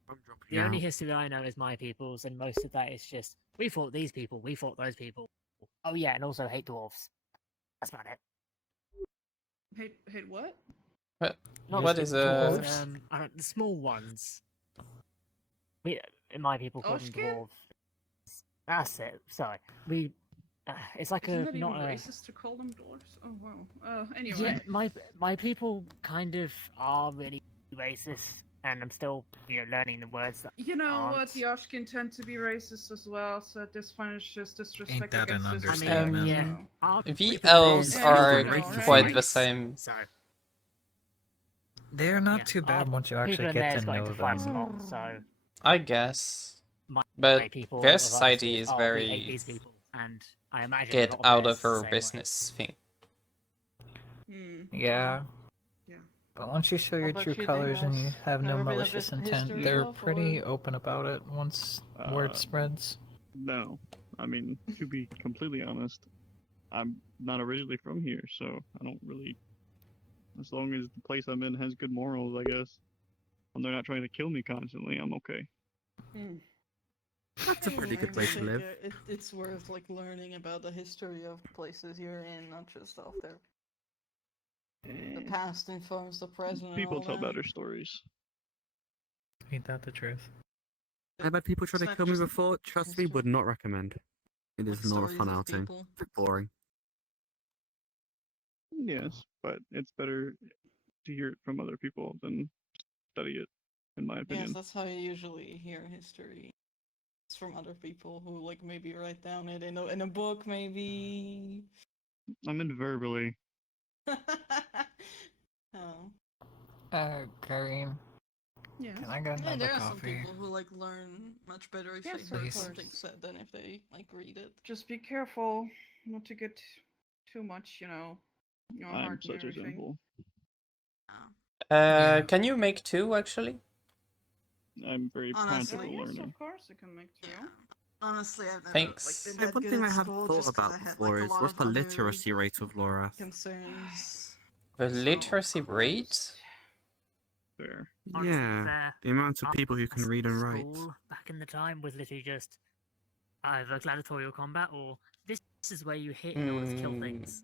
I'm dropping The only out. history I know is my people's, and most of that is just we fought these people, we fought those people. Oh yeah, and also hate dwarves. That's about it. Hate what? Not What the is dwarves, I don't, the small ones. We, my people call them Oshkin? dwarves. That's it. Sorry, we. It's like Isn't a that not even a. racist to call them dwarves? Oh wow. Anyway. Yeah, my people kind of are really racist, and I'm still learning the words that You know what? aren't. The Oshkin tend to be racist as well, so at this point it's just disrespect that an against disrespect. understatement? yeah. so- Our The people elves are Yeah, are you know, right? quite the race, same. So They're not yeah, too bad our once you people actually in get there's to going know to fight a them. lot. So I guess. my But people their of us society is we hate very these people, and I imagine a get lot out theirs of the her same way. business thing. Yeah. Yeah. But once you show your about true you, colors and you Daniels? have no Never been a malicious bit intent, history they're buff, pretty or- open about it once word spreads. No, I mean, to be completely honest, I'm not originally from here, so I don't really. As long as the place I'm in has good morals, I guess, and they're not trying to kill me constantly, I'm okay. That's a pretty good way to live. It's worth like learning about the history of places you're in, not just off their the past informs the present. and People all tell that. better stories. Ain't that the truth? I've had people try It's to not kill me just before. Trust me, history. would not recommend. It Like is not a stories fun of outing. people. It's boring. Yes, but it's better to hear it from other people than study it, in my Yes, opinion. that's how you usually hear history. It's from other people who like maybe write down it in a book, maybe. I'm in verbally. Oh. Kareem, Yes. can I get Yeah, another there are some coffee? people who like learn much better if Yes, they of hear course. something said than if they like read it. Just be careful not to get too much, your I'm heart and such a everything. simple. Oh. Yeah. Can you make two actually? I'm very Honestly. practical Yes, learner. of course you can make two. Yeah. Honestly, I've never Thanks. like been Hey, that one good thing at I have school thought just 'cause about I had before like a is lot what's of the other literacy rate of Lorath? concerns. The So, literacy rate? Christ. Fair. On Yeah, the amount of our people who can read and write. school back in the time was literally just either gladiatorial combat or this is where you hit in order to kill things.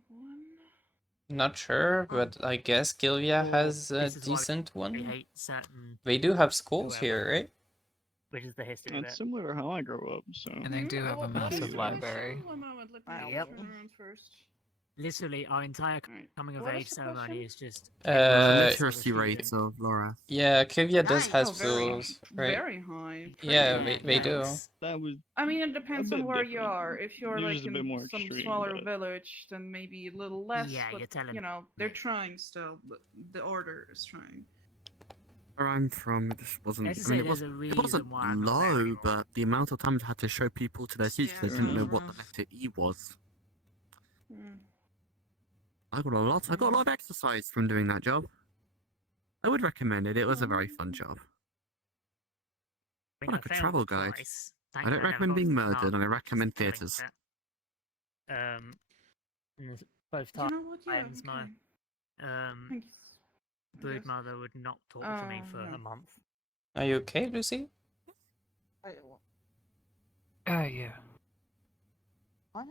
Not sure, but I guess Kilvia Or has a this is why decent we one. hate certain They do have schools whoever, here, right? which is the history of That's it. similar to how I grew up, so. And they do have a What is massive the library. question? One moment, let me Yep. turn around first. Literally, our entire Alright. coming of What is age the ceremony question? is just The Uh, literacy rates of Lorath. Yeah, Kilvia does Nice. have Oh, very, schools, right? very high. Yeah, Pretty they do. nice. That was I mean, it a depends on bit where you different. are. If you're Yours like is a bit in more some extreme, smaller but- village, then maybe a little less. Yeah, but you're telling you know, they're me. trying still. But the order is trying. Where I'm from, it just wasn't. Let's I say mean, it there's wasn't. a It wasn't reason why I'm not there low, anymore. but the amount of times I had to show people to their seats, Yeah, they didn't know sounds what the rough. letter E was. Hmm. I got a lot. I got a lot of exercise from doing that job. I would recommend it. It was a very fun job. I mean, What like a failed travel guide. twice. I Thankfully, don't never recommend got being to the murdered, final, and I which is recommend the killing theatres. bit. And both You know what? Yeah. times my Okay. um Thanks. I brood guess. mother would not talk to me for no. a month. Are you okay, Lucy? Yeah. What?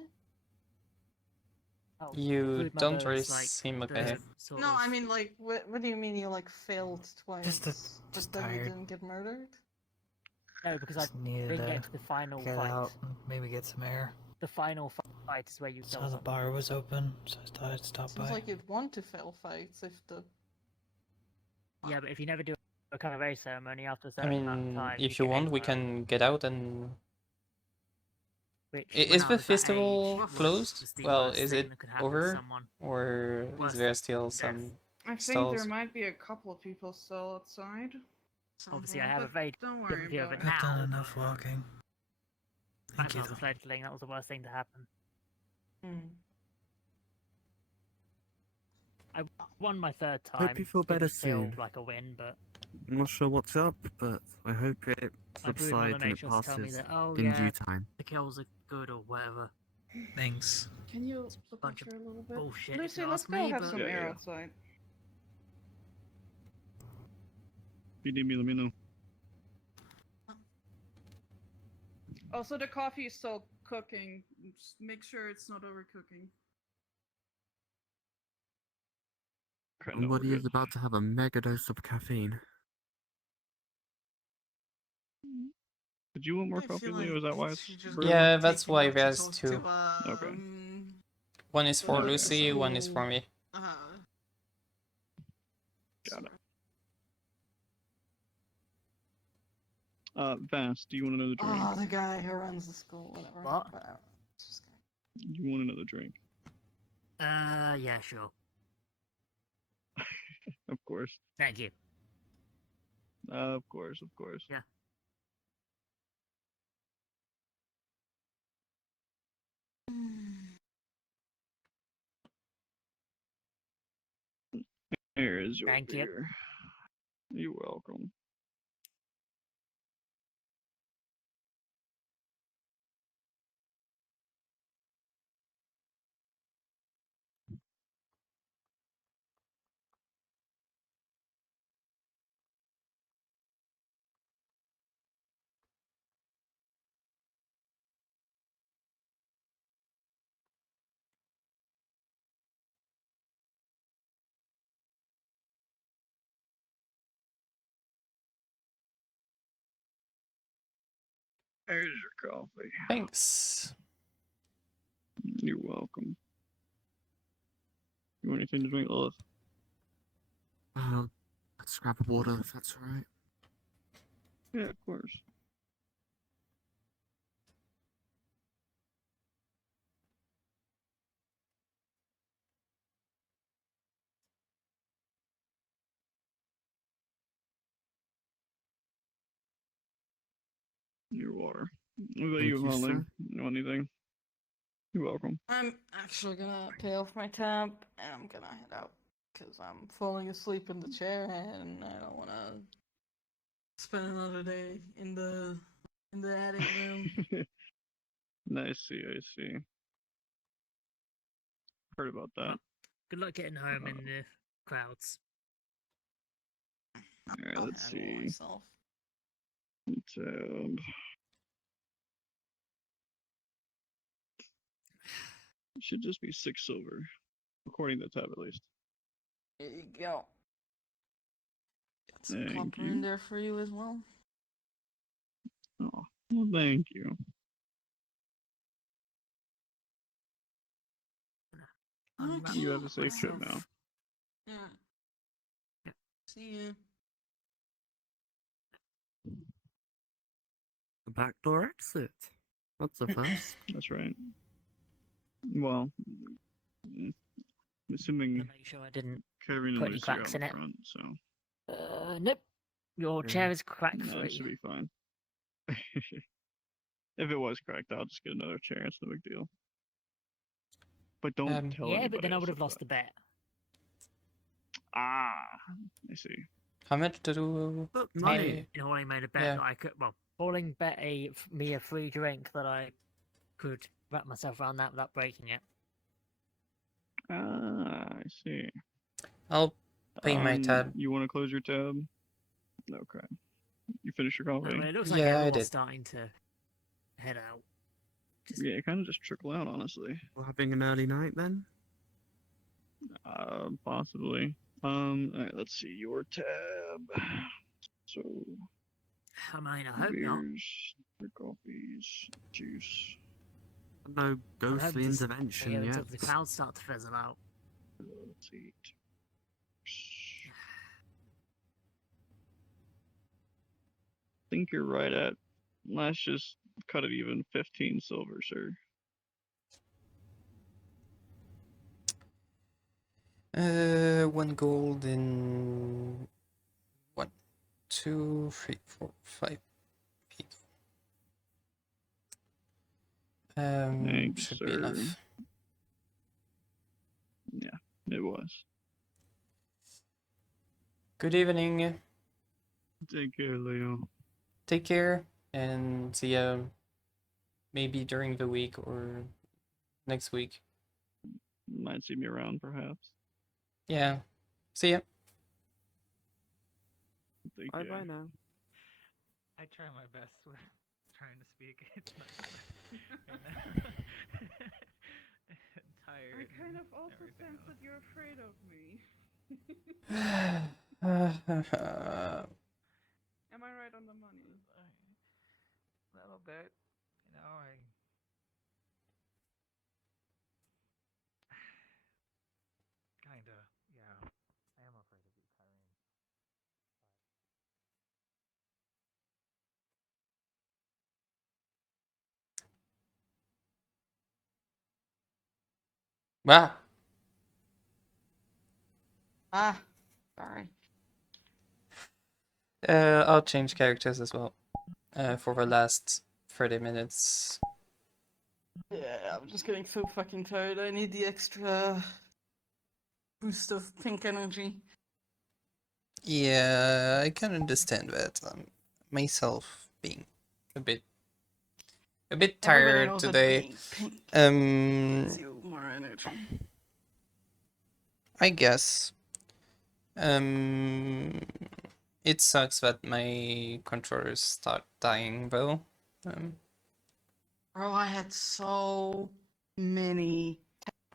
Oh, You brood don't mother really is like seem the okay. sort No, of I mean like, what do you mean you like failed twice? Just but then you tired. didn't get murdered? no, because I Just needed didn't to get to the final get fight. out and maybe get some air. The final fight is where you Saw kill the someone. bar was open, so I thought I'd stop Seems by. like you'd want to fail fights if the. Yeah, but if you never do a coming of age ceremony after a I certain amount of mean, time, if you you get want, we exiled. can get out and. Which, Is when I the was that age, festival was closed? just the Well, worst is thing it that could happen to over? someone. Or Worse is there than still death. some I think stalls? there might be a couple of people still outside. Obviously, I have a But very don't worry different view of about it it. I've done now. enough walking. Back Thank when you, I was a though. fledgling, that was the worst thing to happen. I won my third time. Hope you feel better Didn't feel soon. like a win, but I'm not sure what's up, but I hope it my brood mother subsides and made it sure to tell me passes that, oh in yeah, due time. the kills are good or whatever. Thanks. Can you look bunch up of here a little bit? bullshit, if Lucy, you let's ask go me, have but- some Yeah, air yeah. outside. If you need me, let me know. Also, the coffee is still cooking. Just make sure it's not overcooking. Okay, no, we're Somebody is good. about to have a mega dose of caffeine. Did you want more I coffee, feel Leo? like Is that why it's she just brewing? Yeah, that's taking why out to there's talk two. to, Okay. One is for Okay. Lucy, one is for me. Got it. Vast, do you want another drink? Oh, the guy who runs the school, whatever. What? Whatever. Just kidding. You want another drink? Yeah, sure. Of course. Thank you. Of course, of course. Yeah. Here is your Thank you. beer. You're welcome. There's your coffee. Thanks. You're welcome. You want anything to drink, Lorath? Let's grab a water if that's alright. Yeah, of course. Your water. What about Thank you, you, Holly? sir. You want anything? You're welcome. I'm actually gonna pay off my tab and I'm gonna head out because I'm falling asleep in the chair and I don't wanna spend another day in the attic room. I see, I see. Heard about that. Well, good luck getting home in Uh, the crowds. Alright, I'll let's handle see. myself. Tab. It should just be 6 silver, according to tab at least. There you go. Got some Thank copper in you. there for you as well. Oh, well, thank you. You have a safe trip now. Yeah. Yeah. See you. The backdoor exit. That's a first. That's right. Well, assuming To make sure I didn't Kevin and put any Lucy are cracks out in it. front, so Nope. Your Yeah. chair is crack that should free. be fine. If it was cracked, I'll just get another chair. It's no big deal. But don't tell Yeah, anybody but then I else would have about lost the bet. Ah, I see. How much do But I? money. You know, I made a bet Yeah. that I could. Well, Pauling bet me a free drink that I could wrap myself around that without breaking it. Ah, I see. I'll pay my tab. You want to close your tab? Okay. You finish your coffee? It looks like Yeah, I everyone's did. starting to head out. Just Yeah, kind of just trickle out, honestly. We're having an early night then? Possibly. Alright, let's see your tab. So, I mean, I hope not. beers, the coffees, juice. No I'm hoping ghostly to stay intervention here yet. until the crowds start to fizzle out. Let's see. Think you're right at. Let's just cut it even. 15 silver, sir. One gold in 1, 2, 3, 4, 5 people. Thank you, Should be sir. enough. Yeah, it was. Good evening. Take care, Leo. Take care and see ya maybe during the week or next week. Might see me around, perhaps. Yeah. See ya. Take Bye care. bye now. I try my best with trying to speak. It's not tired. I kind and of also everything sense else. that you're afraid of me. Am I right on the money? A little bit, you know. Kinda, yeah. I am afraid of you, Kyrene. Wow. Ah, sorry. I'll change characters as well. For the last 30 minutes. Yeah, I'm just getting so fucking tired. I need the extra boost of pink energy. Yeah, I can understand that. Myself being a bit Everybody tired knows that today. being pink gives you more energy. I guess. It sucks that my controllers start dying though. Bro, I had so many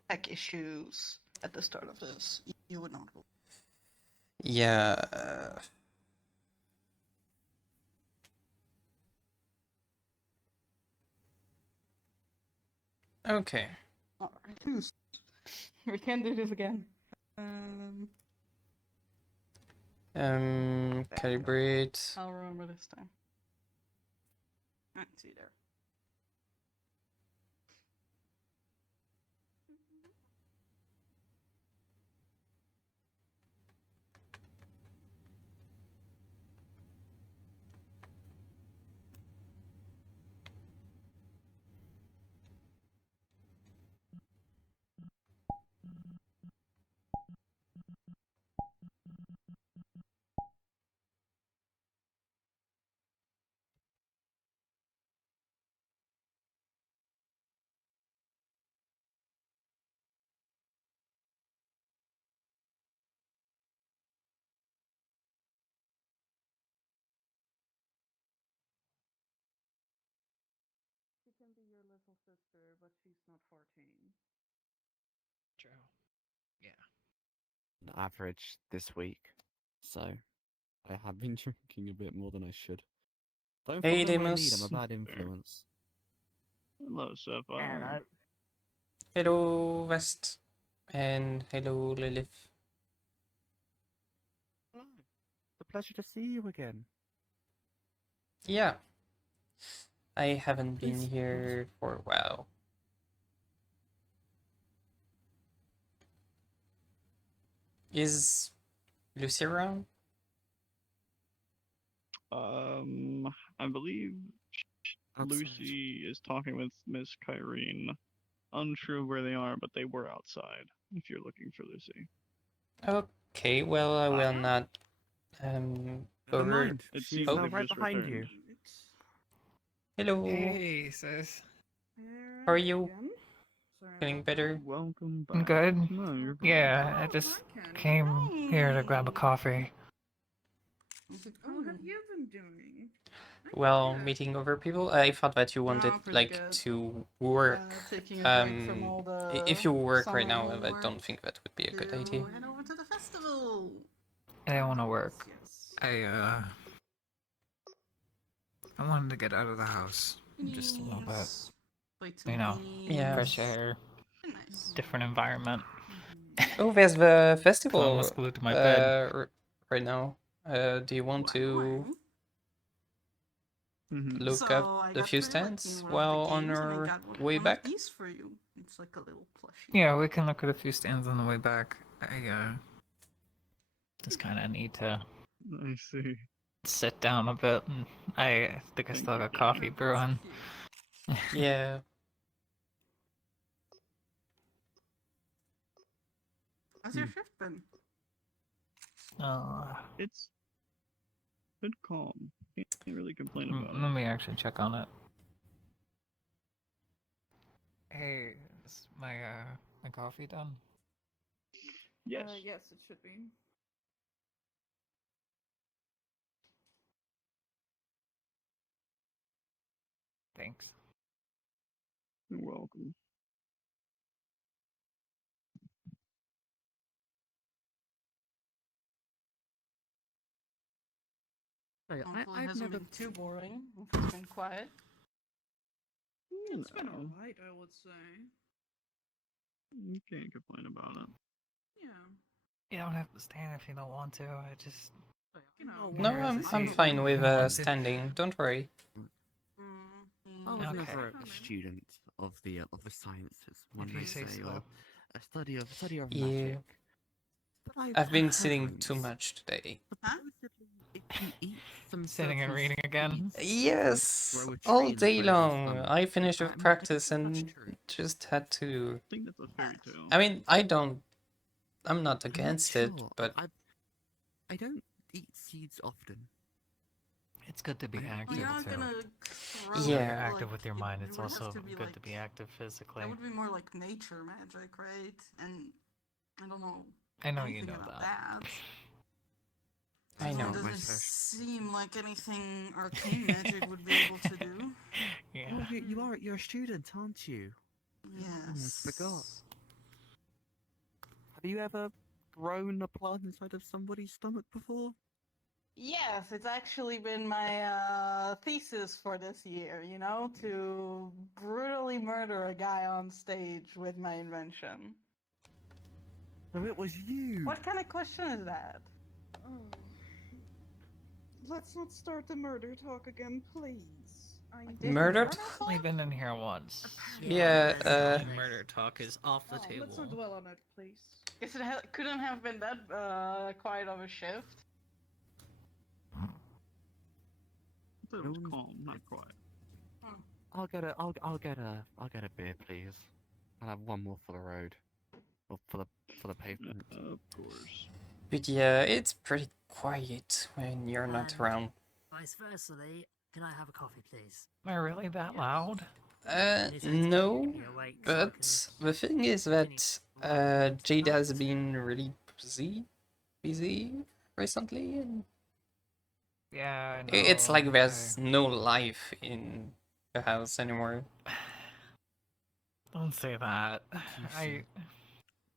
tech issues at the start of this. You would not believe. Yeah. Okay. Alright. We can't do this again. Calibrate. I'll remember this time. See you there. but he's not 14. True. Yeah. Average this week, so I have been drinking a bit more than I should. Don't Hey, follow my lead. I'm Demus. a bad influence. Hello, Sapphire. Hello. Hello, West. And hello, Lilith. Hello. It's a pleasure to see you again. Yeah. I haven't been Please- here for a while. Is Lucy around? I believe Outside. Lucy is talking with Miss Kyrene. Unsure where they are, but they were outside. If you're looking for Lucy, Okay, well, I will not Never over. mind. it She's seems they've right just behind you. returned. Hello. Hey, sis. How are you? Again? Sorry Feeling about better? Welcome I'm back. good. No, you're fine. Yeah, I that. just Hi, Ken. came here to grab a coffee. How have you been doing? Well, Good. meeting over people. I thought that you wanted pretty like good. to work. Taking a break from all If the you work right summer now, I work don't think that would be a good to idea. head over to the festival. I didn't want to work. Yes. I wanted to get out of the house just a little bit. Yes. Play some You know, Yeah. fresh air, Nice. different environment. Oh, there's the So I'm festival almost glued to my bed. right now. Do you want to look So up I a got few to, like, stands one of while the on games, and I our got way one back? of these for you. It's like a little plushie. Yeah, we can look at a few stands on the way back. I just kind of need to I see. sit down a bit, and I think I Thank still you, got Ken. coffee brewing. Yeah. How's your shift been? It's been calm. Can't really complain about Let it. me actually check on it. Hey, is my coffee done? Yes. Yes, it should be. Thanks. You're welcome. Hopefully it I've hasn't never. been too boring. It's been quiet. It's been No. alright, I would say. You can't complain about it. Yeah. You don't have to stand if you don't want to. I just. You know. No, Where is I'm it? fine with I wanted- standing. Don't worry. I was Okay. never a student of the sciences, one If you may say say, so. or a study of Yeah. magic. But I've been heard sitting too rumors. much today. Supposedly, if you eat some Sitting and certain reading again? seeds, it would Yes, grow a all tree in the day front of your long. stomach. I finished with Is practice that much and true? just had to. I think that's a fairy tale. I mean, I'm not I'm against not it, sure. but I don't eat seeds often. It's good to be Well, active You're not too. gonna Yeah. grow If you're it, active like, with your it- mind, it it's would have also to be, good like, to be active physically. That would be more like nature magic, right? And I don't know. I know you anything know about that. I It know. doesn't seem like anything arcane magic would be able to do. Yeah. Oh, you're a student, aren't you? I almost forgot. Yes. Have you ever grown a plant inside of somebody's stomach before? Yes, it's actually been my thesis for this year, you know, to brutally murder a guy on stage with my invention. So it was you. What kind of question is that? Oh. Let's not start the murder talk again, please. I Did Murder? murder Only talk? been in here once. Yeah, Murder talk is off the table. Let's not dwell on it, please. Guess it couldn't have been that quiet of a shift. I thought it was No. calm, not quiet. I'll get a beer, please. I'll have one more for the road, or for the pavement. Of course. but yeah, it's pretty quiet when you're not And around. Vice versa, can I have a coffee, please? Am I really that loud? No, but the thing is that Jade has been really busy recently, and Yeah, I know. it's like there's no life in the house anymore. Don't say that. I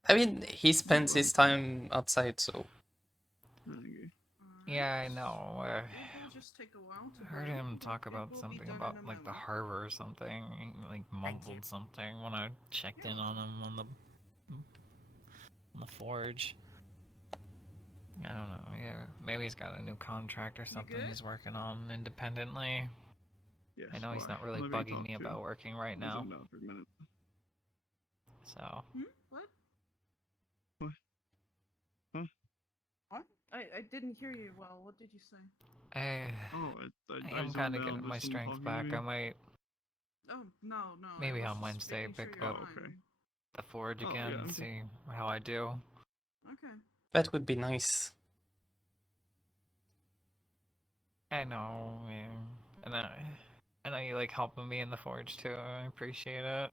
I mean, he spends his time outside, so yeah, I know. It will just take a while to I heard brew, him but talk it about will be something done about in a like the moment. harbor or something. He, like mumbled something when I checked in on him on the forge. I don't know. Yeah, maybe he's got a new contract or something good? he's working on independently. Yes. I know he's not really whoever you bugging talk me to, about working right was now. in for a minute. So What? What? Huh? What? I didn't hear you well. What did you say? I I am zoned kind of out. getting my There's some strength talking back. to me. I might Oh, no. maybe I was on just Wednesday making sure pick you're up fine. okay. the forge Oh, again yeah, and okay. see how I do. Okay. that would be nice. I know, man. And I know you like helping me in the forge too. I appreciate it.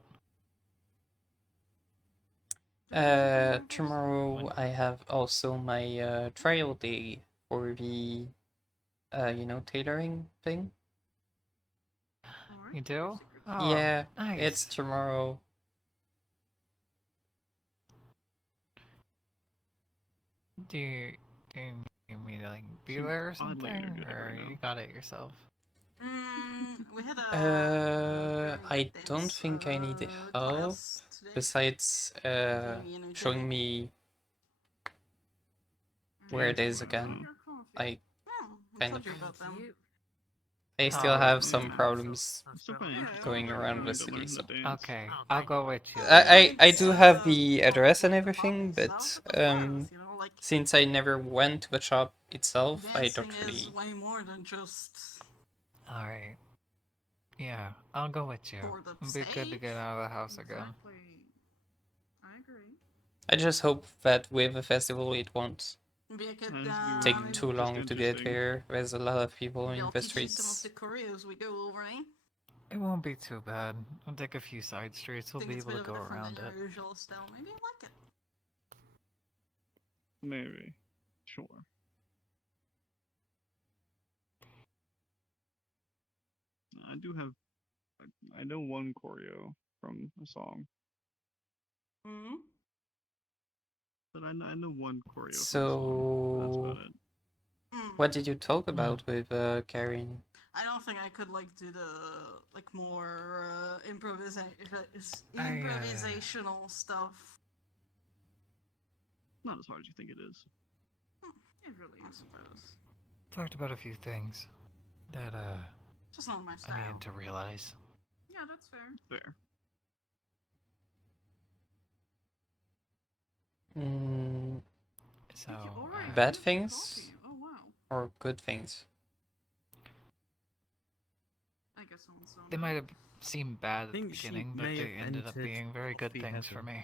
Tomorrow I have also my trial day for the tailoring thing. Alright. You do? Oh, Yeah, nice. it's tomorrow. Do you need me to like be Seems there or oddly something, energetic or right now. you got it yourself? We had a I don't think I need help. Besides, showing me where it is again. I kind of, I still Oh, have Oh, some yeah. problems It's still kind of interesting. going around the to city, learn so. the dance. okay. Oh, I'll thank go you. with you. I do have the address and everything, but since I never went to the shop itself, I don't really. way more than just All right. Yeah, I'll go with you. for the It'd be good to stage. get out of the house again. Exactly. I agree. I just hope that with the festival it won't take Just too long to get interesting. there. There's a lot of people in They'll the teach you some of streets. the choreos we go over, eh? It won't be too bad. I'll take a few side streets. We'll Think be it's a able bit to of go a different around than it. your usual style. Maybe you like it. Maybe. Sure. I do have. I know one choreo from a song, Hmm. but I know one choreo from a song. That's So, about it. what did you talk about with Karen? I don't think I could like do the like more improvisational stuff. Not as hard as you think it is. It really is, I suppose. Talked about a few things that Just not my style. I needed to realize. Yeah, that's fair. Fair. Mm, So Alright, bad beautiful things coffee. Oh wow. or good things? I guess someone's they might have seemed bad at the think she beginning, but may they have ended up entered being very good coffee things for heaven.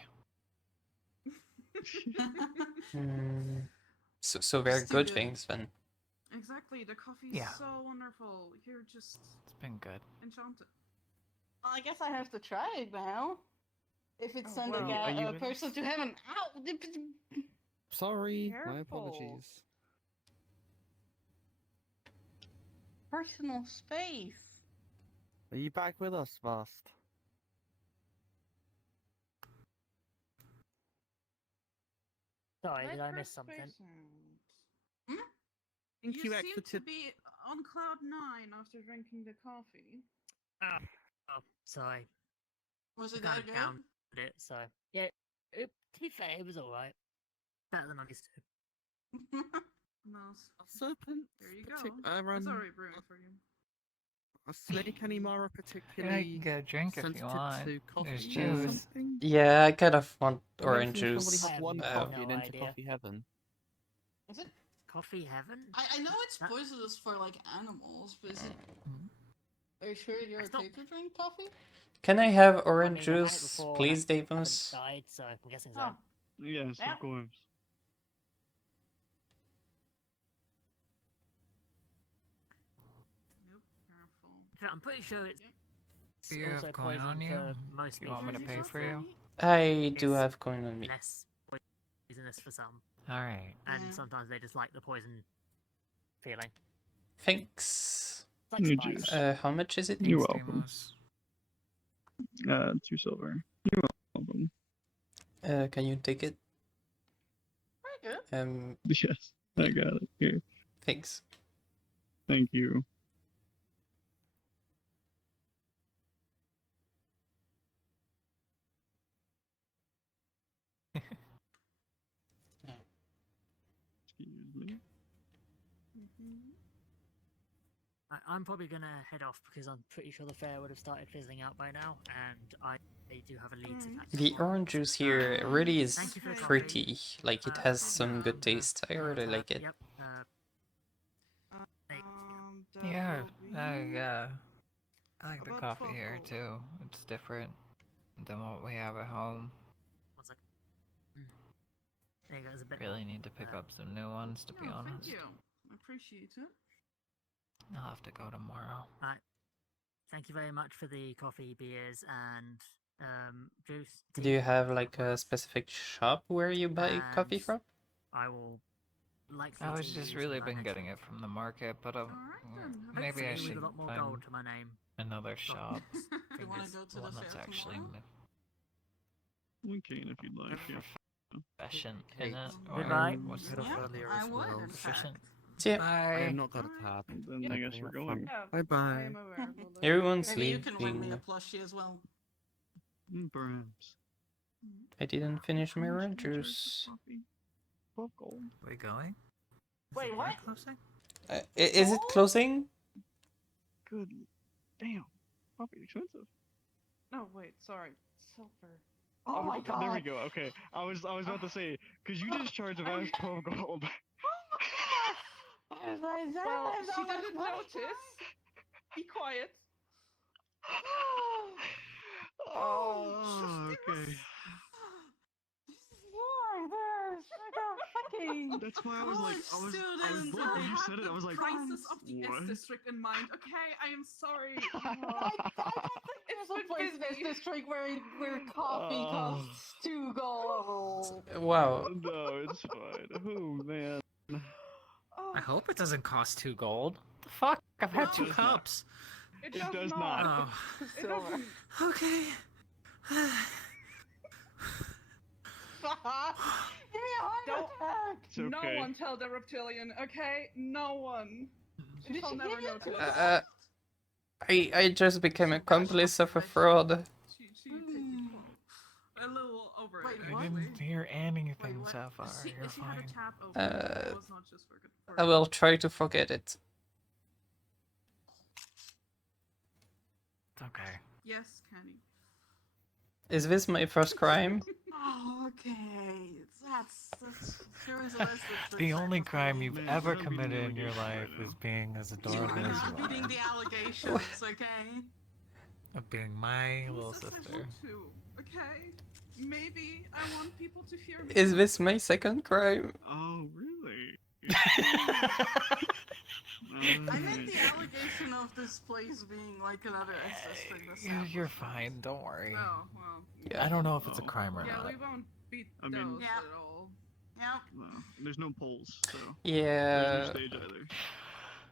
me. So very Just too good good. things then. Exactly, the coffee is Yeah. so wonderful. You're just It's been good. enchanted. Well, I guess I have to try it now. If it's Oh, sending well. Are you a in? person to heaven. Ow! Sorry, my Careful. apologies. Personal space. Are you back with us, Vast? Sorry, did Let I her miss something? space out. Think You you seem to exited. be on cloud 9 after drinking the coffee. Oh, sorry. Was I it kind that of good? downed it, so yeah. To be fair, it was alright. Better than I used to. Mouse. Serpent. There you go. It's already brewing for you. A snake animara And I particularly can get a drink if you sensitive want. to coffee There's or juice. something? Yeah, I kind of want I've orange never seen somebody juice. have one I have coffee and no enter idea. coffee heaven. Is it? Coffee heaven? I know it's That- poisonous for like animals, but is it? Are you sure you're It's not- okay to drink coffee? Can I have I orange mean, I've had it juice, before and please, I haven't Davos? died, so I'm guessing so. Oh, Yes, Yeah. of course. Nope, careful. I'm pretty sure it's Do you also have coin poison on you? for most Do you want me to species. pay for you? I do It's have coin on me. less poisonous for some, Alright. and Yeah. sometimes they just like the poison feeling. Thanks. It's like New spice. juice. How much is it? You're Thanks, welcome. Deimos. 2 silver. problem. Can you take it? Very good. Yes, I got it. Here, Thanks. thank you. Excuse me. I'm probably gonna head off because I'm pretty sure the fair would have started fizzling out by now, and I do have a lead to catch. The tomorrow. orange juice here really is Thank you for the coffee. pretty. Like, it has Good some night. good taste. I really But, like it. Yep. Yeah, that'll be I like the about coffee 12 here gold. too. It's different than what we have at home. One sec. There you go. There's a bit. Really need to pick up some new ones, to be No, honest. thank you. I appreciate it. I'll have to go tomorrow. Thank you very much for the coffee, beers, and juice. Do tea, you have like whatever. a specific shop where you buy coffee And from? I will likely. I was to just use really them back been next getting week. it from the market, but Alright then. maybe I Hopefully should with a lot more find gold to my name. another shop. Do you want to Because go to one the that's fair actually tomorrow? We can if you'd like. Yeah. proficient in it. Goodbye. Or what's Head the off Yeah, earlier I as would, well. in proficient? fact. See ya. I Bye. have not got a tab. Then I guess we're going. Yeah, Bye bye. I am aware. Hold on. Everyone's Maybe you can win me a leaving. plushie as well. Perhaps. I didn't finish my How much orange do you charge for juice. coffee? 12 gold. We going? Wait, what? Closing? Is it closing? Good. Damn. Coffee expensive. No, wait, sorry. Silver. Oh my god. There we go. Okay. I was about to say, because you just charged about 12 gold. Well, she didn't notice. Be quiet. Oh, okay. That's why I was like, I was when you said it, I was like, Prices of the what? S district in mind. Okay, I am sorry. There's a place in this district where coffee Oh. costs 2 gold. Wow. No, it's fine. Oh man. I hope it doesn't cost 2 gold. The fuck? I've had No. 2 It does not. cups. It It does does not. not. Oh. It doesn't. Okay. Give me a heart Don't- attack! It's okay. No one tell the reptilian, okay? No one. Did She'll she never give you notice. I just became accomplice of a fraud. She takes a little over Wait, it. I what? actually. didn't hear anything what? so far. She, You're she had a fine. tab open. It was not just for I will try to forget it. It's okay. Yes, Kenny. Is this my first crime? Oh, okay. That's sure is a list of The things only I crime fully- you've Man, ever that'd be committed no in your allegation life right is now. being as You adorable are as not you beating are. the allegations, okay? Of being my Who little says I sister. want to? Okay? Maybe I want people to fear me. Is this my second crime? Oh, really? I meant the allegation of this place being like another ancestor. You're fine. Don't worry. Oh, well. Yeah. I don't know if it's a Oh. crime or Yeah, not. we won't beat I mean- those Yeah. at all. Yep. Well, there's no polls, so there's Yeah. no stage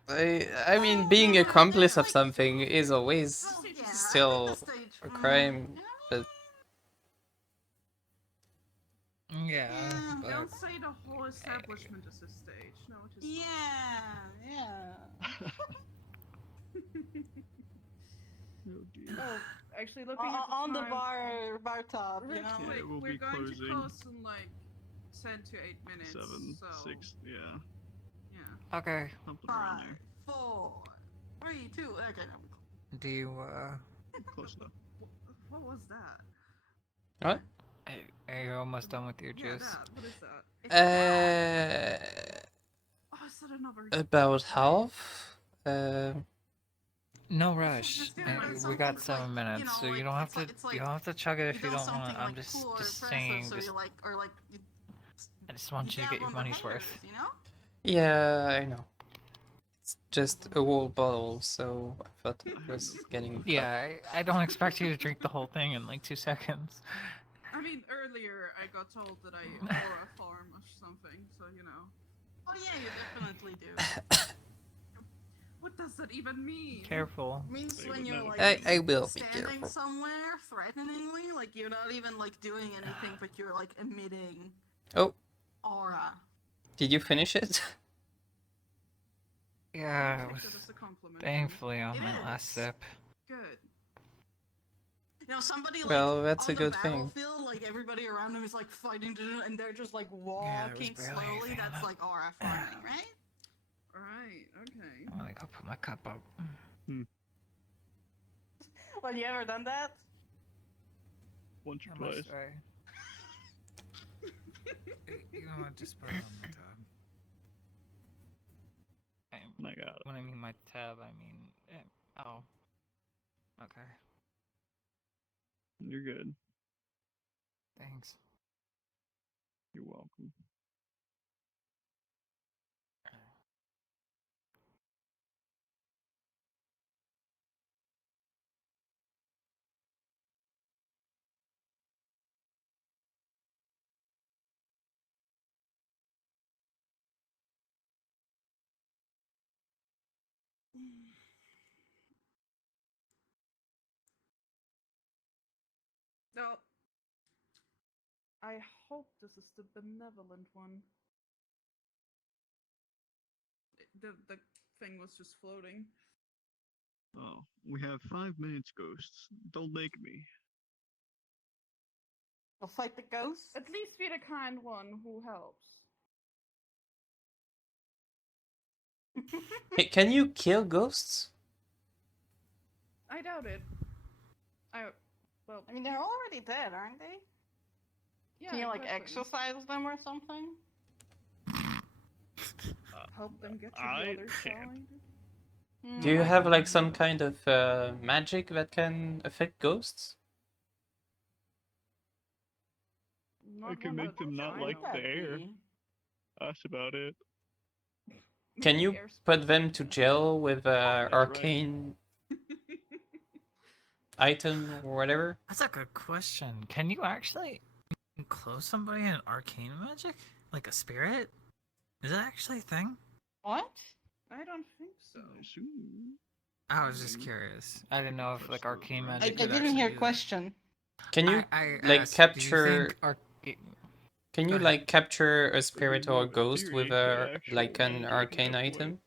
either. I mean, being accomplice of something is always Well, yeah, still I think the stage, a crime, but Yeah, Yeah. but Don't say the whole establishment is a stage. No, it is Yeah. Oh, dear. not. Oh, actually, looking at On the time, bar top, you real know. Yeah, quick, we'll we're be going closing. to close in like 10 to 8 minutes. 7, so 6, yeah. yeah. okay. Something around 5, there. 4, 3, 2. Okay. Do you Close enough. What was that? what? are you almost done with your Yeah, juice? that. What is that? Oh, is that another? About half. No rush. Just do And it. we Something got like, 7 minutes, you know, so you like, don't have it's to. like- it's like you don't have to chug it if you do don't something want. I'm like just cool or just impressive, saying. so Just, you like, or like you, I just want you to dab get your on the money's hangers, worth. you know? Yeah, I know. It's just a whole bottle, so I thought it I was have no getting. Yeah, I don't expect you to drink the whole thing in like 2 seconds. I mean, earlier I got told that I wore a farm or something, so you know. Oh yeah, you definitely do. What does that even mean? Careful. Means They when would you're know. like I will be standing careful. somewhere threateningly, like you're not even like doing anything, but you're like emitting Oh, aura. did you finish it? Yeah, I it was take that as a compliment. thankfully on It my last is. sip. Good. You know, somebody like Well, that's on a the good thing. battlefield, like everybody around them is like fighting, and they're just like it was walking barely slowly. anything That's that- like aura farming, right? Alright, okay. I'm gonna go put my cup up. Well, you ever done that? Once or I must twice. try. You know what? Just put it on my tab. I got it. When I mean my tab, I mean. Oh. Okay. You're good. Thanks. You're welcome. Now, I hope this is the benevolent one. The thing was just floating. Oh, we have 5 minutes, ghosts. Don't make me. We'll fight the ghosts. At least be the kind one who helps. Hey, can you kill ghosts? I doubt it. Well, I mean, they're already dead, aren't they? yeah. Can you like exactly. exercise them or something? Help them get to I the other can't. side? Do you have like some kind of magic that can affect ghosts? Not can one make that them not I like know. the air. That's about it. Can you Air put them to gel with right. arcane item or whatever? That's a good question. Can you actually enclose somebody in arcane magic? Like a spirit? Is that actually a thing? What? I don't think so. I assume. I was just curious. I didn't know if Touch like those arcane around. magic. I could didn't actually hear do that. question. Can you I like asked, capture? Do you think Can Go you ahead. like capture a spirit or a in ghost theory, with yeah, a actual like an magic arcane that way. item?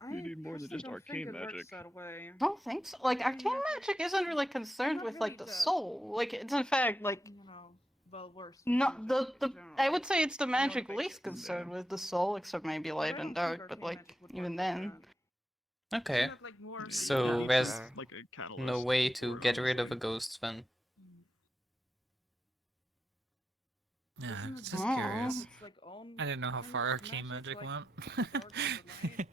I You need more than personally just don't arcane think it magic. works that way. I don't think so. Like Arcane arcane magic isn't really concerned not with really like the that- soul. Like it's in fact like You know, well versed. in not magic the in general. I would say it's the know magic the least basics. concerned with the soul, except maybe But I light don't and think dark. But arcane like magic would even work like then, that. Okay, Isn't that, like, more of a So you need there's like a catalyst no way for to it, get rid of a honestly. ghost then. Yeah, Isn't it just just curious. its, like, own I didn't know how kind far of arcane magic like went. dark or light?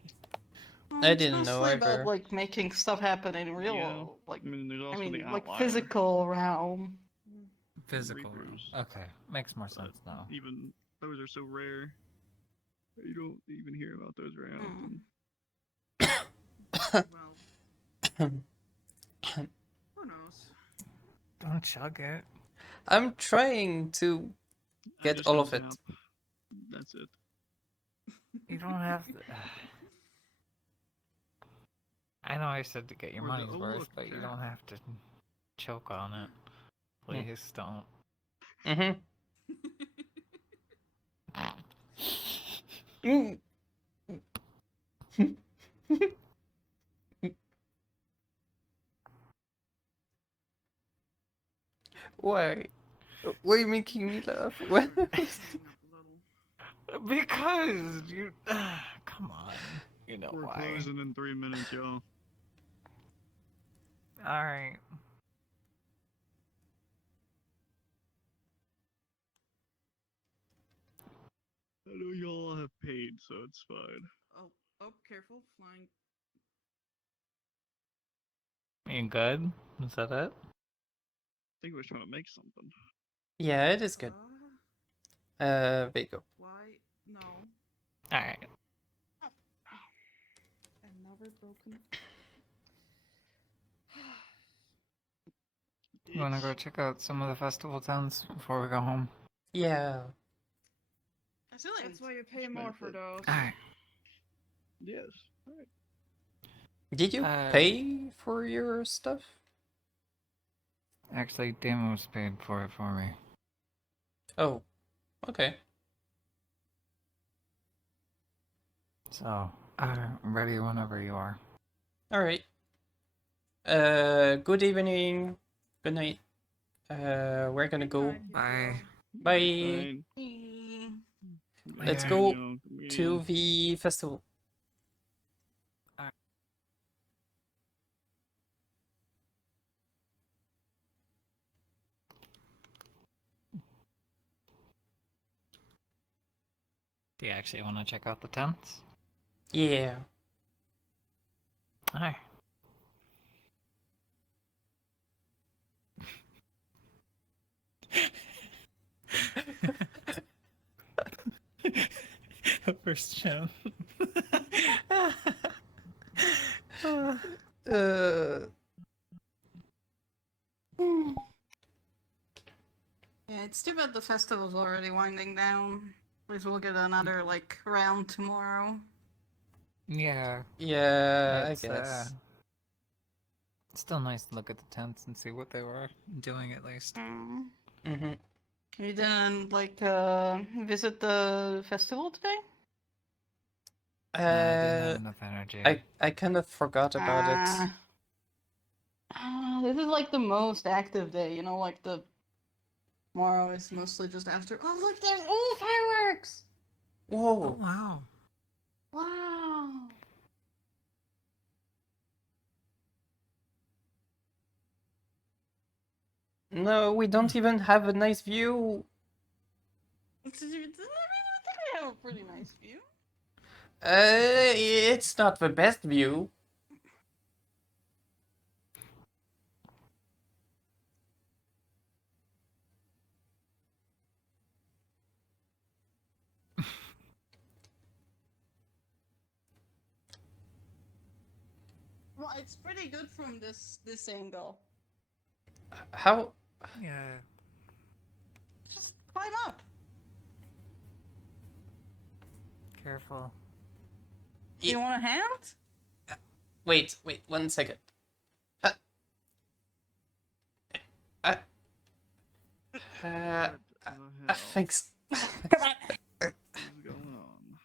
I it's didn't know mostly about either. like making stuff happen in real, Yeah. like I mean, there's also the like outlier. physical realm. Physical. Rebrews. Okay, makes more But sense now. even those are so rare. You don't even hear about those very often. Well, who knows? Don't chug it. I'm trying to I get just all know of it. Zap. That's it. You don't have to. I know I said to get your Or the- money's oh, worth, look, but you cat. don't have to choke on it. Please don't. Mm-hmm. Mm. Why? Why are you making me laugh? What? Hang up a little. Because you. Come on. You know We're why. closing in 3 minutes, y'all. Alright. I know y'all have paid, so it's fine. Oh, careful, flying. You good? Is that it? I think I was trying to make something. Yeah, it is good. There you go. Why? No. Alright. Another broken. You wanna go check out some of the festival towns before we go home? Yeah. That's why you pay more for those. Alright. Yes. Right. Did you pay for your stuff? Actually, Demon's paid for it for me. Oh, okay. So, I'm ready whenever you are. Alright. Good evening. Good night. We're gonna go. Bye. Bye. Fine. Let's Later. go to the festival. Do you actually want to check out the tents? Yeah. Hi. First show. Yeah, it's too bad the festival's already winding down. At least we'll get another like round tomorrow. Yeah. Yeah, It's, I guess. It's still nice to look at the tents and see what they were doing at least. Mm-hmm. You didn't like visit the festival today? I didn't have enough energy. I kind of forgot about it. This is like the most active day, you know, like the tomorrow is mostly just after. Oh look, there's fireworks! Whoa. Wow. Wow. No, we don't even have a nice view. I think we have a pretty nice view. It's not the best view. Well, it's pretty good from this angle. How? Yeah. Just climb up. Careful. Do you want a hand? Wait, 1 second. Thanks. What's going on?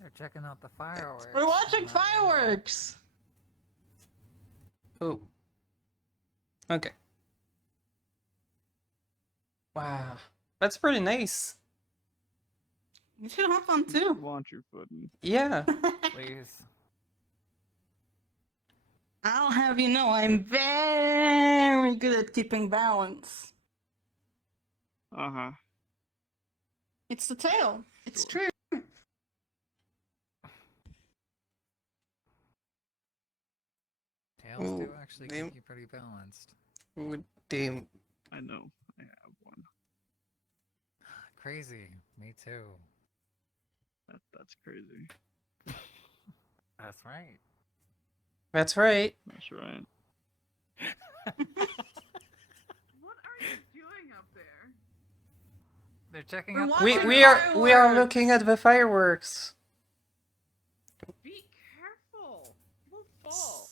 They're checking out the fireworks. We're watching fireworks. Oh. Okay. Wow. That's pretty nice. You should hop on too. Want your footing. Yeah. Please. I'll have you know I'm very good at keeping balance. Uh-huh. It's the tail. It's true. Tails do Ooh, actually damn. keep you pretty balanced. Ooh, damn. I know. I have one. Crazy. Me too. That's crazy. That's right. That's right. That's right. What are you doing up there? They're checking We're out the watching We are fireworks. looking at the fireworks. Be careful. We'll fall.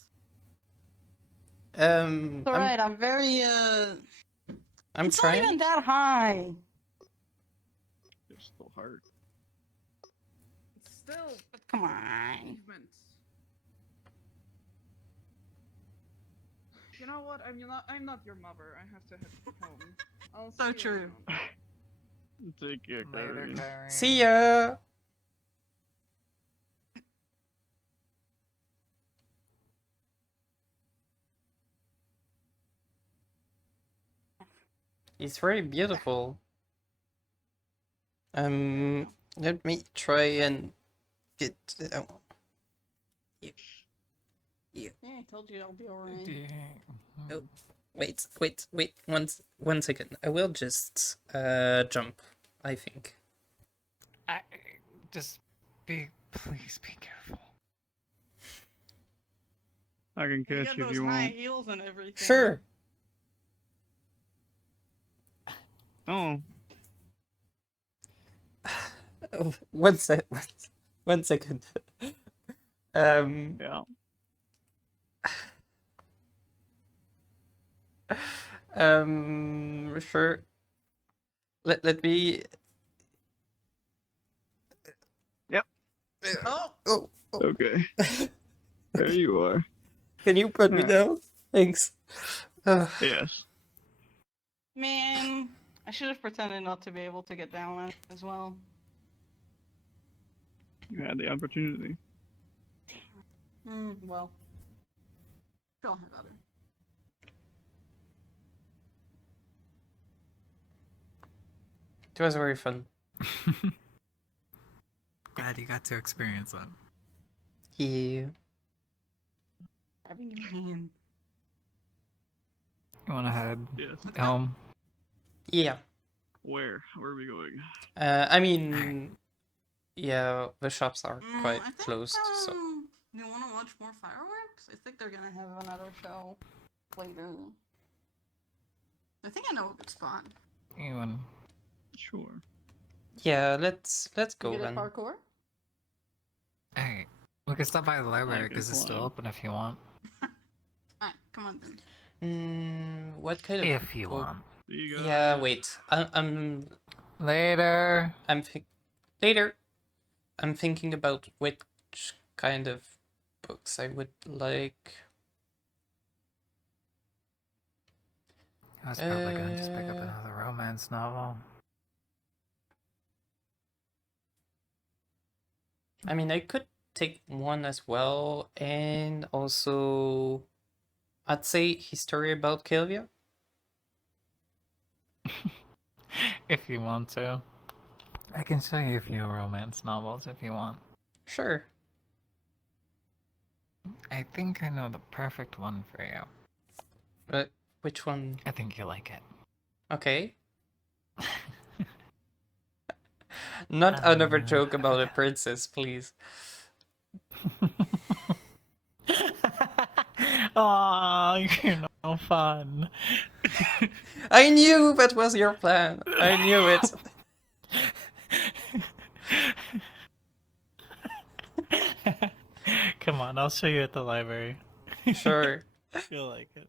It's alright, I'm very I'm it's trying. not even that high. They're still hard. It's still But come on. achievement. You know what? I'm not your mother. I have to head home. I'll So see you true. around. Take care, Later, Kyrie. Kyrie. See ya. It's very beautiful. Let me try and get. Yeah, I told you I'll be alright. Oh, wait. 1 second. I will just jump. I think. Just please be careful. I can You catch got you if those you high want. heels and everything. Sure. Oh, Oh, 1 second. Yeah. Sure. Let me. Yep. Oh, Oh, Okay. There you are. can you put me Alright. down? Thanks. Yes. man. I should have pretended not to be able to get down as well. You had the opportunity. Well. Don't have other. It was very fun. Glad you got to experience that. Yeah. Grabbing your hand. You wanna head Yes. home? Yeah. Where? Where are we going? I mean, yeah, the shops are quite I think, closed, so. you want to watch more fireworks? I think they're gonna have another show later. I think I know a good spot. You and Sure. Yeah, let's You go good at then. parkour? hey, we can stop by the library can because it's still climb. open if you want. Alright, come on then. What kind of If you book? want. See you guys. Yeah, wait. Later. Later. I'm thinking about which kind of books I would like. I was probably going to just pick up another romance novel. I mean, I could take one as well, and also, I'd say history about Kilvia. If you want to. I can show you a few romance novels if you want. Sure. I think I know the perfect one for you. But which one? I think you'll like it. Okay. Not another joke about a princess, please. Aw, you're no fun. I knew that was your plan. I knew it. Come on, I'll show you at the library. Sure. You'll like it.